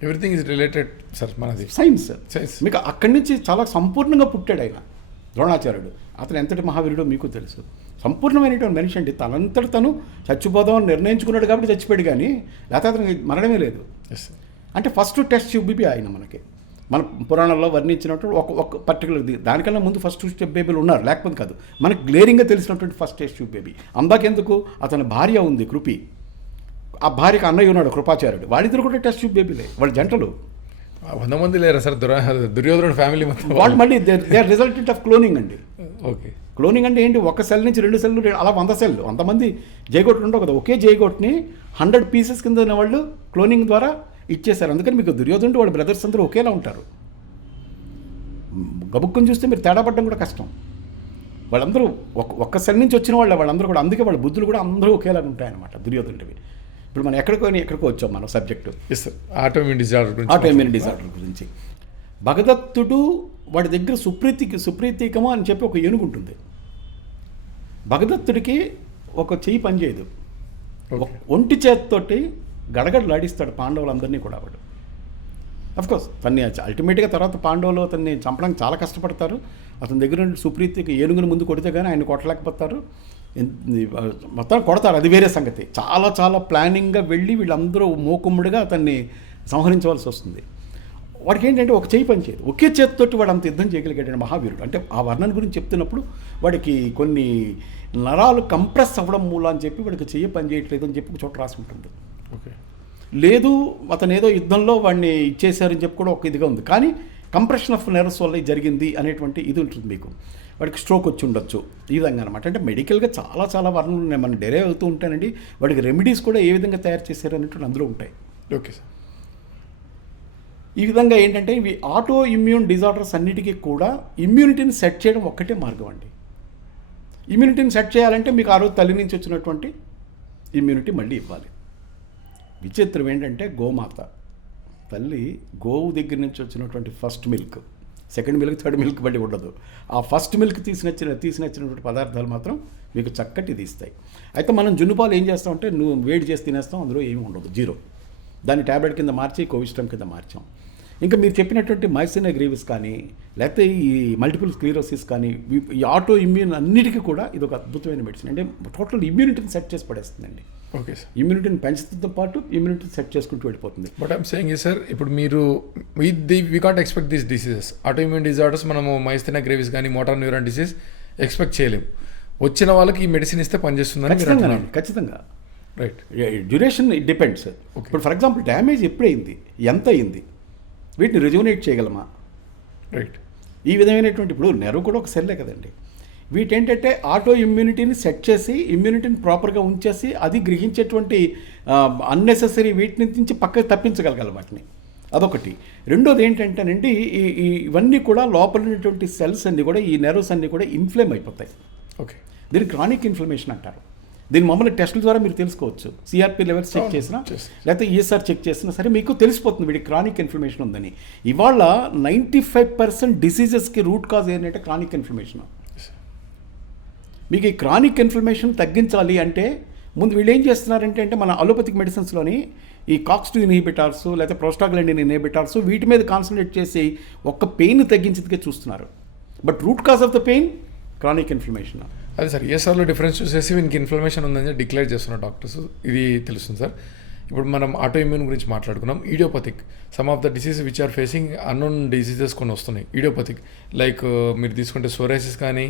ఎవ్రీథింగ్ ఈజ్ రిలేటెడ్ సార్, మనది సైన్స్. సైన్స్. మీకు అక్కడి నుంచి చాలా సంపూర్ణంగా పుట్టాడు ఆయన ద్రోణాచార్యుడు. అతను ఎంతటి మహావీరుడో మీకు తెలుసు. సంపూర్ణమైనటువంటి మనిషి అండి. తనంతటి తను చచ్చిపోదామని నిర్ణయించుకున్నాడు కాబట్టి చచ్చిపోయాడు, కానీ లేకపోతే అతనికి మరణమే లేదు. ఎస్. అంటే ఫస్ట్ టెస్ట్ ట్యూబ్ బేబీ ఆయన మనకి మన పురాణాల్లో వర్ణించినట్టు ఒక పర్టికులర్ దానికన్నా ముందు ఫస్ట్ టెస్ట్ బేబీలు ఉన్నారు, లేకపోతే కాదు. మనకు గ్లేరింగ్గా తెలిసినటువంటి ఫస్ట్ టెస్ట్ ట్యూబ్ బేబీ. అందాకెందుకు, అతని భార్య ఉంది కృపి, ఆ భార్యకు అన్నయ్య ఉన్నాడు కృపాచార్యుడు, వాళ్ళిద్దరు కూడా టెస్ట్ ట్యూబ్ బేబీలే, వాళ్ళ జంటలు. 100 మంది లేరా సార్ దుర్యోధనుడు ఫ్యామిలీ మొత్తం? వాళ్ళు మళ్ళీ they are resultant of cloning అండి. ఓకే. క్లోనింగ్ అంటే ఏంటి, ఒక సెల్ నుంచి 2 సెల్లు, అలా 100 సెల్లు, అంతమంది జైగోట్లు ఉండవు కదా. ఒకే జైగోట్ని 100 పీసెస్ కింద వాళ్ళు క్లోనింగ్ ద్వారా ఇచ్చేశారు. అందుకని మీకు దుర్యోధనుడు వాళ్ళ బ్రదర్స్ అందరూ ఒకేలా ఉంటారు. గబుక్కుని చూస్తే మీరు తేడా పడడం కూడా కష్టం. వాళ్ళందరూ ఒక్క సెల్ నుంచి వచ్చిన వాళ్ళందరూ కూడా, అందుకే వాళ్ళ బుద్ధులు కూడా అందరూ ఒకేలా ఉంటాయన్నమాట దుర్యోధనుడివి. ఇప్పుడు మనం ఎక్కడికో వచ్చాం మనం subject yes sir, autoimmune disorder గురించి ఆటోఇమ్యూన్ డిజార్డర్ గురించి. భగదత్తుడు వాడి దగ్గర సుప్రీతికము అని చెప్పి ఒక ఏనుగు ఉంటుంది. భగదత్తుడికి ఒక చెయ్యి పనిచేయదు, ఒంటి చేతితోటి గడగడలాడిస్తాడు పాండవులందరినీ కూడా వాడు. అఫ్కోర్స్ తన్ని అల్టిమేట్గా తర్వాత పాండవులు అతన్ని చంపడానికి చాలా కష్టపడతారు. అతని దగ్గర నుండి సుప్రీతికి ఏనుగుని ముందు కొడితే కానీ ఆయన కొట్టలేకపోతారు, మొత్తం కొడతారు, అది వేరే సంగతి. చాలా చాలా ప్లానింగ్గా వెళ్ళి వీళ్ళందరూ మూకుమ్ముడిగా అతన్ని సంహరించవలసి వస్తుంది. వాడికి ఏంటంటే ఒక చేయి పని చేయదు, ఒకే చేతితోటి వాడు అంత యుద్ధం చేయగలిగాడు మహావీరుడు. అంటే ఆ వర్ణన గురించి చెప్తున్నప్పుడు వాడికి కొన్ని నరాలు కంప్రెస్ అవ్వడం మూలం అని చెప్పి వాడికి చెయ్యి పని చేయట్లేదు అని చెప్పి ఒక చోట రాసి ఉంటుంది. ఓకే, లేదు అతను ఏదో యుద్ధంలో వాడిని ఇచ్చేశారని చెప్పి కూడా ఒక ఇదిగా ఉంది. కానీ కంప్రెషన్ ఆఫ్ నర్వ్స్ వల్ల జరిగింది అనేటువంటి ఇది ఉంటుంది మీకు. వాడికి స్ట్రోక్ వచ్చి ఉండొచ్చు, ఈ విధంగా అనమాట. అంటే మెడికల్గా చాలా చాలా వర్ణనలు ఉన్నాయి, మనం డెరైవ్ అవుతూ ఉంటానండి. వాడికి రెమెడీస్ కూడా ఏ విధంగా తయారు చేశారు అనేటువంటి అందులో ఉంటాయి. Okay sir. ఈ విధంగా ఏంటంటే ఇవి ఆటో ఇమ్యూన్ డిజార్డర్స్ అన్నిటికీ కూడా ఇమ్యూనిటీని సెట్ చేయడం ఒక్కటే మార్గం అండి. ఇమ్యూనిటీని సెట్ చేయాలంటే మీకు ఆ రోజు తల్లి నుంచి వచ్చినటువంటి ఇమ్యూనిటీ మళ్ళీ ఇవ్వాలి. విచిత్రం ఏంటంటే గోమాత తల్లి గోవు దగ్గర నుంచి వచ్చినటువంటి first milk, second milk, third milk బట్టి ఉండదు. ఆ ఫస్ట్ మిల్క్ తీసినటువంటి పదార్థాలు మాత్రం మీకు చక్కటి తీస్తాయి. అయితే మనం జున్నుపాలు ఏం చేస్తామంటే నువ్వు వేడి చేసి తినేస్తాం, అందులో ఏమి ఉండదు, జీరో. దాన్ని ట్యాబ్లెట్ కింద మార్చి కోవిస్ట్రమ్ కింద మార్చాం. ఇంకా మీరు చెప్పినటువంటి మైసినా గ్రీవిస్ కానీ లేకపోతే ఈ మల్టిపుల్ స్క్లీరోసిస్ కానీ ఈ ఆటో ఇమ్యూన్ అన్నిటికీ కూడా ఇది ఒక అద్భుతమైన మెడిసిన్. అంటే టోటల్ ఇమ్యూనిటీని సెట్ చేసి పడేస్తుందండి. Okay sir. ఇమ్యూనిటీని పెంచుతుంతో పాటు ఇమ్యూనిటీని సెట్ చేసుకుంటూ వెళ్ళిపోతుంది. బట్ ఐమ్ సేయింగ్ ఈ సార్, ఇప్పుడు మీరు we can't expect these diseases, autoimmune disorders మనము మైస్థీనియా గ్రేవిస్ కానీ మోటార్ న్యూరాన్ డిసీజ్ ఎక్స్పెక్ట్ చేయలేము. వచ్చిన వాళ్ళకి ఈ మెడిసిన్ ఇస్తే పనిచేస్తుందని ఖచ్చితంగా. రైట్. Duration it depends. ఇప్పుడు ఫర్ ఎగ్జాంపుల్ డ్యామేజ్ ఎప్పుడైంది, ఎంత అయింది, వీటిని రిజువనేట్ చేయగలమా? రైట్. ఈ విధమైనటువంటి ఇప్పుడు నెర్వ్ కూడా ఒక సెల్లే కదండి. వీటేంటంటే ఆటో ఇమ్యూనిటీని సెట్ చేసి ఇమ్యూనిటీని ప్రాపర్గా ఉంచేసి అది గ్రహించేటువంటి అన్నెసెసరీ వీటి నుంచి పక్కకి తప్పించగలగాలి వాటిని. అదొకటి. రెండోది ఏంటంటేనండి ఇవన్నీ కూడా లోపల ఉన్నటువంటి సెల్స్ అన్నీ కూడా ఈ నెర్వ్స్ అన్నీ కూడా ఇన్ఫ్లేమ్ అయిపోతాయి. ఓకే. దీన్ని క్రానిక్ ఇన్ఫ్లమేషన్ అంటారు. దీన్ని మామూలు టెస్టుల ద్వారా మీరు తెలుసుకోవచ్చు. సిఆర్పి లెవెల్స్ చెక్ చేసినా లేకపోతే ఈఎస్ఆర్ చెక్ చేసినా సరే మీకు తెలిసిపోతుంది వీడికి క్రానిక్ ఇన్ఫ్లమేషన్ ఉందని. ఇవాళ 95% డిసీజెస్కి రూట్ కాజ్ ఏంటంటే క్రానిక్ ఇన్ఫ్లమేషన్. మీకు ఈ క్రానిక్ ఇన్ఫ్లమేషన్ తగ్గించాలి అంటే ముందు వీళ్ళు ఏం చేస్తున్నారంటే మన అలోపతిక్ మెడిసిన్స్లోని ఈ COX-2 ఇన్హిబిటార్స్ లేకపోతే ప్రోస్టాగ్లాండిన్ ఇన్హిబిటార్స్ వీటి మీద కాన్సన్ట్రేట్ చేసి ఒక్క పెయిన్ తగ్గించేందుకే చూస్తున్నారు. But root cause of the pain chronic inflammation. అదే సార్, ఈఎస్ఆర్లో డిఫరెన్స్ చూసేసి వీనికి ఇన్ఫ్లమేషన్ ఉందని డిక్లేర్ చేస్తున్నారు డాక్టర్స్, ఇది తెలుస్తుంది సార్. ఇప్పుడు మనం ఆటో ఇమ్యూన్ గురించి మాట్లాడుకున్నాం. Idiopathic, some of the disease which are facing unknown diseases కొన్ని వస్తున్నాయి ఈడియోపతిక్. లైక్ మీరు తీసుకుంటే సోరైసిస్ కానీ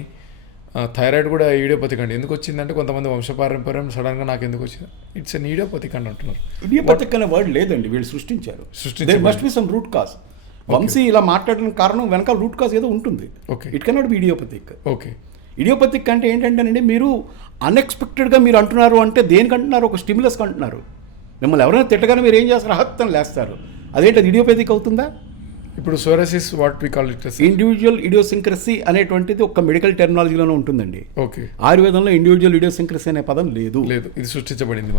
థైరాయిడ్ కూడా ఈడియోపతిక్ అండి. ఎందుకు వచ్చిందంటే కొంతమంది వంశపారంపర్యం సడన్గా నాకు ఎందుకు వచ్చింది, ఇట్స్ అన్ ఈడియోపతిక్ అని అంటున్నారు. ఇడియోపతిక్ అనే వర్డ్ లేదండి, వీళ్ళు సృష్టించారు. There must be some root cause. Vamshi ఇలా మాట్లాడిన కారణం వెనకాల రూట్ కాజ్ ఏదో ఉంటుంది. Okay. It cannot be idiopathic. Okay. Idiopathic అంటే ఏంటంటేనండి మీరు అన్ఎక్స్పెక్టెడ్గా మీరు అంటున్నారు అంటే దేనికి అంటున్నారు, ఒక స్టిమ్యులస్కి అంటున్నారు. మిమ్మల్ని ఎవరైనా తిట్టగానే మీరు ఏం చేస్తారు, హత్తని లేస్తారు. అదేంటి అది ఇడియోపతిక్ అవుతుందా? ఇప్పుడు psoriasis what we call it individual idiosyncrasy అనేటువంటిది ఒక మెడికల్ టెర్మినాలజీలోనే ఉంటుందండి. ఓకే. ఆయుర్వేదంలో ఇండివిజువల్ ఇడియోసింక్రసీ అనే పదం లేదు. ఇది సృష్టించబడింది.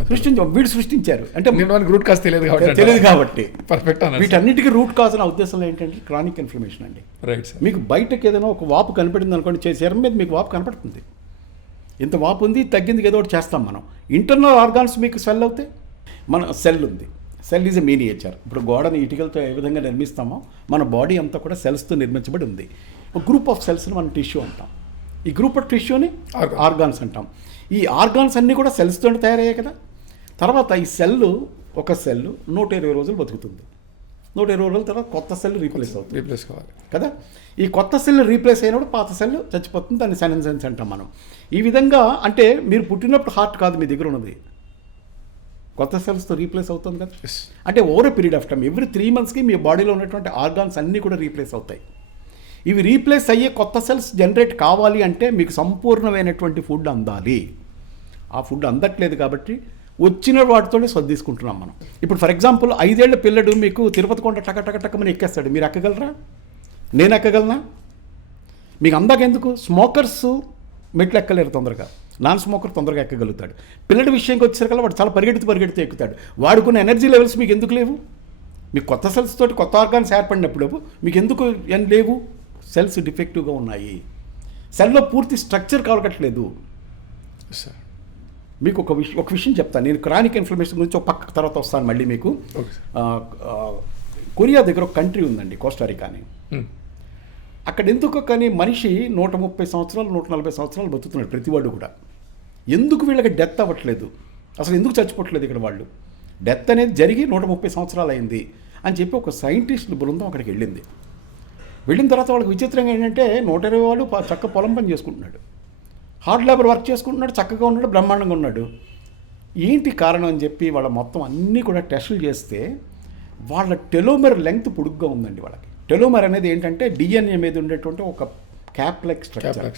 వీడు సృష్టించారు అంటే రూట్ కాజ్ తెలియదు కాబట్టి పర్ఫెక్ట్. వీటన్నిటికీ రూట్ కాజ్ అనే ఉద్దేశంలో ఏంటంటే క్రానిక్ ఇన్ఫ్లమేషన్ అండి. Right sir. మీకు బయటకు ఏదైనా ఒక వాపు కనపడింది అనుకోండి, శరీరం మీద మీకు వాపు కనపడుతుంది, ఇంత వాపు ఉంది తగ్గింది ఏదో ఒకటి చేస్తాం మనం. ఇంటర్నల్ ఆర్గాన్స్ మీకు స్వెల్ అవుతాయి. మన సెల్ ఉంది, సెల్ ఈజ్ ఎ మినియేచర్. ఇప్పుడు గోడని ఇటుకలతో ఏ విధంగా నిర్మిస్తామో మన బాడీ అంతా కూడా సెల్స్తో నిర్మించబడి ఉంది. ఒక గ్రూప్ ఆఫ్ సెల్స్ని మనం టిష్యూ అంటాం. ఈ గ్రూప్ ఆఫ్ టిష్యూని ఆర్గాన్స్ అంటాం. ఈ ఆర్గాన్స్ అన్నీ కూడా సెల్స్తో తయారయ్యాయి కదా. తర్వాత ఈ ఒక సెల్ 120 రోజులు బతుకుతుంది. 120 రోజుల తర్వాత కొత్త సెల్ రీప్లేస్ కావాలి కదా. ఈ కొత్త సెల్ రీప్లేస్ అయినప్పుడు పాత సెల్ చచ్చిపోతుంది, దాన్ని సెనెన్సెన్స్ అంటాం మనం. ఈ విధంగా అంటే మీరు పుట్టినప్పుడు హార్ట్ కాదు మీ దగ్గర ఉన్నది, కొత్త సెల్స్తో రీప్లేస్ అవుతుంది కదా. అంటే over a period of time every 3 monthsకి మీ బాడీలో ఉన్నటువంటి ఆర్గాన్స్ అన్నీ కూడా రీప్లేస్ అవుతాయి. ఇవి రీప్లేస్ అయ్యే కొత్త సెల్స్ జనరేట్ కావాలి అంటే మీకు సంపూర్ణమైనటువంటి ఫుడ్ అందాలి. ఆ ఫుడ్ అందట్లేదు కాబట్టి వచ్చిన వాటితోనే తీసుకుంటున్నాం మనం. ఇప్పుడు ఫర్ ఎగ్జాంపుల్ 5 ఏళ్ల పిల్లడు మీకు తిరుపతి కొండ టకటకమని ఎక్కేస్తాడు, మీరు ఎక్కగలరా? నేను ఎక్కగలనా? మీకు అందాకెందుకు? స్మోకర్స్ మెట్లు ఎక్కలేరు తొందరగా, నాన్ స్మోకర్ తొందరగా ఎక్కగలుగుతాడు. పిల్లడి విషయంకి వచ్చేసరికల్లా వాడు చాలా పరిగెడుతూ ఎక్కుతాడు. వాడుకున్న ఎనర్జీ లెవెల్స్ మీకు ఎందుకు లేవు? మీకు కొత్త సెల్స్ తోటి కొత్త ఆర్గాన్స్ ఏర్పడినప్పుడు మీకు ఎందుకు ఏం లేవు? సెల్స్ డిఫెక్టివ్గా ఉన్నాయి. సెల్లో పూర్తి స్ట్రక్చర్ కలగట్లేదు. సార్ మీకు ఒక విషయం చెప్తాను. నేను క్రానిక్ ఇన్ఫ్లమేషన్ గురించి ఒక పక్క తర్వాత వస్తాను మళ్ళీ మీకు. Okay sir. కొరియా దగ్గర ఒక కంట్రీ ఉందండి, కోస్టారికా అని. అక్కడ ఎందుకో కానీ మనిషి 130 సంవత్సరాలు 140 సంవత్సరాలు బతుకుతున్నాడు ప్రతివాడు కూడా. ఎందుకు వీళ్ళకి డెత్ అవ్వట్లేదు? అసలు ఎందుకు చచ్చిపోవట్లేదు ఇక్కడ వాళ్ళు? డెత్ అనేది జరిగి 130 సంవత్సరాలు అయింది అని చెప్పి ఒక సైంటిస్టుల బృందం అక్కడికి వెళ్ళింది. వెళ్ళిన తర్వాత వాళ్ళకి విచిత్రంగా ఏంటంటే 120 వాళ్ళు చక్క పొలం పని చేసుకుంటున్నాడు, హార్డ్ లేబర్ వర్క్ చేసుకుంటున్నాడు, చక్కగా ఉన్నాడు, బ్రహ్మాండంగా ఉన్నాడు. ఏంటి కారణం అని చెప్పి వాళ్ళ మొత్తం అన్నీ కూడా టెస్టులు చేస్తే వాళ్ళ టెలోమెర్ లెంగ్త్ పొడుగ్గా ఉందండి. వాళ్ళకి టెలోమెర్ అనేది ఏంటంటే డిఎన్ఏ మీద ఉండేటువంటి ఒక క్యాప్ లైక్ స్ట్రక్చర్.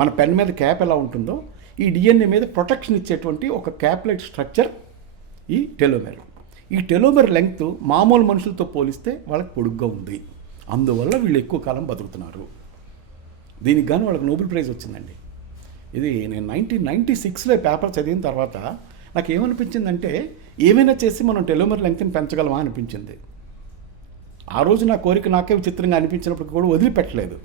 మన పెన్ మీద క్యాప్ ఎలా ఉంటుందో ఈ డిఎన్ఏ మీద ప్రొటెక్షన్ ఇచ్చేటువంటి ఒక క్యాప్ లైక్ స్ట్రక్చర్ ఈ టెలోమెర్. ఈ టెలోమెర్ లెంగ్త్ మామూలు మనుషులతో పోలిస్తే వాళ్ళకి పొడుగ్గా ఉంది. అందువల్ల వీళ్ళు ఎక్కువ కాలం బతుకుతున్నారు. దీనికి గాను వాళ్ళకి నోబెల్ ప్రైజ్ వచ్చిందండి. ఇది నేను 1996లో పేపర్ చదివిన తర్వాత నాకు ఏమనిపించిందంటే ఏమైనా చేసి మనం టెలోమెర్ లెంగ్త్ని పెంచగలమా అనిపించింది. ఆ రోజు నా కోరిక నాకే విచిత్రంగా అనిపించినప్పుడు కూడా వదిలిపెట్టలేదు.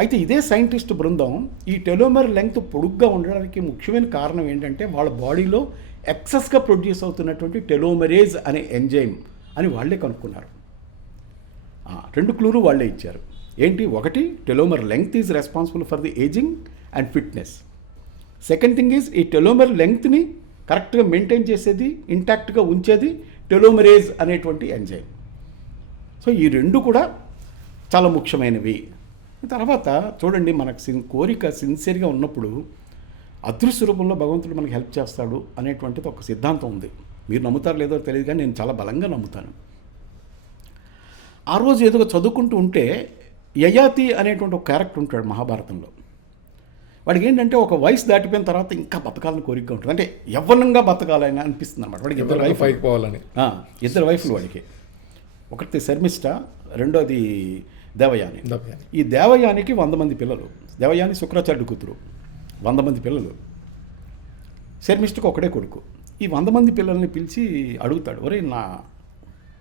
అయితే ఇదే సైంటిస్ట్ బృందం ఈ టెలోమెర్ లెంగ్త్ పొడుగ్గా ఉండడానికి ముఖ్యమైన కారణం ఏంటంటే వాళ్ళ బాడీలో ఎక్సెస్గా ప్రొడ్యూస్ అవుతున్నటువంటి టెలోమెరేజ్ అనే ఎంజైమ్ అని వాళ్ళే కనుక్కున్నారు. 2 క్లూలు వాళ్ళే ఇచ్చారు. ఏంటి? ఒకటి, telomere length is responsible for the ageing and fitness. Second thing is ఈ టెలోమెర్ లెంగ్త్ని కరెక్ట్గా మెయింటైన్ చేసేది, ఇంటాక్ట్గా ఉంచేది టెలోమెరేజ్ అనేటువంటి ఎంజైమ్. సో ఈ 2 కూడా చాలా ముఖ్యమైనవి. తర్వాత చూడండి, మనకు కోరిక సిన్సియర్గా ఉన్నప్పుడు అదృశ్య రూపంలో భగవంతుడు మనకి హెల్ప్ చేస్తాడు అనేటువంటిది ఒక సిద్ధాంతం ఉంది. మీరు నమ్ముతారో లేదో తెలియదు, కానీ నేను చాలా బలంగా నమ్ముతాను. ఆ రోజు ఏదో చదువుకుంటూ ఉంటే యయాతి అనేటువంటి ఒక క్యారెక్టర్ ఉంటాడు మహాభారతంలో. వాడికి ఏంటంటే ఒక వయసు దాటిపోయిన తర్వాత ఇంకా బతకాలని కోరిక ఉంటుంది, అంటే యవ్వనంగా బతకాలని అనిపిస్తుంది అనమాట. వాడికి ఇద్దరు వైఫ్లు వాడికి. ఒకటి శర్మిష్ట, రెండోది దేవయాని. ఈ దేవయానికి 100 మంది పిల్లలు. దేవయాని శుక్రాచార్యుడి కూతురు, 100 మంది పిల్లలు. శర్మిష్ఠకు ఒకడే కొడుకు. ఈ 100 మంది పిల్లల్ని పిలిచి అడుగుతాడు, ఒరే నా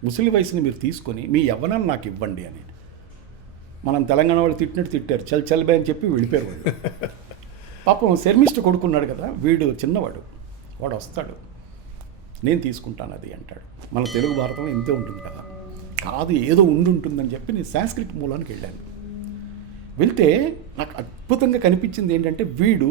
ముసలి వయసుని మీరు తీసుకొని మీ యవ్వనాన్ని నాకు ఇవ్వండి అని. మనం తెలంగాణ వాళ్ళు తిట్టినట్టు తిట్టారు, చల్బే అని చెప్పి వెళ్ళిపోయారు వాళ్ళు. పాపం శర్మిష్ఠ కొడుకున్నాడు కదా, వీడు చిన్నవాడు, వాడు వస్తాడు, నేను తీసుకుంటాను అది అంటాడు. మన తెలుగు భారతంలో ఇంతే ఉంటుంది కదా. కాదు, ఏదో ఉంటుందని చెప్పి నేను సాంస్క్రిట్ మూలానికి వెళ్ళాను. వెళ్తే నాకు అద్భుతంగా కనిపించింది ఏంటంటే, వీడు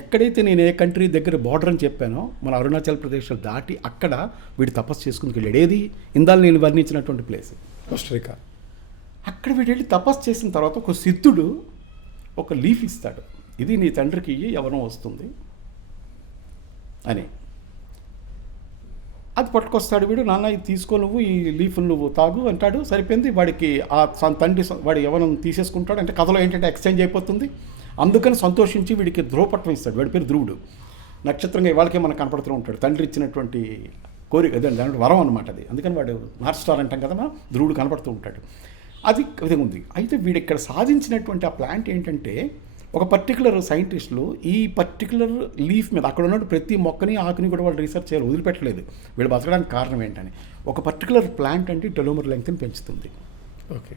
ఎక్కడైతే నేను ఏ కంట్రీ దగ్గర బార్డర్ అని చెప్పానో మన అరుణాచల్ ప్రదేశ్లో దాటి అక్కడ వీడు తపస్సు చేసుకుని వెళ్ళాడు. ఏది ఇందాక నేను వర్ణించినటువంటి ప్లేస్ కోస్టారికా. అక్కడ వీడు వెళ్ళి తపస్సు చేసిన తర్వాత ఒక సిద్ధుడు ఒక లీఫ్ ఇస్తాడు, ఇది నీ తండ్రికి యవ్వనం వస్తుంది అని. అది పట్టుకొస్తాడు వీడు, నాన్న ఇది తీసుకో, నువ్వు ఈ లీఫ్ను నువ్వు తాగు అంటాడు. సరిపోయింది, వాడికి ఆ తండ్రి వాడి యవ్వనం తీసేసుకుంటాడు. అంటే కథలో ఏంటంటే ఎక్స్చేంజ్ అయిపోతుంది. అందుకని సంతోషించి వీడికి ధ్రువపట్నం ఇస్తాడు. వాడి పేరు ధ్రువుడు. నక్షత్రంగా వాళ్ళకే మనకు కనపడుతూ ఉంటాడు. తండ్రి ఇచ్చినటువంటి కోరిక అదే, దాని వరం అనమాట అది. అందుకని వాడు నార్త్ స్టార్ అంటాం కదా, మనం ధ్రువుడు కనపడుతూ ఉంటాడు. అది విధంగా ఉంది. అయితే వీడు ఇక్కడ సాధించినటువంటి ఆ ప్లాంట్ ఏంటంటే, ఒక పర్టికులర్ సైంటిస్టులు ఈ పర్టికులర్ లీఫ్ మీద అక్కడ ఉన్నట్టు ప్రతి మొక్కని ఆకుని కూడా వాళ్ళు రీసెర్చ్ చేయాలి, వదిలిపెట్టలేదు. వీళ్ళు బతకడానికి కారణం ఏంటని. ఒక పర్టికులర్ ప్లాంట్ అంటే టెలోమర్ లెంగ్త్ని పెంచుతుంది. ఓకే,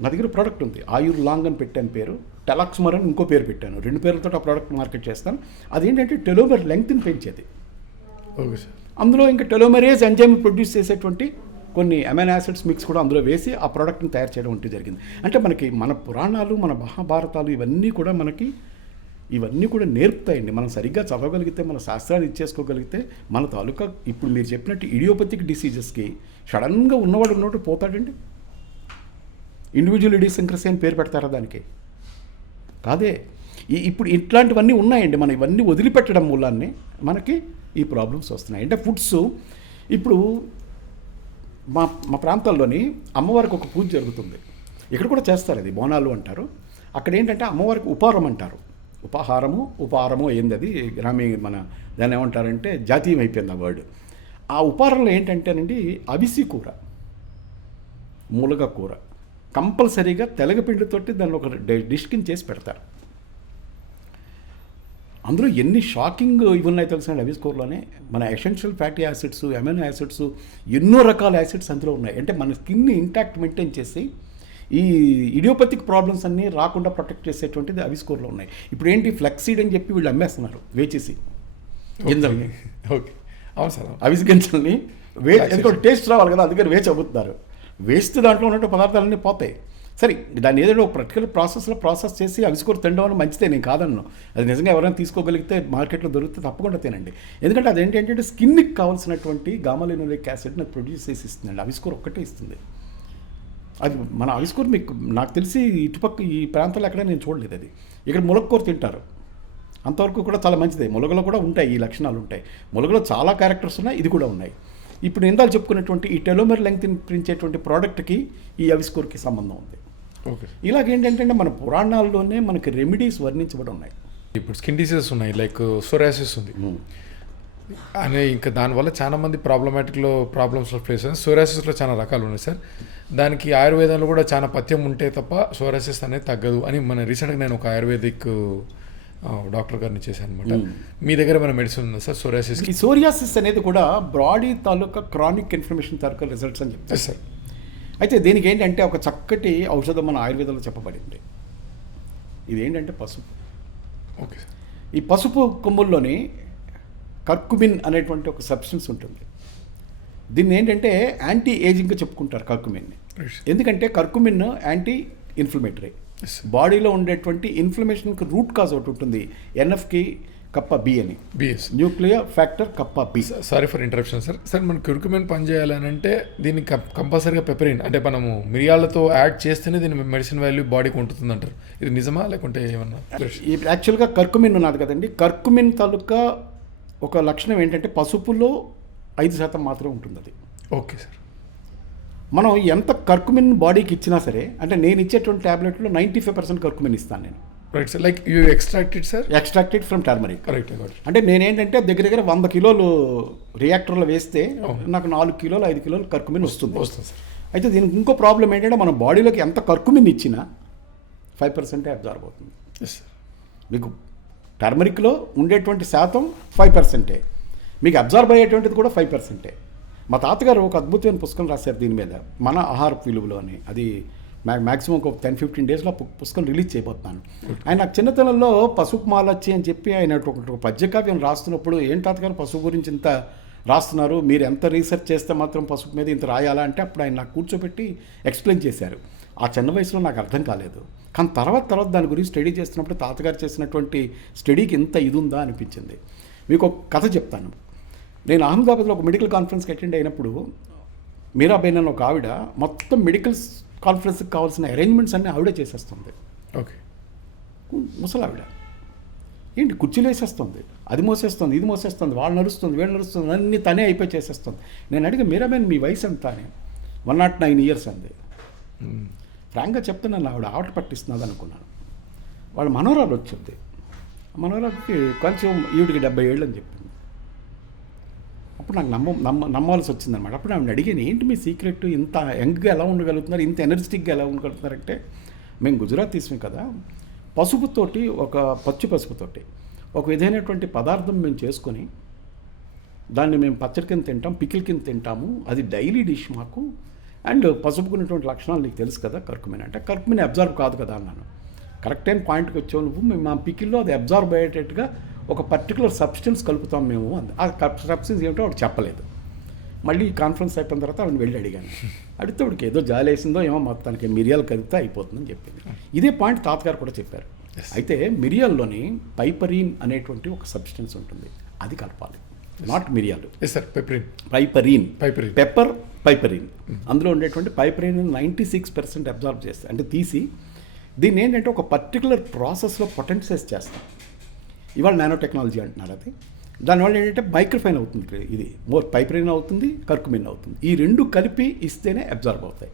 నా దగ్గర ప్రోడక్ట్ ఉంది, ఆయుర్ లాంగ్ అని పెట్టాను పేరు, టెలాక్స్మర్ అని ఇంకో పేరు పెట్టాను. 2 పేర్లతో ఆ ప్రోడక్ట్ మార్కెట్ చేస్తాను. అదేంటంటే టెలోమర్ లెంగ్త్ని పెంచేది. Okay sir. అందులో ఇంకా టెలోమరేజ్ ఎంజైమ్ ప్రొడ్యూస్ చేసేటువంటి కొన్ని అమైనో యాసిడ్స్ మిక్స్ కూడా అందులో వేసి ఆ ప్రోడక్ట్ని తయారు చేయడం వంటి జరిగింది. అంటే మనకి మన పురాణాలు, మన మహాభారతాలు ఇవన్నీ కూడా నేర్పుతాయండి. మనం సరిగ్గా చదవగలిగితే, మన శాస్త్రాన్ని ఇచ్చేసుకోగలిగితే, మన తాలూకా ఇప్పుడు మీరు చెప్పినట్టు ఇడియోపతిక్ డిసీజెస్కి సడన్గా ఉన్నవాడు పోతాడండి. ఇండివిజువల్ ఇడియోసింక్రసీ అని పేరు పెడతారా దానికి? కాదే. ఇప్పుడు ఇట్లాంటివన్నీ ఉన్నాయండి. మనం ఇవన్నీ వదిలిపెట్టడం మూలాన్ని మనకి ఈ ప్రాబ్లమ్స్ వస్తున్నాయి. అంటే ఫుడ్స్ ఇప్పుడు మా ప్రాంతాల్లోని అమ్మవారికి ఒక పూజ జరుగుతుంది. ఇక్కడ కూడా చేస్తారు, అది బోనాలు అంటారు. అక్కడ ఏంటంటే అమ్మవారికి ఉపారం అంటారు. ఉపారము ఏంది అది మన దాన్ని ఏమంటారంటే జాతీయం అయిపోయింది ఆ వర్డ్. ఆ ఉపారంలో ఏంటంటేనండి అవిసి కూర, మూలగ కూర కంపల్సరీగా తెలగపిండితోటి దాన్ని ఒక డిష్ కింద చేసి పెడతారు. అందులో ఎన్ని షాకింగ్ ఇవి ఉన్నాయి తెలిసిన అవిస్కోర్లోనే మన essential fatty acids, amino acids, ఎన్నో రకాల యాసిడ్స్ అందులో ఉన్నాయి. అంటే మన స్కిన్ని ఇంటాక్ట్ మెయింటైన్ చేసి ఈ ఇడియోపతిక్ ప్రాబ్లమ్స్ అన్నీ రాకుండా ప్రొటెక్ట్ చేసేటువంటిది అవిస్కోర్లో ఉన్నాయి. ఇప్పుడు ఏంటి ఫ్లెక్సీడ్ అని చెప్పి వీళ్ళు అమ్మేస్తున్నారు వేచేసి గింజల్ని. ఓకే, అవును సార్. అవిస్ గింజల్ని ఎందుకంటే టేస్ట్ రావాలి కదా, అందుకని వేచి అమ్ముతున్నారు. వేస్తే దాంట్లో ఉన్నటువంటి పదార్థాలన్నీ పోతాయి. సరే, దాన్ని ఏదైనా ఒక పర్టికులర్ ప్రాసెస్ చేసి అవిస్కోర్ తినడం అని మంచిదే, నేను కాదన్ను. అది నిజంగా ఎవరైనా తీసుకోగలిగితే మార్కెట్లో దొరికితే తప్పకుండా తినండి. ఎందుకంటే అదేంటంటే స్కిన్కి కావాల్సినటువంటి గామాలినోలిక్ యాసిడ్ నాకు ప్రొడ్యూస్ చేసి ఇస్తుందండి. అవిస్కోర్ ఒక్కటే ఇస్తుంది. అది మన అవిస్కోర్ మీకు నాకు తెలిసి ఇటుపక్క ఈ ప్రాంతంలో ఎక్కడ నేను చూడలేదు. అది ఇక్కడ ములక్కూర తింటారు, అంతవరకు కూడా చాలా మంచిదే. ములగలో కూడా ఉంటాయి ఈ లక్షణాలు ఉంటాయి. ములగలో చాలా క్యారెక్టర్స్ ఉన్నాయి, ఇది కూడా ఉన్నాయి. ఇప్పుడు ఇందాక చెప్పుకున్నటువంటి ఈ టెలోమర్ లెంగ్త్ పెంచేటువంటి ప్రోడక్ట్కి ఈ అవిస్కోర్కి సంబంధం ఉంది. ఓకే, ఇలాగేంటంటే మన పురాణాల్లోనే మనకి రెమెడీస్ వర్ణించబడి ఉన్నాయి. ఇప్పుడు స్కిన్ డిసీజెస్ ఉన్నాయి, లైక్ సోరాసిస్ ఉంది అనే, ఇంకా దానివల్ల చాలా మంది ప్రాబ్లమ్స్లో ఫేస్ అయ్యారు. సోరాసిస్లో చాలా రకాలు ఉన్నాయి సార్. దానికి ఆయుర్వేదంలో కూడా చాలా పథ్యం ఉంటే తప్ప సోరాసిస్ అనేది తగ్గదు అని రీసెంట్గా నేను ఒక ఆయుర్వేదిక్ డాక్టర్ గారిని చేశాను అనమాట. మీ దగ్గర మన మెడిసిన్ ఉందా సార్ సోరాసిస్? ఈ సోరియాసిస్ అనేది కూడా బాడీ తాలూకా క్రానిక్ ఇన్ఫ్లమేషన్ తాలూకా రిజల్ట్స్ అని చెప్తారు సార్. అయితే దీనికి ఏంటంటే ఒక చక్కటి ఔషధం మన ఆయుర్వేదంలో చెప్పబడింది. ఇదేంటంటే పసుపు. Okay sir. ఈ పసుపు కొమ్ముల్లోని కర్కుమిన్ అనేటువంటి ఒక సబ్స్టెన్స్ ఉంటుంది. దీన్ని ఏంటంటే యాంటీ ఏజింగ్గా చెప్పుకుంటారు కర్కుమిన్ని. ఎందుకంటే కర్కుమిన్ యాంటీ ఇన్ఫ్లమేటరీ. బాడీలో ఉండేటువంటి ఇన్ఫ్లమేషన్కి రూట్ కాజ్ ఒకటి ఉంటుంది, ఎన్ఎఫ్కి కప్ప బి అని, బిఎస్ nuclear factor kappa B. Sorry for interruption sir. Sir మన క్యూర్కుమిన్ పని చేయాలని అంటే దీనికి కంపల్సరీగా పెపరిన్ అంటే మనము మిరియాలతో యాడ్ చేస్తేనే దీని మెడిసిన్ వాల్యూ బాడీకి ఉంటుంది అంటారు. ఇది నిజమా లేకుంటే ఏమన్నా? యాక్చువల్గా కర్కుమిన్ ఉన్నది కదండి, కర్కుమిన్ తాలూకా ఒక లక్షణం ఏంటంటే పసుపులో 5% మాత్రమే ఉంటుంది అది. Okay sir. మనం ఎంత కర్కుమిన్ బాడీకి ఇచ్చినా సరే, అంటే నేను ఇచ్చేటువంటి ట్యాబ్లెట్లో 95% కర్కుమిన్ ఇస్తాను నేను. Right sir. Like you extracted sir? Extracted from turmeric. Correct. అంటే నేనేంటంటే దగ్గర 100 కిలోలు రియాక్టర్లో వేస్తే నాకు 4 కిలోలు 5 కిలోలు కర్కుమిన్ వస్తుంది సార్. అయితే దీనికి ఇంకో ప్రాబ్లం ఏంటంటే మన బాడీలోకి ఎంత కర్కుమిన్ ఇచ్చినా 5% అబ్జార్బ్ అవుతుంది. Yes sir. మీకు టర్మరిక్లో ఉండేటువంటి శాతం 5%, మీకు అబ్జార్బ్ అయ్యేటువంటిది కూడా 5%. మా తాతగారు ఒక అద్భుతమైన పుస్తకం రాశారు దీని మీద, మన ఆహారపు విలువలు అని. అది మ్యాక్సిమం ఒక 10-15 డేస్లో పుస్తకం రిలీజ్ చేయబోతున్నాను. ఆయన నాకు చిన్నతనంలో పసుపు మాలచ్చి అని చెప్పి ఆయన ఒక పద్యకావ్యం రాస్తున్నప్పుడు, ఏం తాతగారు పసుపు గురించి ఇంత రాస్తున్నారు, మీరు ఎంత రీసెర్చ్ చేస్తే మాత్రం పసుపు మీద ఇంత రాయాలా అంటే అప్పుడు ఆయన నాకు కూర్చోబెట్టి ఎక్స్ప్లెయిన్ చేశారు. ఆ చిన్న వయసులో నాకు అర్థం కాలేదు, కానీ తర్వాత దాని గురించి స్టడీ చేస్తున్నప్పుడు తాతగారు చేసినటువంటి స్టడీకి ఇంత ఇది ఉందా అనిపించింది. మీకు ఒక కథ చెప్తాను. నేను అహ్మదాబాద్లో ఒక మెడికల్ కాన్ఫరెన్స్కి అటెండ్ అయినప్పుడు మీరాబేన్ అని ఒక ఆవిడ మొత్తం మెడికల్ కాన్ఫరెన్స్కి కావాల్సిన అరేంజ్మెంట్స్ అన్నీ ఆవిడే చేసేస్తుంది. ఓకే. ముసలావిడ ఏంటి కుర్చీలు వేసేస్తుంది, అది మోసేస్తుంది, ఇది మోసేస్తుంది, వాళ్ళు నడుస్తుంది, వీళ్ళు నడుస్తుంది, అన్నీ తనే అయిపోయి చేసేస్తుంది. నేను అడిగా మీరాబేన్ మీ వయసు ఎంత అని, 109 years అంది. ఫ్రాంక్గా చెప్తున్నాను, ఆవిడ పట్టిస్తున్నది అనుకున్నాను. వాళ్ళ మనోరాలు వచ్చింది. మనోరాలకి కొంచెం ఈవిడికి 70 ఏళ్ళు అని చెప్పింది. అప్పుడు నాకు నమ్మాల్సి వచ్చిందనమాట. అప్పుడు ఆవిడ అడిగాను, ఏంటి మీ సీక్రెట్, ఇంత యంగ్గా ఎలా ఉండగలుగుతున్నారు, ఇంత ఎనర్జెటిక్గా ఎలా ఉండగలుగుతున్నారంటే, మేము గుజరాత్ తీసాం కదా, పసుపుతోటి పచ్చి పసుపుతోటి ఒక విధమైనటువంటి పదార్థం మేము చేసుకొని దాన్ని మేము పచ్చడి కింద తింటాం, పికిల్ కింద తింటాము, అది డైలీ డిష్ మాకు. అండ్ పసుపుకున్నటువంటి లక్షణాలు నీకు తెలుసు కదా కర్కుమిన్ అంటే, కర్కుమిన్ అబ్జార్బ్ కాదు కదా అన్నాను. కరెక్ట్ అయిన పాయింట్కి వచ్చావు నువ్వు, మేము మా పికిల్లో అది అబ్జార్బ్ అయ్యేటట్టుగా ఒక పర్టికులర్ సబ్స్టెన్స్ కలుపుతాం మేము అంది. ఆ సబ్స్టెన్స్ ఏమిటో వాడు చెప్పలేదు. మళ్ళీ కాన్ఫరెన్స్ అయిపోయిన తర్వాత ఆవిడని వెళ్ళి అడిగాను. అడిగితే వాడికి ఏదో జాలి వేసిందో ఏమో మొత్తానికి మిరియాలు కలిపితే అయిపోతుందని చెప్పింది. ఇదే పాయింట్ తాతగారు కూడా చెప్పారు. అయితే మిరియాల్లోని పైపరీన్ అనేటువంటి ఒక సబ్స్టెన్స్ ఉంటుంది, అది కలపాలి. నాట్ మిరియాలు. Sir piperine. పైపరీన్ అందులో ఉండేటువంటి పైపరీన్ 96% అబ్జార్బ్ చేస్తాయి. అంటే తీసి దీన్ని ఏంటంటే ఒక పర్టికులర్ ప్రాసెస్లో పొటెన్షియస్ చేస్తాం. ఇవాళ నానో టెక్నాలజీ అంటున్నారు. అది దానివల్ల ఏంటంటే మైక్రోఫైన్ అవుతుంది, ఇది మోర్ పైపరీన్ అవుతుంది, కర్కుమిన్ అవుతుంది. ఈ రెండు కలిపి ఇస్తేనే అబ్జార్బ్ అవుతాయి.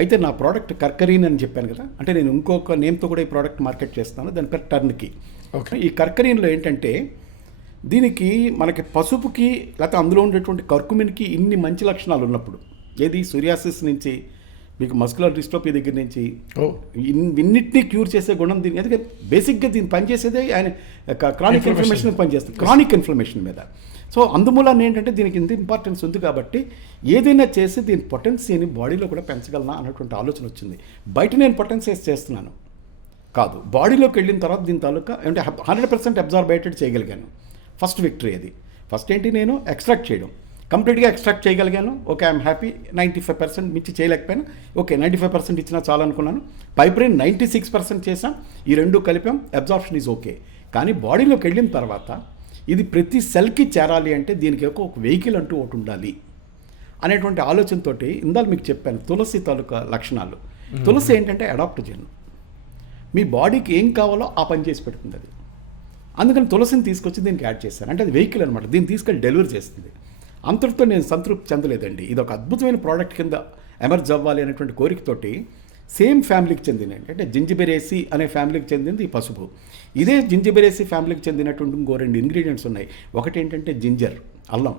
అయితే నా ప్రోడక్ట్ కర్కరీన్ అని చెప్పాను కదా, అంటే నేను ఇంకొక నేమ్తో కూడా ఈ ప్రోడక్ట్ మార్కెట్ చేస్తాను, దాని పేరు టర్న్కి. ఓకే. ఈ కర్కరీన్లో ఏంటంటే దీనికి మనకి పసుపుకి లేకపోతే అందులో ఉండేటువంటి కర్కుమిన్కి ఇన్ని మంచి లక్షణాలు ఉన్నప్పుడు, ఏది సోరియాసిస్ నుంచి మీకు మస్కులర్ డిస్ట్రోఫీ దగ్గర నుంచి ఓ ఇన్నిటినీ క్యూర్ చేసే గుణం దీని, ఎందుకంటే బేసిక్గా దీన్ని పనిచేసేదే ఆయన క్రానిక్ ఇన్ఫ్లమేషన్ పనిచేస్తుంది, క్రానిక్ ఇన్ఫ్లమేషన్ మీద. సో అందుమూలన ఏంటంటే దీనికి ఇంత ఇంపార్టెన్స్ ఉంది కాబట్టి ఏదైనా చేసి దీని పొటెన్సీని బాడీలో కూడా పెంచగలనా అన్నటువంటి ఆలోచన వచ్చింది. బయట నేను పొటెన్సైజ్ చేస్తున్నాను కాదు, బాడీలోకి వెళ్ళిన తర్వాత దీని తాలూకా అంటే 100% అబ్జార్బేటెడ్ చేయగలిగాను. ఫస్ట్ విక్టరీ అది. ఫస్ట్ ఏంటి, నేను ఎక్స్ట్రాక్ట్ చేయడం, కంప్లీట్గా ఎక్స్ట్రాక్ట్ చేయగలిగాను. Okay, I'm happy. 95% మించి చేయలేకపోయాను. ఓకే, 95% ఇచ్చినా చాలనుకున్నాను. పైబ్రెయిన్ 96% చేసాం. ఈ రెండు కలిపాం, అబ్జార్ప్షన్ ఈజ్ ఓకే. కానీ బాడీలోకి వెళ్ళిన తర్వాత ఇది ప్రతి సెల్కి చేరాలి అంటే దీనికి ఒక వెహికల్ అంటూ ఒకటి ఉండాలి అనేటువంటి ఆలోచనతోటి ఇందాక మీకు చెప్పాను తులసి తాలూకా లక్షణాలు. తులసి ఏంటంటే అడాప్టోజన్, మీ బాడీకి ఏం కావాలో ఆ పని చేసి పెడుతుంది అది. అందుకని తులసిని తీసుకొచ్చి దీనికి యాడ్ చేశాను. అంటే అది వెహికల్ అనమాట, దీన్ని తీసుకెళ్ళి డెలివరీ చేస్తుంది. అంతటితో నేను సంతృప్తి చెందలేదండి. ఇది ఒక అద్భుతమైన ప్రోడక్ట్ కింద ఎమర్జ్ అవ్వాలి అనేటువంటి కోరికతోటి సేమ్ ఫ్యామిలీకి చెందిన అంటే జింజిబెరేసి అనే ఫ్యామిలీకి చెందింది ఈ పసుపు. ఇదే జింజిబెరేసి ఫ్యామిలీకి చెందినటువంటి ఇంకో 2 ఇంగ్రీడియంట్స్ ఉన్నాయి. ఒకటి ఏంటంటే జింజర్, అల్లం.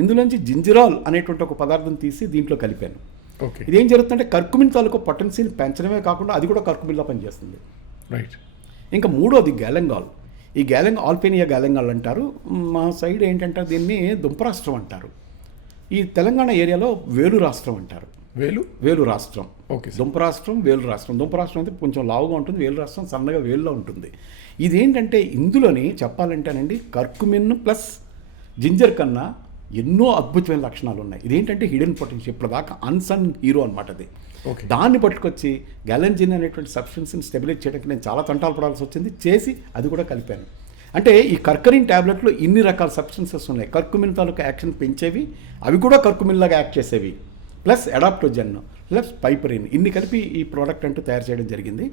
ఇందులోంచి జింజిరాల్ అనేటువంటి ఒక పదార్థం తీసి దీంట్లో కలిపాను. ఓకే, ఇదేం జరుగుతుందంటే కర్కుమిన్ తాలూకు పొటెన్సీని పెంచడమే కాకుండా అది కూడా కర్కుమిన్లో పనిచేస్తుంది. రైట్. ఇంకా మూడోది గ్యాలంగాల్. ఈ ఆల్పేనియా గ్యాలంగాల్ అంటారు. మా సైడ్ ఏంటంటే దీన్ని దుంపరాష్ట్రం అంటారు. ఈ తెలంగాణ ఏరియాలో వేలు రాష్ట్రం అంటారు. వేలు రాష్ట్రం. ఓకే. దుంపరాష్ట్రం, వేలు రాష్ట్రం. దుంపరాష్ట్రం అయితే కొంచెం లావుగా ఉంటుంది, వేలు రాష్ట్రం సన్నగా వేలులో ఉంటుంది. ఇదేంటంటే ఇందులోని చెప్పాలంటేనండి కర్కుమిన్ ప్లస్ జింజర్ కన్నా ఎన్నో అద్భుతమైన లక్షణాలు ఉన్నాయి. ఇదేంటంటే హిడెన్ పొటెన్షియల్, ఇప్పటిదాకా అన్సన్ హీరో అనమాట అది. ఓకే. దాన్ని పట్టుకొచ్చి గ్యాలంజిన్ అనేటువంటి సబ్స్టెన్స్ని స్టెబిలైజ్ చేయడానికి నేను చాలా తంటాలు పడాల్సి వచ్చింది. చేసి అది కూడా కలిపాను. అంటే ఈ కర్కరిన్ ట్యాబ్లెట్లో ఇన్ని రకాల సబ్స్టెన్సెస్ ఉన్నాయి. కర్కుమిన్ తాలూకా యాక్షన్ పెంచేవి, అవి కూడా కర్కుమిన్ లాగా యాక్ట్ చేసేవి, ప్లస్ అడాప్టోజన్ ప్లస్ పైపరిన్, ఇన్ని కలిపి ఈ ప్రోడక్ట్ అంటూ తయారు చేయడం జరిగింది.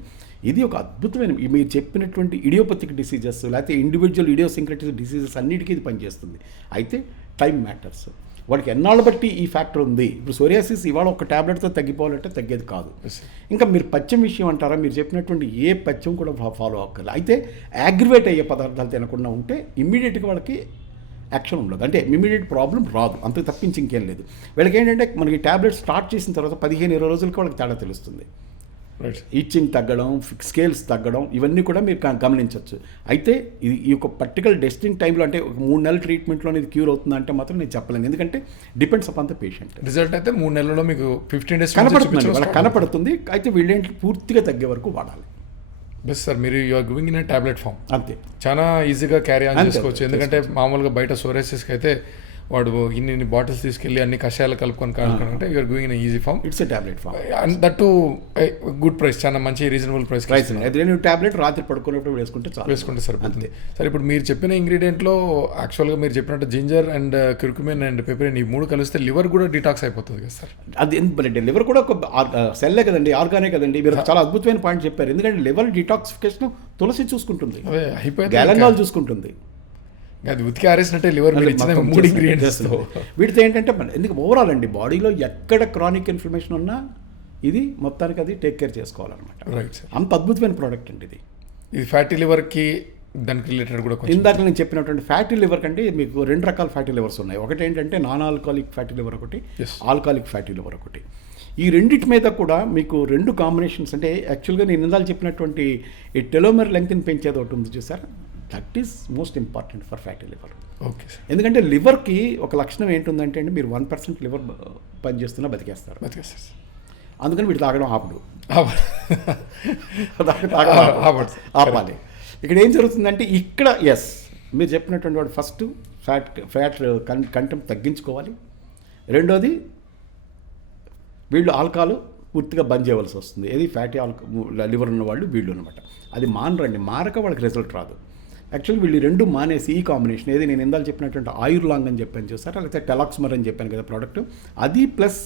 ఇది ఒక అద్భుతమైన మీరు చెప్పినటువంటి ఇడియోపతిక్ డిసీజెస్ లేకపోతే ఇండివిజువల్ ఇడియోసింక్రటిక్ డిసీజెస్ అన్నిటికీ ఇది పనిచేస్తుంది. అయితే టైం మ్యాటర్స్. వాడికి ఎన్నాళ్ళు బట్టి ఈ ఫ్యాక్టర్ ఉంది. ఇప్పుడు సోరియాసిస్ ఇవాళ ఒక ట్యాబ్లెట్తో తగ్గిపోవాలంటే తగ్గేది కాదు. ఇంకా మీరు పచ్చం విషయం అంటారా, మీరు చెప్పినటువంటి ఏ పచ్చం కూడా ఫాలో అవ్వగలరు. అయితే యాగ్రివేట్ అయ్యే పదార్థాలు తినకుండా ఉంటే ఇమ్మీడియట్గా వాళ్ళకి యాక్షన్ ఉండదు, అంటే ఇమ్మీడియట్ ప్రాబ్లం రాదు, అంతకు తప్పించి ఇంకేం లేదు. వీళ్ళకి ఏంటంటే మనకి ట్యాబ్లెట్ స్టార్ట్ చేసిన తర్వాత 15-20 రోజులకి వాళ్ళకి తేడా తెలుస్తుంది. ఈచింగ్ తగ్గడం, స్కేల్స్ తగ్గడం, ఇవన్నీ కూడా మీరు గమనించవచ్చు. అయితే ఇది ఈ యొక్క పర్టికులర్ డెస్టింగ్ టైంలో అంటే 3 నెలల ట్రీట్మెంట్లో ఇది క్యూర్ అవుతుందంటే మాత్రం నేను చెప్పలేను, ఎందుకంటే depends upon the patient. Result అయితే 3 నెలల్లో మీకు 15 డేస్ కనపడుతుంది, వాళ్ళకి కనపడుతుంది. అయితే వీళ్ళేంటి పూర్తిగా తగ్గే వరకు వాడాలి. బెస్ట్ సార్, మీరు you're giving in tablet form, అంతే, చాలా ఈజీగా క్యారీ ఆన్ చేసుకోవచ్చు. ఎందుకంటే మామూలుగా బయట సోరేసిస్కి అయితే వాడు ఇన్ని బాటిల్స్ తీసుకెళ్ళి అన్ని కషాయాలు కలుపుకొని కానుకుంటే you're giving in easy form. It's a tablet form and that to good price, చాలా మంచి రీజనబుల్ ప్రైస్. అయితే టాబ్లెట్ రాత్రి పడుకున్నప్పుడు వేసుకుంటే సరిపోతుంది. సరే, ఇప్పుడు మీరు చెప్పిన ఇంగ్రీడియంట్లో యాక్చువల్గా మీరు చెప్పినట్టు జింజర్ అండ్ క్యూర్కుమిన్ అండ్ పెపరిన్ ఈ 3 కలిస్తే లివర్ కూడా డిటాక్స్ అయిపోతుంది కదా సార్? అది ఎందుకంటే లివర్ కూడా ఒక సెల్లే కదండి, ఆర్గానే కదండి. మీరు చాలా అద్భుతమైన పాయింట్ చెప్పారు. ఎందుకంటే లివర్ డిటాక్సిఫికేషన్ తులసి చూసుకుంటుంది, గ్యాలంగాల్ చూసుకుంటుంది. అది ఉతికి ఆరేసినట్టే లివర్ మీరు ఇచ్చిన 3 ఇంగ్రీడియంట్స్. వీటితో ఏంటంటే ఎందుకు ఓవరాల్ అండి బాడీలో ఎక్కడ క్రానిక్ ఇన్ఫ్లమేషన్ ఉన్నా ఇది మొత్తానికి అది టేక్ కేర్ చేసుకోవాలన్నమాట. రైట్ సార్, అంత అద్భుతమైన ప్రోడక్ట్ అండి ఇది. ఇది ఫ్యాటీ లివర్కి దానికి రిలేటెడ్ కూడా ఇందాక నేను చెప్పినటువంటి ఫ్యాటీ లివర్ కంటే మీకు 2 రకాల ఫ్యాటీ లివర్స్ ఉన్నాయి. ఒకటి ఏంటంటే నాన్ ఆల్కహాలిక్ ఫ్యాటీ లివర్, ఒకటి ఆల్కహాలిక్ ఫ్యాటీ లివర్ ఒకటి. ఈ రెండింటి మీద కూడా మీకు 2 కాంబినేషన్స్, అంటే యాక్చువల్గా నేను ఇందాక చెప్పినటువంటి ఈ టెలోమర్ లెంగ్త్ని పెంచేది ఒకటి ఉంది చూసారా, that is most important for fatty liver. Okay sir, ఎందుకంటే లివర్కి ఒక లక్షణం ఏంటుందంటే అండి, మీరు 1% లివర్ పనిచేస్తున్నా బతికేస్తారు. అందుకని వీడు తాగడం ఆపాలి. ఇక్కడ ఏం జరుగుతుందంటే ఇక్కడ మీరు చెప్పినటువంటి వాడు ఫస్ట్ ఫ్యాట్ కంటెంట్ తగ్గించుకోవాలి. రెండోది వీళ్ళు ఆల్కహాల్ పూర్తిగా బంద్ చేయవలసి వస్తుంది. ఏది ఫ్యాటీ లివర్ ఉన్న వాళ్ళు వీళ్ళు అనమాట. అది మారక వాళ్ళకి రిజల్ట్ రాదు. యాక్చువల్లీ వీళ్ళు 2 మానేసి ఈ కాంబినేషన్ ఏది నేను ఇందాక చెప్పినటువంటి ఆయుర్లాంగ్ అని చెప్పాను చూసారా, లేకపోతే టెలాక్స్మర్ అని చెప్పాను కదా ప్రోడక్ట్, అది ప్లస్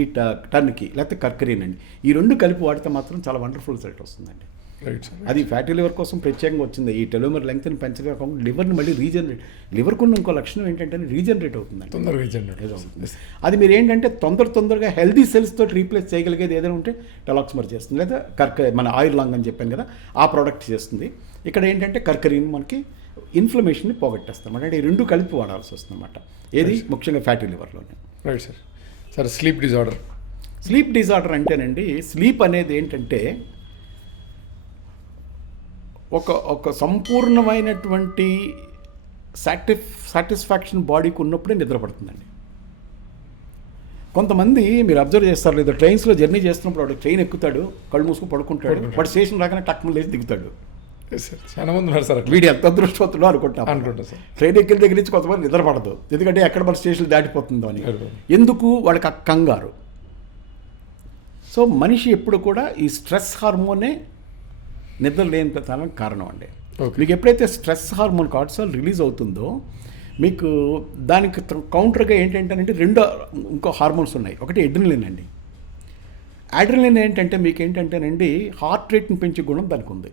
ఈ టర్న్కి లేకపోతే కర్కరీన్ అండి, ఈ 2 కలిపి వాడితే మాత్రం చాలా వండర్ఫుల్ రిజల్ట్ వస్తుందండి. అది ఫ్యాటీ లివర్ కోసం ప్రత్యేకంగా వచ్చింది. ఈ టెలోమర్ లెంగ్త్ని పెంచగా కాకుండా లివర్ని మళ్ళీ రీజనరేట్, లివర్కు ఉన్న ఇంకో లక్షణం ఏంటంటే రీజనరేట్ అవుతుందండి. అది మీరు ఏంటంటే తొందరగా హెల్దీ సెల్స్తో రీప్లేస్ చేయగలిగేది ఏదైనా ఉంటే టెలాక్స్మర్ చేస్తుంది, లేదా మన ఆయుర్లాంగ్ అని చెప్పాను కదా ఆ ప్రోడక్ట్ చేస్తుంది. ఇక్కడ ఏంటంటే కర్కరీన్ మనకి ఇన్ఫ్లమేషన్ని పోగొట్టేస్తాం అంటే ఈ 2 కలిపి వాడాల్సి వస్తుంది అనమాట. ఏది ముఖ్యంగా ఫ్యాటీ లివర్లోనే. Right sir. Sir, sleep disorder sleep disorder అంటేనండి, స్లీప్ అనేది ఏంటంటే ఒక సంపూర్ణమైనటువంటి సాటిస్ఫాక్షన్ బాడీకి ఉన్నప్పుడే నిద్రపడుతుందండి. కొంతమంది మీరు అబ్జర్వ్ చేస్తారు లేదా, ట్రైన్స్లో జర్నీ చేస్తున్నప్పుడు వాడు ట్రైన్ ఎక్కుతాడు, కళ్ళు మూసుకు పడుకుంటాడు, వాడు స్టేషన్ రాగానే టక్కున లేచి దిగుతాడు. సార్ చాలా మంది ఉన్నారు సార్. వీడు ఎంత అదృష్టవంతుడో అనుకుంటా సార్. ట్రైన్ ఎక్కిన దగ్గర నుంచి కొంతమంది నిద్రపడదు, ఎందుకంటే ఎక్కడ మన స్టేషన్ దాటిపోతుందో అని. ఎందుకు? వాళ్ళకి ఆ కంగారు. సో మనిషి ఎప్పుడు కూడా ఈ స్ట్రెస్ హార్మోనే నిద్ర లేని కారణం అండి. మీకు ఎప్పుడైతే స్ట్రెస్ హార్మోన్ కార్టిసాల్ రిలీజ్ అవుతుందో, మీకు దానికి కౌంటర్గా ఏంటంటేనంటే ఇంకో హార్మోన్స్ ఉన్నాయి. ఒకటి ఎడ్రినలిన్ అండి. అడ్రినలిన్ ఏంటంటే మీకు ఏంటంటేనండి హార్ట్ రేట్ని పెంచే గుణం దానికి ఉంది.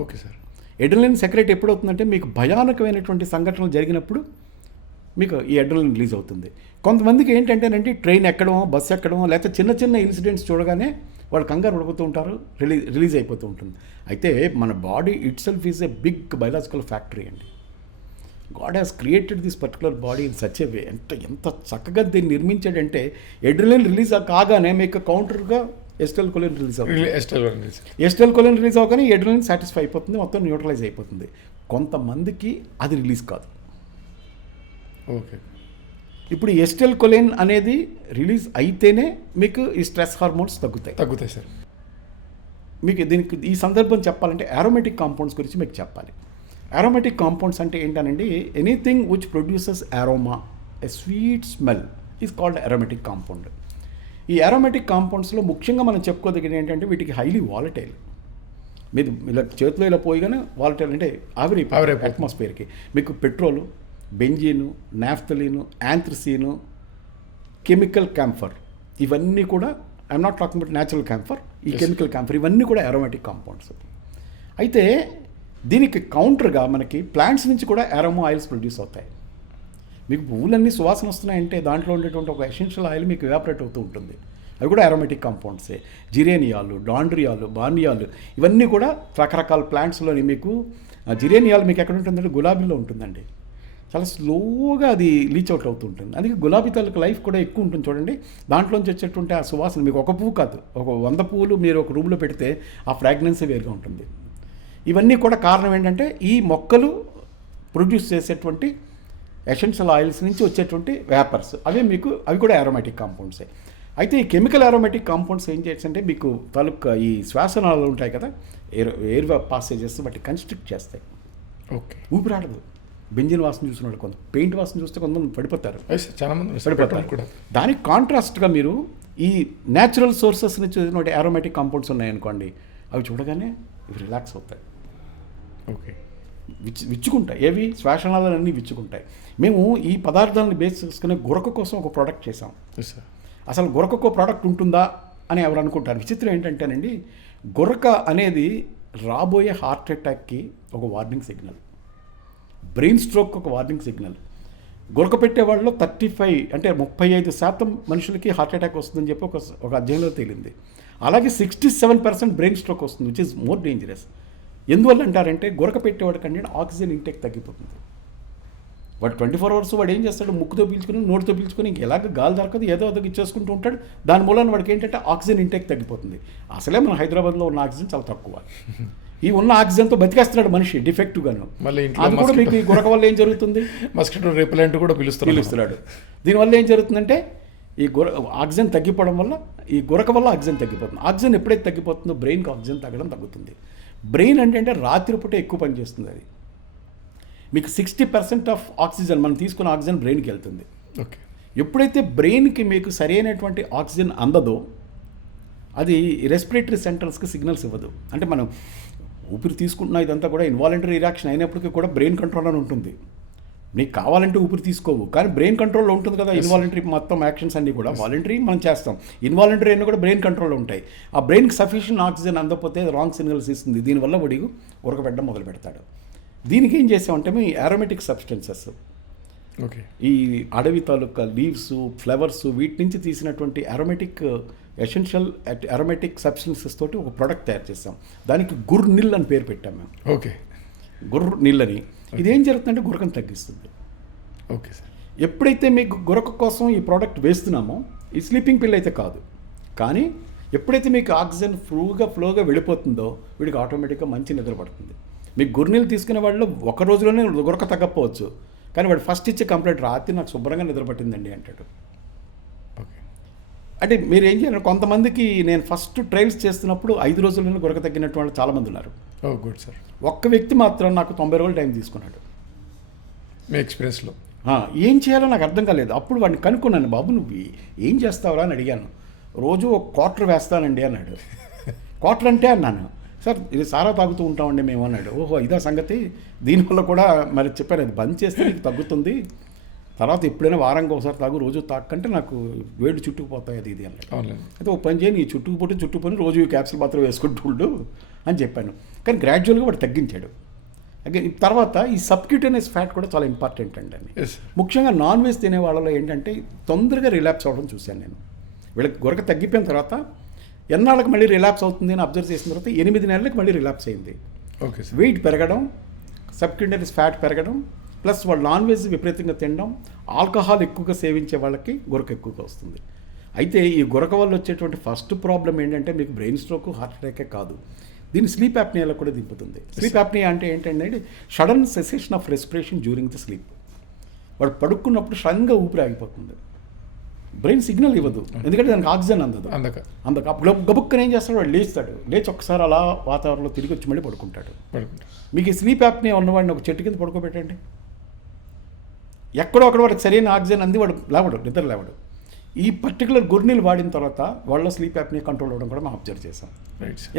Okay sir. ఎడ్రినలిన్ సెక్రెట్ ఎప్పుడవుతుందంటే మీకు భయానకమైనటువంటి సంఘటనలు జరిగినప్పుడు మీకు ఈ అడ్రినలిన్ రిలీజ్ అవుతుంది. కొంతమందికి ఏంటంటేనండి ట్రైన్ ఎక్కడమో, బస్సు ఎక్కడమో, లేకపోతే చిన్న చిన్న ఇన్సిడెంట్స్ చూడగానే వాళ్ళు కంగారు పడిపోతూ ఉంటారు, రిలీజ్ అయిపోతూ ఉంటుంది. అయితే మన body itself is a big biological factory అండి. God has created this particular body in such a way. ఎంత చక్కగా దీన్ని నిర్మించాడంటే ఎడ్రినలిన్ రిలీజ్ కాగానే మీకు కౌంటర్గా ఎస్టల్ కొలిన్ రిలీజ్ అవుతుంది. ఎస్టల్ కొలిన్ రిలీజ్ అవగానే ఎడ్రినలిన్ సాటిస్ఫై అయిపోతుంది, మొత్తం న్యూట్రలైజ్ అయిపోతుంది. కొంతమందికి అది రిలీజ్ కాదు. ఓకే. ఇప్పుడు ఎస్టల్ కొలిన్ అనేది రిలీజ్ అయితేనే మీకు ఈ స్ట్రెస్ హార్మోన్స్ తగ్గుతాయి సార్. మీకు దీనికి ఈ సందర్భం చెప్పాలంటే అరోమేటిక్ కాంపౌండ్స్ గురించి మీకు చెప్పాలి. అరోమేటిక్ కాంపౌండ్స్ అంటే ఏంటనండి, anything which produces aroma, a sweet smell is called aromatic compound. ఈ అరోమేటిక్ కాంపౌండ్స్లో ముఖ్యంగా మనం చెప్పుకోదగినది ఏంటంటే వీటికి హైలీ వాలటైల్. మీరు ఇలా చేతిలో ఇలా పోయిగానే వాలటైల్ అంటే ఆవిరి అట్మాస్ఫియర్కి. మీకు పెట్రోలు, బెంజీను, నాఫ్థలీను, యాంథ్రసీను, కెమికల్ క్యాంఫర్, ఇవన్నీ కూడా, I'm not talking about natural camphor, ఈ కెమికల్ క్యాంఫర్ ఇవన్నీ కూడా అరోమాటిక్ కాంపౌండ్స్. అయితే దీనికి కౌంటర్గా మనకి ప్లాంట్స్ నుంచి కూడా అరోమా ఆయిల్స్ ప్రొడ్యూస్ అవుతాయి. మీకు పువ్వులన్నీ సువాసన వస్తున్నాయంటే దాంట్లో ఉండేటువంటి ఒక ఎసెన్షియల్ ఆయిల్ మీకు ఎవాపరేట్ అవుతూ ఉంటుంది. అవి కూడా అరోమాటిక్ కాంపౌండ్సే. జిరేనియాలు, డాండ్రియాలు, బానియాలు, ఇవన్నీ కూడా రకరకాల ప్లాంట్స్లోని మీకు జిరేనియాలు మీకు ఎక్కడ ఉంటుందంటే గులాబీలో ఉంటుందండి. చాలా స్లోగా అది లీచ్ అవుట్ అవుతూ ఉంటుంది. అందుకే గులాబీ తాలూకు లైఫ్ కూడా ఎక్కువ ఉంటుంది చూడండి. దాంట్లోంచి వచ్చేటువంటి ఆ సువాసన మీకు ఒక పువ్వు కాదు, ఒక 100 పువ్వులు మీరు ఒక రూమ్లో పెడితే ఆ ఫ్రాగ్రెన్సే వేరుగా ఉంటుంది. ఇవన్నీ కూడా కారణం ఏంటంటే ఈ మొక్కలు ప్రొడ్యూస్ చేసేటువంటి ఎసెన్షియల్ ఆయిల్స్ నుంచి వచ్చేటువంటి వేపర్స్, అవి కూడా అరోమాటిక్ కాంపౌండ్సే. అయితే ఈ కెమికల్ అరోమాటిక్ కాంపౌండ్స్ ఏం చేస్తాయంటే మీకు తాలూకా ఈ శ్వాసనాళాలు ఉంటాయి కదా, ఎయిర్ పాసేజెస్, వాటి కన్స్ట్రిక్ట్ చేస్తాయి. ఓకే. ఊపిరాడదు. బెంజిన్ వాసన చూసినాడు, కొంత పెయింట్ వాసన చూస్తే కొంతమంది పడిపోతారు, చాలా మంది పడిపోతారు కూడా. దానికి కాంట్రాస్ట్గా మీరు ఈ న్యాచురల్ సోర్సెస్ నుంచి వచ్చినటువంటి అరోమాటిక్ కాంపౌండ్స్ ఉన్నాయనుకోండి, అవి చూడగానే ఇవి రిలాక్స్ అవుతాయి. ఓకే. విచ్చుకుంటాయి. ఏవి? శ్వాసనాళాలన్నీ విచ్చుకుంటాయి. మేము ఈ పదార్థాలను బేస్ చేసుకునే గురక కోసం ఒక ప్రోడక్ట్ చేసాం. అసలు గురకకు ప్రోడక్ట్ ఉంటుందా అని ఎవరు అనుకుంటారు. విచిత్రం ఏంటంటేనండి, గురక అనేది రాబోయే హార్ట్ అటాక్కి ఒక వార్నింగ్ సిగ్నల్, బ్రెయిన్ స్ట్రోక్ ఒక వార్నింగ్ సిగ్నల్. గురక పెట్టే వాళ్ళలో 35% మనుషులకి హార్ట్ అటాక్ వస్తుందని చెప్పి ఒక అధ్యయనంలో తేలింది. అలాగే 67% బ్రెయిన్ స్ట్రోక్ వస్తుంది, విచ్ ఈజ్ మోర్ డేంజరస్. ఎందువల్ల అంటారంటే గురక పెట్టేవాడి కంటే ఆక్సిజన్ ఇంటేక్ తగ్గిపోతుంది. వాడు 24 అవర్స్ వాడు ఏం చేస్తాడు, ముక్కుతో పీల్చుకుని, నోటితో పీల్చుకొని, ఇంక ఎలాగ గాలి దొరకదు, ఏదో అదొక ఇచ్చేసుకుంటూ ఉంటాడు. దాని మూలాన వాడికి ఏంటంటే ఆక్సిజన్ ఇంటేక్ తగ్గిపోతుంది. అసలే మన హైదరాబాద్లో ఉన్న ఆక్సిజన్ చాలా తక్కువ. ఈ ఉన్న ఆక్సిజన్తో బతికేస్తున్నాడు మనిషి డిఫెక్టివ్గాను. అది కూడా మీకు ఈ గురక వల్ల ఏం జరుగుతుంది, మస్కిటో రిపెలెంట్ కూడా పిలుస్తున్నాడు. దీనివల్ల ఏం జరుగుతుందంటే ఈ ఆక్సిజన్ తగ్గిపోవడం వల్ల, ఈ గురక వల్ల ఆక్సిజన్ తగ్గిపోతుంది. ఆక్సిజన్ ఎప్పుడైతే తగ్గిపోతుందో బ్రెయిన్కి ఆక్సిజన్ తగ్గడం తగ్గుతుంది. బ్రెయిన్ అంటే రాత్రిపూట ఎక్కువ పనిచేస్తుంది. అది మీకు 60% ఆఫ్ ఆక్సిజన్, మనం తీసుకున్న ఆక్సిజన్ బ్రెయిన్కి వెళ్తుంది. ఓకే. ఎప్పుడైతే బ్రెయిన్కి మీకు సరైనటువంటి ఆక్సిజన్ అందదో అది రెస్పిరేటరీ సెంటర్స్కి సిగ్నల్స్ ఇవ్వదు. అంటే మనం ఊపిరి తీసుకుంటున్నా, ఇదంతా కూడా ఇన్వాలంటరీ రియాక్షన్ అయినప్పటికీ కూడా బ్రెయిన్ కంట్రోల్ అని ఉంటుంది. నీకు కావాలంటే ఊపిరి తీసుకోవు, కానీ బ్రెయిన్ కంట్రోల్లో ఉంటుంది కదా. ఇన్వాలంటరీ మొత్తం యాక్షన్స్ అన్నీ కూడా వాలంటరీ మనం చేస్తాం, ఇన్వాలంటరీ అన్నీ కూడా బ్రెయిన్ కంట్రోల్లో ఉంటాయి. ఆ బ్రెయిన్కి సఫిషియెంట్ ఆక్సిజన్ అందకపోతే రాంగ్ సిగ్నల్స్ ఇస్తుంది. దీనివల్ల వాడికి ఉరకబెట్టడం మొదలు పెడతాడు. దీనికి ఏం చేసామంటే మీ అరోమేటిక్ సబ్స్టెన్సెస్, ఓకే, ఈ అడవి తాలూకా లీవ్స్, ఫ్లవర్స్, వీటి నుంచి తీసినటువంటి అరోమేటిక్ ఎసెన్షియల్ అరోమేటిక్ సబ్స్టెన్సెస్ తోటి ఒక ప్రోడక్ట్ తయారు చేస్తాం. దానికి గుర్నిల్ అని పేరు పెట్టాం మేము. ఓకే. గుర్నిల్ అని. ఇదేం జరుగుతుందంటే గురకను తగ్గిస్తుంది. Okay sir. ఎప్పుడైతే మీకు గురక కోసం ఈ ప్రోడక్ట్ వేస్తున్నామో, ఈ స్లీపింగ్ పిల్ అయితే కాదు, కానీ ఎప్పుడైతే మీకు ఆక్సిజన్ ఫ్లోగా వెళ్ళిపోతుందో వీడికి ఆటోమేటిక్గా మంచి నిద్ర పడుతుంది. మీకు గుర్నీళ్ళు తీసుకునే వాళ్ళు ఒక రోజులోనే గురక తగ్గకపోవచ్చు, కానీ వాడు ఫస్ట్ ఇచ్చే కంప్లైంట్ రాత్రి నాకు శుభ్రంగా నిద్ర పట్టిందండి అంటాడు. ఓకే. అంటే మీరు ఏం చేయాలి, కొంతమందికి నేను ఫస్ట్ ట్రయల్స్ చేస్తున్నప్పుడు 5 రోజుల్లోనే గురక తగ్గినట్టు వాళ్ళు చాలామంది ఉన్నారు. ఓ గుడ్ సార్. ఒక్క వ్యక్తి మాత్రం నాకు 90 రోజులు టైం తీసుకున్నాడు. మీ ఎక్స్పీరియన్స్లో ఏం చేయాలో నాకు అర్థం కాలేదు. అప్పుడు వాడిని కనుక్కున్నాను, బాబు నువ్వు ఏం చేస్తావురా అని అడిగాను. రోజు ఒక క్వార్టర్ వేస్తానండి అన్నాడు. క్వార్టర్ అంటే అన్నాను, సార్ ఇది సారా తాగుతూ ఉంటామండి మేము అన్నాడు. ఓహో ఇదా సంగతి, దీనివల్ల కూడా మరి చెప్పాను అది బంద్ చేస్తే నీకు తగ్గుతుంది, తర్వాత ఎప్పుడైనా వారానికి ఒకసారి తాగు, రోజు తాకంటే నాకు వేడి చుట్టుకుపోతాయి అది ఇది అన్నాడు. అవునండి. అయితే ఒక పని చేయని చుట్టుకుపోయి రోజు ఈ క్యాప్సిల్ మాత్రం వేసుకుంటుండు అని చెప్పాను. కానీ గ్రాడ్యువల్గా వాడు తగ్గించాడు. తర్వాత ఈ సబ్క్యూటేనియస్ ఫ్యాట్ కూడా చాలా ఇంపార్టెంట్ అండి అని. ముఖ్యంగా నాన్ వెజ్ తినే వాళ్ళలో ఏంటంటే తొందరగా రిలాప్స్ అవ్వడం చూశాను నేను. వీళ్ళకి గురక తగ్గిపోయిన తర్వాత ఎన్నాళ్ళకి మళ్ళీ రిలాప్స్ అవుతుంది అని అబ్జర్వ్ చేసిన తర్వాత 8 నెలలకు మళ్ళీ రిలాప్స్ అయింది. Okay sir. వెయిట్ పెరగడం, సబ్క్యూటేనియస్ ఫ్యాట్ పెరగడం, ప్లస్ వాళ్ళు నాన్ వెజ్ విపరీతంగా తినడం, ఆల్కహాల్ ఎక్కువగా సేవించే వాళ్ళకి గురక ఎక్కువగా వస్తుంది. అయితే ఈ గురక వల్ల వచ్చేటువంటి ఫస్ట్ ప్రాబ్లం ఏంటంటే మీకు బ్రెయిన్ స్ట్రోక్, హార్ట్ అటాకే కాదు, దీన్ని స్లీప్ యాప్నియాలో కూడా దింపుతుంది. స్లీప్ యాప్నియా అంటే ఏంటంటే sudden cessation of respiration during the sleep. వాడు పడుకున్నప్పుడు సడన్గా ఊపిరి ఆగిపోతుంది, బ్రెయిన్ సిగ్నల్ ఇవ్వదు, ఎందుకంటే దానికి ఆక్సిజన్ అందదు. అప్పుడు గబుక్కని ఏం చేస్తాడు, వాడు లేచి ఒక్కసారి అలా వాతావరణంలో తిరిగి వచ్చి మళ్ళీ పడుకుంటాడు. మీకు ఈ స్లీప్ యాప్నియా ఉన్నవాడిని ఒక చెట్టు కింద పడుకోబెట్టండి, ఎక్కడో అక్కడ వాడికి సరైన ఆక్సిజన్ అంది వాడు నిద్ర లేవడు. ఈ పర్టికులర్ గుర్నీలు వాడిన తర్వాత వాళ్ళ స్లీప్ యాప్ని కంట్రోల్ అవ్వడం కూడా మనం అబ్జర్వ్ చేసాం.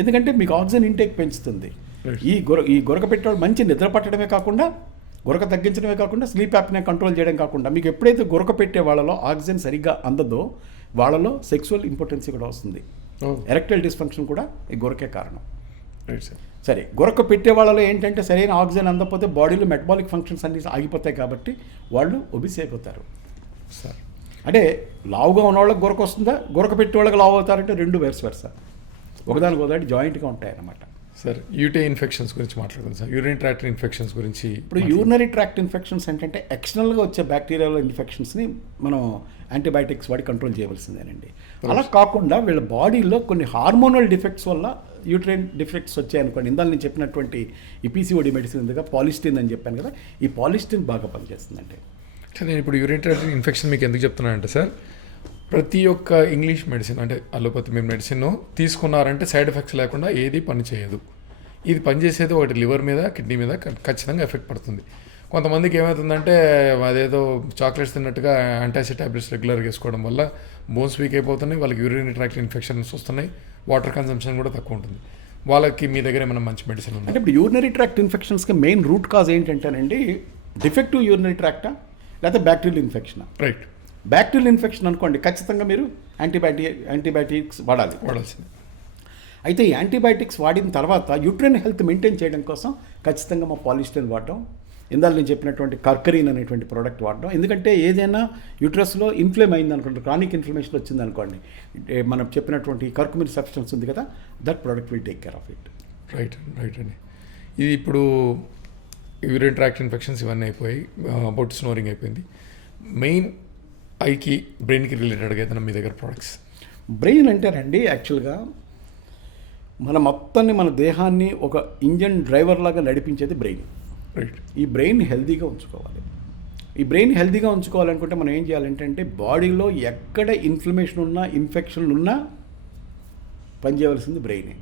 ఎందుకంటే మీకు ఆక్సిజన్ ఇంటేక్ పెంచుతుంది. ఈ గురక పెట్టేవాడు మంచి నిద్ర పట్టడమే కాకుండా, గురక తగ్గించడమే కాకుండా, స్లీప్ యాప్ని కంట్రోల్ చేయడం కాకుండా, మీకు ఎప్పుడైతే గురక పెట్టే వాళ్ళలో ఆక్సిజన్ సరిగ్గా అందదో వాళ్ళలో సెక్సువల్ ఇంపార్టెన్సీ కూడా వస్తుంది. ఎరెక్టైల్ డిస్ఫంక్షన్ కూడా ఈ గురకే కారణం. సరే, గురక పెట్టే వాళ్ళలో ఏంటంటే సరైన ఆక్సిజన్ అందకపోతే బాడీలో మెటబాలిక్ ఫంక్షన్స్ అన్ని ఆగిపోతాయి, కాబట్టి వాళ్ళు ఒబిస్ అయిపోతారు. సార్ అంటే లావుగా ఉన్న వాళ్ళకి గురక వస్తుందా, గురక పెట్టే వాళ్ళకి లావు అవుతారంటే రెండు వెర్స ఒకదానికి ఒకదాటి జాయింట్గా ఉంటాయి అన్నమాట. సార్ యూటీ ఇన్ఫెక్షన్స్ గురించి మాట్లాడుతుంది సార్. యూరిన్ ట్రాక్ట్ ఇన్ఫెక్షన్స్ గురించి. ఇప్పుడు యూరినరీ ట్రాక్ట్ ఇన్ఫెక్షన్స్ ఏంటంటే ఎక్స్టర్నల్గా వచ్చే బ్యాక్టీరియల్ ఇన్ఫెక్షన్స్ని మనం యాంటీబయాటిక్స్ వాడి కంట్రోల్ చేయవలసిందేనండి. అలా కాకుండా వీళ్ళ బాడీలో కొన్ని హార్మోనల్ డిఫెక్ట్స్ వల్ల యూట్రైన్ డిఫెక్ట్స్ వచ్చాయనుకోండి, ఇందాక నేను చెప్పినటువంటి ఈ పీసీఓడి మెడిసిన్ ఉందిగా, పాలిస్టిన్ అని చెప్పాను కదా, ఈ పాలిస్టిన్ బాగా పనిచేస్తుందండి. అంటే నేను ఇప్పుడు యూరిన్ ట్రాక్ట్ ఇన్ఫెక్షన్ మీకు ఎందుకు చెప్తున్నానంటే సార్, ప్రతి ఒక్క ఇంగ్లీష్ మెడిసిన్ అంటే అలోపతి మీరు మెడిసిన్ తీసుకున్నారంటే సైడ్ ఎఫెక్ట్స్ లేకుండా ఏది పని చేయదు. ఇది పనిచేసేది ఒకటి లివర్ మీద, కిడ్నీ మీద ఖచ్చితంగా ఎఫెక్ట్ పడుతుంది. కొంతమందికి ఏమవుతుందంటే అదేదో చాక్లెట్స్ తిన్నట్టుగా యాంటాసిడ్ టాబ్లెట్స్ రెగ్యులర్గా వేసుకోవడం వల్ల బోన్స్ వీక్ అయిపోతున్నాయి, వాళ్ళకి యూరినరీ ట్రాక్ట్ ఇన్ఫెక్షన్స్ వస్తున్నాయి, వాటర్ కన్సంప్షన్ కూడా తక్కువ ఉంటుంది. వాళ్ళకి మీ దగ్గర ఏమైనా మంచి మెడిసిన్ ఉంది? అంటే ఇప్పుడు యూరినరీ ట్రాక్ట్ ఇన్ఫెక్షన్స్కి మెయిన్ రూట్ కాజ్ ఏంటంటేనండి డిఫెక్టివ్ యూరినరీ ట్రాక్టా లేకపోతే బ్యాక్టీరియల్ ఇన్ఫెక్షనా? రైట్. బ్యాక్టీరియల్ ఇన్ఫెక్షన్ అనుకోండి, ఖచ్చితంగా మీరు యాంటీబయాటిక్స్ వాడాల్సింది. అయితే యాంటీబయాటిక్స్ వాడిన తర్వాత యూట్రైన్ హెల్త్ మెయింటైన్ చేయడం కోసం ఖచ్చితంగా మా పాలిస్టిన్ వాడడం, ఇందాక నేను చెప్పినటువంటి కర్కరీన్ అనేటువంటి ప్రోడక్ట్ వాడడం. ఎందుకంటే ఏదైనా యూట్రస్లో ఇన్ఫ్లేమ్ అయింది అనుకోండి, క్రానిక్ ఇన్ఫ్లమేషన్ వచ్చింది అనుకోండి, మనం చెప్పినటువంటి కర్కుమిన్ సబ్స్టెన్స్ ఉంది కదా, that product will take care of it. Right అండి. ఇది ఇప్పుడు యూరిన్ ట్రాక్ట్ ఇన్ఫెక్షన్స్ ఇవన్నీ అయిపోయి బొట్ స్నోరింగ్ అయిపోయింది. మెయిన్ ఐకి బ్రెయిన్కి రిలేటెడ్గా ఏదైనా మీ దగ్గర ప్రోడక్ట్స్? బ్రెయిన్ అంటేనండి యాక్చువల్గా మన మొత్తాన్ని, మన దేహాన్ని ఒక ఇంజన్ డ్రైవర్ లాగా నడిపించేది బ్రెయిన్. రైట్. ఈ బ్రెయిన్ హెల్తీగా ఉంచుకోవాలి. ఈ బ్రెయిన్ హెల్తీగా ఉంచుకోవాలనుకుంటే మనం ఏం చేయాలంటే బాడీలో ఎక్కడ ఇన్ఫ్లమేషన్ ఉన్నా, ఇన్ఫెక్షన్ ఉన్నా పనిచేయవలసింది బ్రెయినే.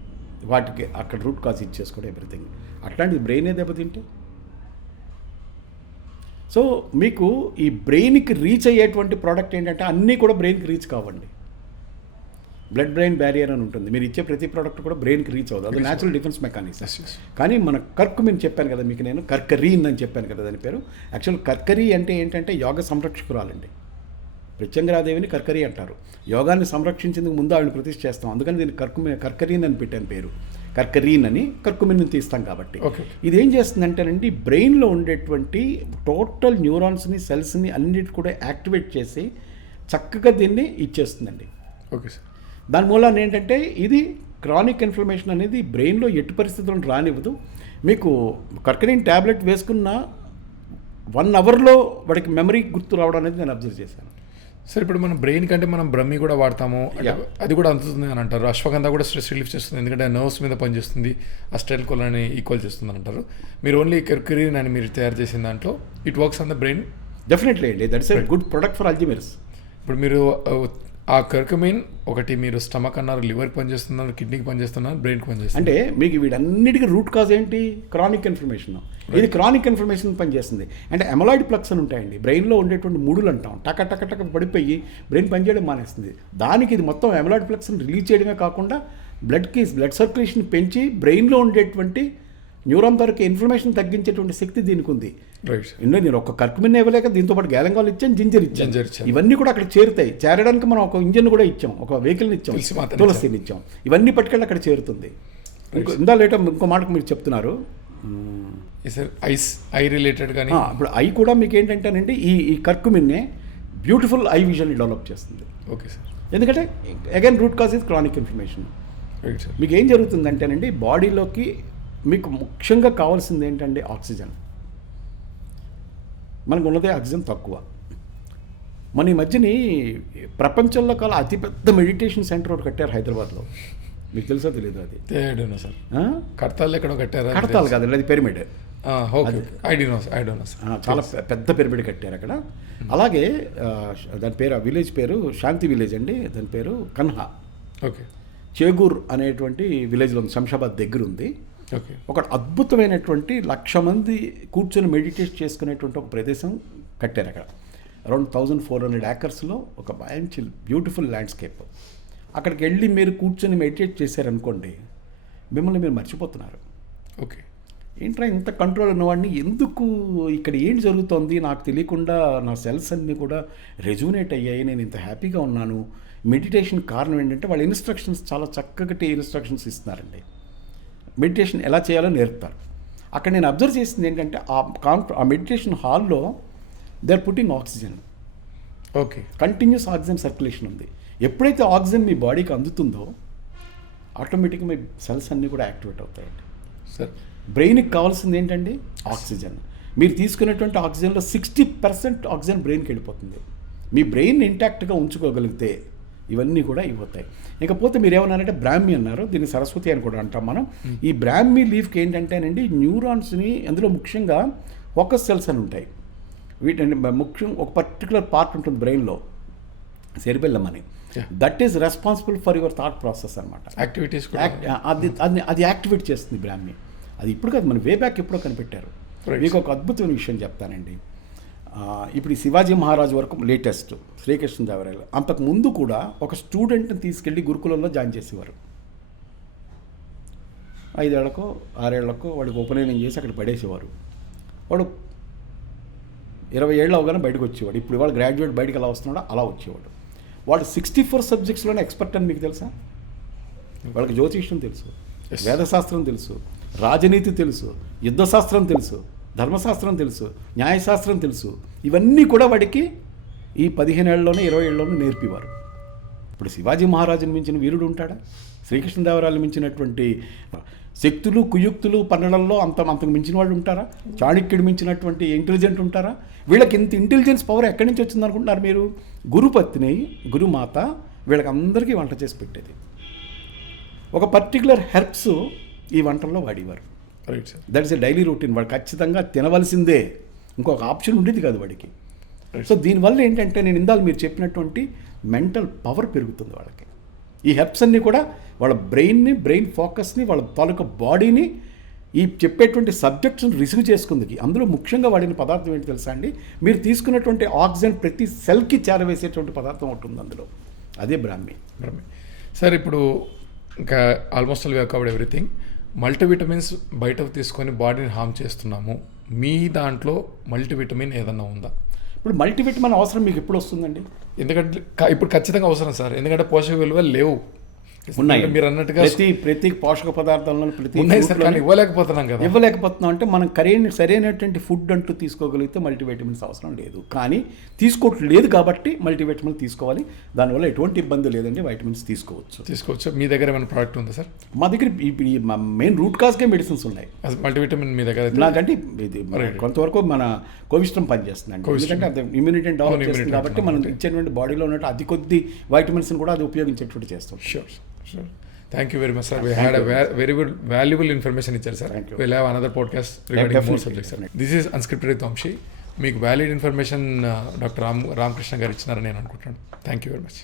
వాటికి అక్కడ రూట్ కాజ్ ఇచ్చేసుకోవడం ఎవ్రీథింగ్. అట్లాంటిది బ్రెయినే దెబ్బతింటే, సో మీకు ఈ బ్రెయిన్కి రీచ్ అయ్యేటువంటి ప్రోడక్ట్ ఏంటంటే అన్నీ కూడా బ్రెయిన్కి రీచ్ కావండి. బ్లడ్ బ్రెయిన్ బ్యారియర్ అని ఉంటుంది, మీరు ఇచ్చే ప్రతి ప్రోడక్ట్ కూడా బ్రెయిన్కి రీచ్ అవ్వదు, అది న్యాచురల్ డిఫెన్స్ మెకానిజం. కానీ మన కర్కుమిన్ చెప్పాను కదా మీకు, నేను కర్కరీన్ అని చెప్పాను కదా దాని పేరు. యాక్చువల్ కర్కరీ అంటే ఏంటంటే యోగ సంరక్షకురాలండి. ప్రత్యంగరాదేవిని కర్కరీ అంటారు. యోగాన్ని సంరక్షించేందుకు ముందు ఆవిడని ప్రతిష్ఠ చేస్తాం, అందుకని దీన్ని కర్కరీన్ అని పెట్టాను పేరు. కర్కరీన్ అని కర్కుమిన్ తీస్తాం కాబట్టి. ఇదేం చేస్తుందంటేనండి బ్రెయిన్లో ఉండేటువంటి టోటల్ న్యూరాన్స్ని, సెల్స్ని అన్నిటి కూడా యాక్టివేట్ చేసి చక్కగా దీన్ని ఇచ్చేస్తుందండి. Okay sir. దాని మూలాన్ని ఏంటంటే ఇది క్రానిక్ ఇన్ఫ్లమేషన్ అనేది బ్రెయిన్లో ఎట్టి పరిస్థితులను రానివ్వదు. మీకు కర్కరీన్ ట్యాబ్లెట్ వేసుకున్న 1 అవర్లో వాడికి మెమరీ గుర్తు రావడం అనేది నేను అబ్జర్వ్ చేశాను. సార్ ఇప్పుడు మనం బ్రెయిన్ కంటే మనం బ్రహ్మి కూడా వాడతాము అంటే Yeah. అది కూడా అందుతుంది అని అంటారు. అశ్వగంధ కూడా స్ట్రెస్ రిలీఫ్ చేస్తుంది, ఎందుకంటే నర్వ్స్ మీద పనిచేస్తుంది, అస్టైల్ కోలని ఈక్వల్ చేస్తుంది అని అంటారు. మీరు ఓన్లీ కెర్క్యూరిన్ అని మీరు తయారు చేసిన దాంట్లో it works on the brain. Definitely అండి, that's a good product for Alzheimer's. ఇప్పుడు మీరు ఆ కర్కమైన్ ఒకటి మీరు స్టమక్ అన్నారు, లివర్కి పనిచేస్తున్నారు, కిడ్నీకి పనిచేస్తున్నారు, బ్రెయిన్కి పనిచేస్తుంది. అంటే మీకు వీటన్నిటికీ రూట్ కాజ్ ఏంటి? Chronic information. ఇది క్రానిక్ ఇన్ఫర్మేషన్ పనిచేస్తుంది. అంటే అమలాయిడ్ ప్లగ్స్ అని ఉంటాయండి బ్రెయిన్లో ఉండేటువంటి ముడులు అంటాం, టక టక టక పడిపోయి బ్రెయిన్ పనిచేయడం మానేస్తుంది. దానికి ఇది మొత్తం అమలాయిడ్ ప్లగ్స్ని రిలీజ్ చేయడమే కాకుండా బ్లడ్ సర్క్యులేషన్ పెంచి బ్రెయిన్లో ఉండేటువంటి న్యూరాన్ ధరకు ఇన్ఫర్మేషన్ తగ్గించేటువంటి శక్తి దీనికి ఉంది. రైట్. నేను ఒక కర్కుమిన్ ఇవ్వలేక దీంతో పాటు గ్యాలంగాల్ ఇచ్చాను, జింజర్ జింజర్ ఇచ్చాను. ఇచ్చాను. ఇవన్నీ కూడా అక్కడ చేరుతాయి. చేరడానికి మనం ఒక ఇంజిన్ కూడా ఇచ్చాం, ఒక వెహికల్ని ఇచ్చాం, తులసి మాతని తులసిని ఇచ్చాం. ఇవన్నీ పట్టుకెళ్ళి అక్కడ చేరుతుంది. ఇంకో మాటకు మీరు చెప్తున్నారు సార్ ఐ రిలేటెడ్ కానీ ఇప్పుడు ఐ కూడా మీకు ఏంటంటేనండి ఈ కర్కుమిన్నే బ్యూటిఫుల్ ఐ విజన్ డెవలప్ చేస్తుంది. Okay sir. ఎందుకంటే again root cause is chronic inflammation. Right sir. మీకు ఏం జరుగుతుందంటేనండి బాడీలోకి మీకు ముఖ్యంగా కావాల్సింది ఏంటంటే ఆక్సిజన్. మనకు ఉన్నదే ఆక్సిజన్ తక్కువ. మన ఈ మధ్యని ప్రపంచంలో కల అతిపెద్ద మెడిటేషన్ సెంటర్ ఒకటి కట్టారు హైదరాబాద్లో. మీకు తెలుసా తెలియదు అది? తెలియదు సార్. కడతాలు ఎక్కడో కట్టారా? కడతాలు కాదండి, అది pyramid. Okay. I don't know sir. చాలా పెద్ద పిరమిడ్ కట్టారు అక్కడ. అలాగే దాని పేరు, ఆ విలేజ్ పేరు శాంతి విలేజ్ అండి. దాని పేరు కన్హా. ఓకే. చేగూర్ అనేటువంటి విలేజ్లో ఉంది, శంషాబాద్ దగ్గర ఉంది. ఓకే. ఒక అద్భుతమైనటువంటి 1,00,000 మంది కూర్చొని మెడిటేట్ చేసుకునేటువంటి ఒక ప్రదేశం కట్టారు అక్కడ. అరౌండ్ 1400 ఏకర్స్లో ఒక మంచి బ్యూటిఫుల్ ల్యాండ్స్కేప్. అక్కడికి వెళ్ళి మీరు కూర్చొని మెడిటేట్ చేశారనుకోండి, మిమ్మల్ని మీరు మర్చిపోతున్నారు. ఓకే. ఏంట్రా ఇంత కంట్రోల్ ఉన్నవాడిని, ఎందుకు ఇక్కడ ఏంటి జరుగుతోంది నాకు తెలియకుండా నా సెల్స్ అన్నీ కూడా రెజ్యూనేట్ అయ్యాయి, నేను ఇంత హ్యాపీగా ఉన్నాను. మెడిటేషన్ కారణం ఏంటంటే వాళ్ళ ఇన్స్ట్రక్షన్స్ చాలా చక్కటి ఇన్స్ట్రక్షన్స్ ఇస్తున్నారండి. మెడిటేషన్ ఎలా చేయాలో నేర్పుతారు. అక్కడ నేను అబ్జర్వ్ చేసింది ఏంటంటే ఆ మెడిటేషన్ హాల్లో they are putting oxygen. Okay. Continuous oxygen circulation ఉంది. ఎప్పుడైతే ఆక్సిజన్ మీ బాడీకి అందుతుందో ఆటోమేటిక్గా మీ సెల్స్ అన్నీ కూడా యాక్టివేట్ అవుతాయండి. సార్, బ్రెయిన్కి కావాల్సింది ఏంటండి? ఆక్సిజన్. మీరు తీసుకునేటువంటి ఆక్సిజన్లో 60% ఆక్సిజన్ బ్రెయిన్కి వెళ్ళిపోతుంది. మీ బ్రెయిన్ ఇంటాక్ట్గా ఉంచుకోగలిగితే ఇవన్నీ కూడా ఇవ్వతాయి. ఇకపోతే మీరు ఏమన్నారంటే బ్రాహ్మి అన్నారు, దీన్ని సరస్వతి అని కూడా అంటాం మనం. ఈ బ్రాహ్మి లీఫ్కి ఏంటంటేనండి న్యూరాన్స్ని, అందులో ముఖ్యంగా ఫోకస్ సెల్స్ అని ఉంటాయి. వీటిని ముఖ్యం ఒక పర్టికులర్ పార్ట్ ఉంటుంది బ్రెయిన్లో, సెరిబెల్లం అని. That is responsible for your thought process అనమాట. యాక్టివిటీస్ అది యాక్టివేట్ చేస్తుంది బ్రాహ్మి. అది ఇప్పుడు కాదు, మన వే బ్యాక్ ఎప్పుడో కనిపెట్టారు. మీకు ఒక అద్భుతమైన విషయం చెప్తానండి. ఇప్పుడు ఈ శివాజీ మహారాజు వరకు లేటెస్ట్ శ్రీకృష్ణదేవరాయలు, అంతకు ముందు కూడా ఒక స్టూడెంట్ని తీసుకెళ్ళి గురుకులంలో జాయిన్ చేసేవారు. 5 ఏళ్లకో 6 ఏళ్లకో వాడికి ఉపనయనం చేసి అక్కడ పడేసేవారు. వాడు 20 ఏళ్ళు అవగానే బయటకు వచ్చేవాడు. ఇప్పుడు వాడు గ్రాడ్యుయేట్ బయటకు ఎలా వస్తున్నాడో అలా వచ్చేవాడు. వాడు 64 సబ్జెక్ట్స్లోనే ఎక్స్పర్ట్ అని మీకు తెలుసా? వాళ్ళకి జ్యోతిష్యం తెలుసు, వేదశాస్త్రం తెలుసు, రాజనీతి తెలుసు, యుద్ధశాస్త్రం తెలుసు, ధర్మశాస్త్రం తెలుసు, న్యాయశాస్త్రం తెలుసు. ఇవన్నీ కూడా వాడికి ఈ 15 ఏళ్ళలోనే 20 ఏళ్ళలోనే నేర్పేవారు. ఇప్పుడు శివాజీ మహారాజుని మించిన వీరుడు ఉంటాడా? శ్రీకృష్ణదేవరాయలు మించినటువంటి శక్తులు కుయుక్తులు పన్నడంలో అంతకు మించిన వాళ్ళు ఉంటారా? చాణక్యుడు మించినటువంటి ఇంటెలిజెంట్ ఉంటారా? వీళ్ళకి ఇంత ఇంటెలిజెన్స్ పవర్ ఎక్కడి నుంచి వచ్చింది అనుకుంటున్నారు మీరు? గురుపత్ని, గురుమాత వీళ్ళకి అందరికీ వంట చేసి పెట్టేది. ఒక పర్టికులర్ హెర్బ్స్ ఈ వంటల్లో వాడేవారు. Right sir. That is a daily routine. వాడు ఖచ్చితంగా తినవలసిందే, ఇంకొక ఆప్షన్ ఉండేది కాదు వాడికి. సో దీనివల్ల ఏంటంటే నేను ఇందాక మీరు చెప్పినటువంటి మెంటల్ పవర్ పెరుగుతుంది వాళ్ళకి. ఈ హెర్బ్స్ అన్నీ కూడా వాళ్ళ బ్రెయిన్ ఫోకస్ని, వాళ్ళ తాలూకా బాడీని ఈ చెప్పేటువంటి సబ్జెక్ట్స్ని రిసీవ్ చేసుకుంది. అందులో ముఖ్యంగా వాడిన పదార్థం ఏంటి తెలుసా అండి? మీరు తీసుకున్నటువంటి ఆక్సిజన్ ప్రతి సెల్కి చేరవేసేటువంటి పదార్థం ఉంటుంది అందులో, అదే బ్రాహ్మి. సార్, ఇప్పుడు ఇంకా almost all we have covered everything. Multivitamins బయట తీసుకొని బాడీని హార్మ్ చేస్తున్నాము. మీ దాంట్లో మల్టీవిటమిన్ ఏదన్నా ఉందా? ఇప్పుడు మల్టీవిటమిన్ అవసరం మీకు ఎప్పుడు వస్తుందండి? ఎందుకంటే ఇప్పుడు ఖచ్చితంగా అవసరం సార్, ఎందుకంటే పోషక విలువలు లేవు. ఉన్నాయి. మీరు అన్నట్టుగా ప్రతి పోషక పదార్థాలలో ప్రతి ఉన్నాయి సార్, fruit కానీ లోని ఇవ్వలేకపోతున్నాం కదా. ఇవ్వలేకపోతున్నాం అంటే మనం సరైనటువంటి ఫుడ్ అంటూ తీసుకోగలిగితే మల్టీవిటమిన్స్ అవసరం లేదు. కానీ తీసుకోవట్లేదు కాబట్టి మల్టీవిటమిన్ తీసుకోవాలి. దానివల్ల ఎటువంటి ఇబ్బంది లేదండి, వైటమిన్స్ తీసుకోవచ్చు. మీ దగ్గర ఏమైనా ప్రోడక్ట్ ఉందా సార్? మా దగ్గర ఈ మెయిన్ రూట్ కాజ్కే మెడిసిన్స్ ఉన్నాయి. మల్టీవిటమిన్ మీ దగ్గర అయితే నాకంటే ఇది కొంతవరకు మన కోవిస్ట్రం పనిచేస్తుందండి. ఎందుకంటే అది ఇమ్యూనిటీని డెవలప్ చేస్తుంది కాబట్టి మనం ఇచ్చేటువంటి బాడీలో ఉన్నట్టు అతి కొద్ది వైటమిన్స్ని కూడా అది ఉపయోగించేటట్టు చేస్తాం. Sure. Thank you very much sir. We had very good valuable information ఇచ్చారు sir. Will have another podcast regarding more subjects sir. This is unscripted with Vamshi. మీకు valid information doctor Ramakrishna garu ఇచ్చినారని నేను అనుకుంటున్నాను. Thank you very much.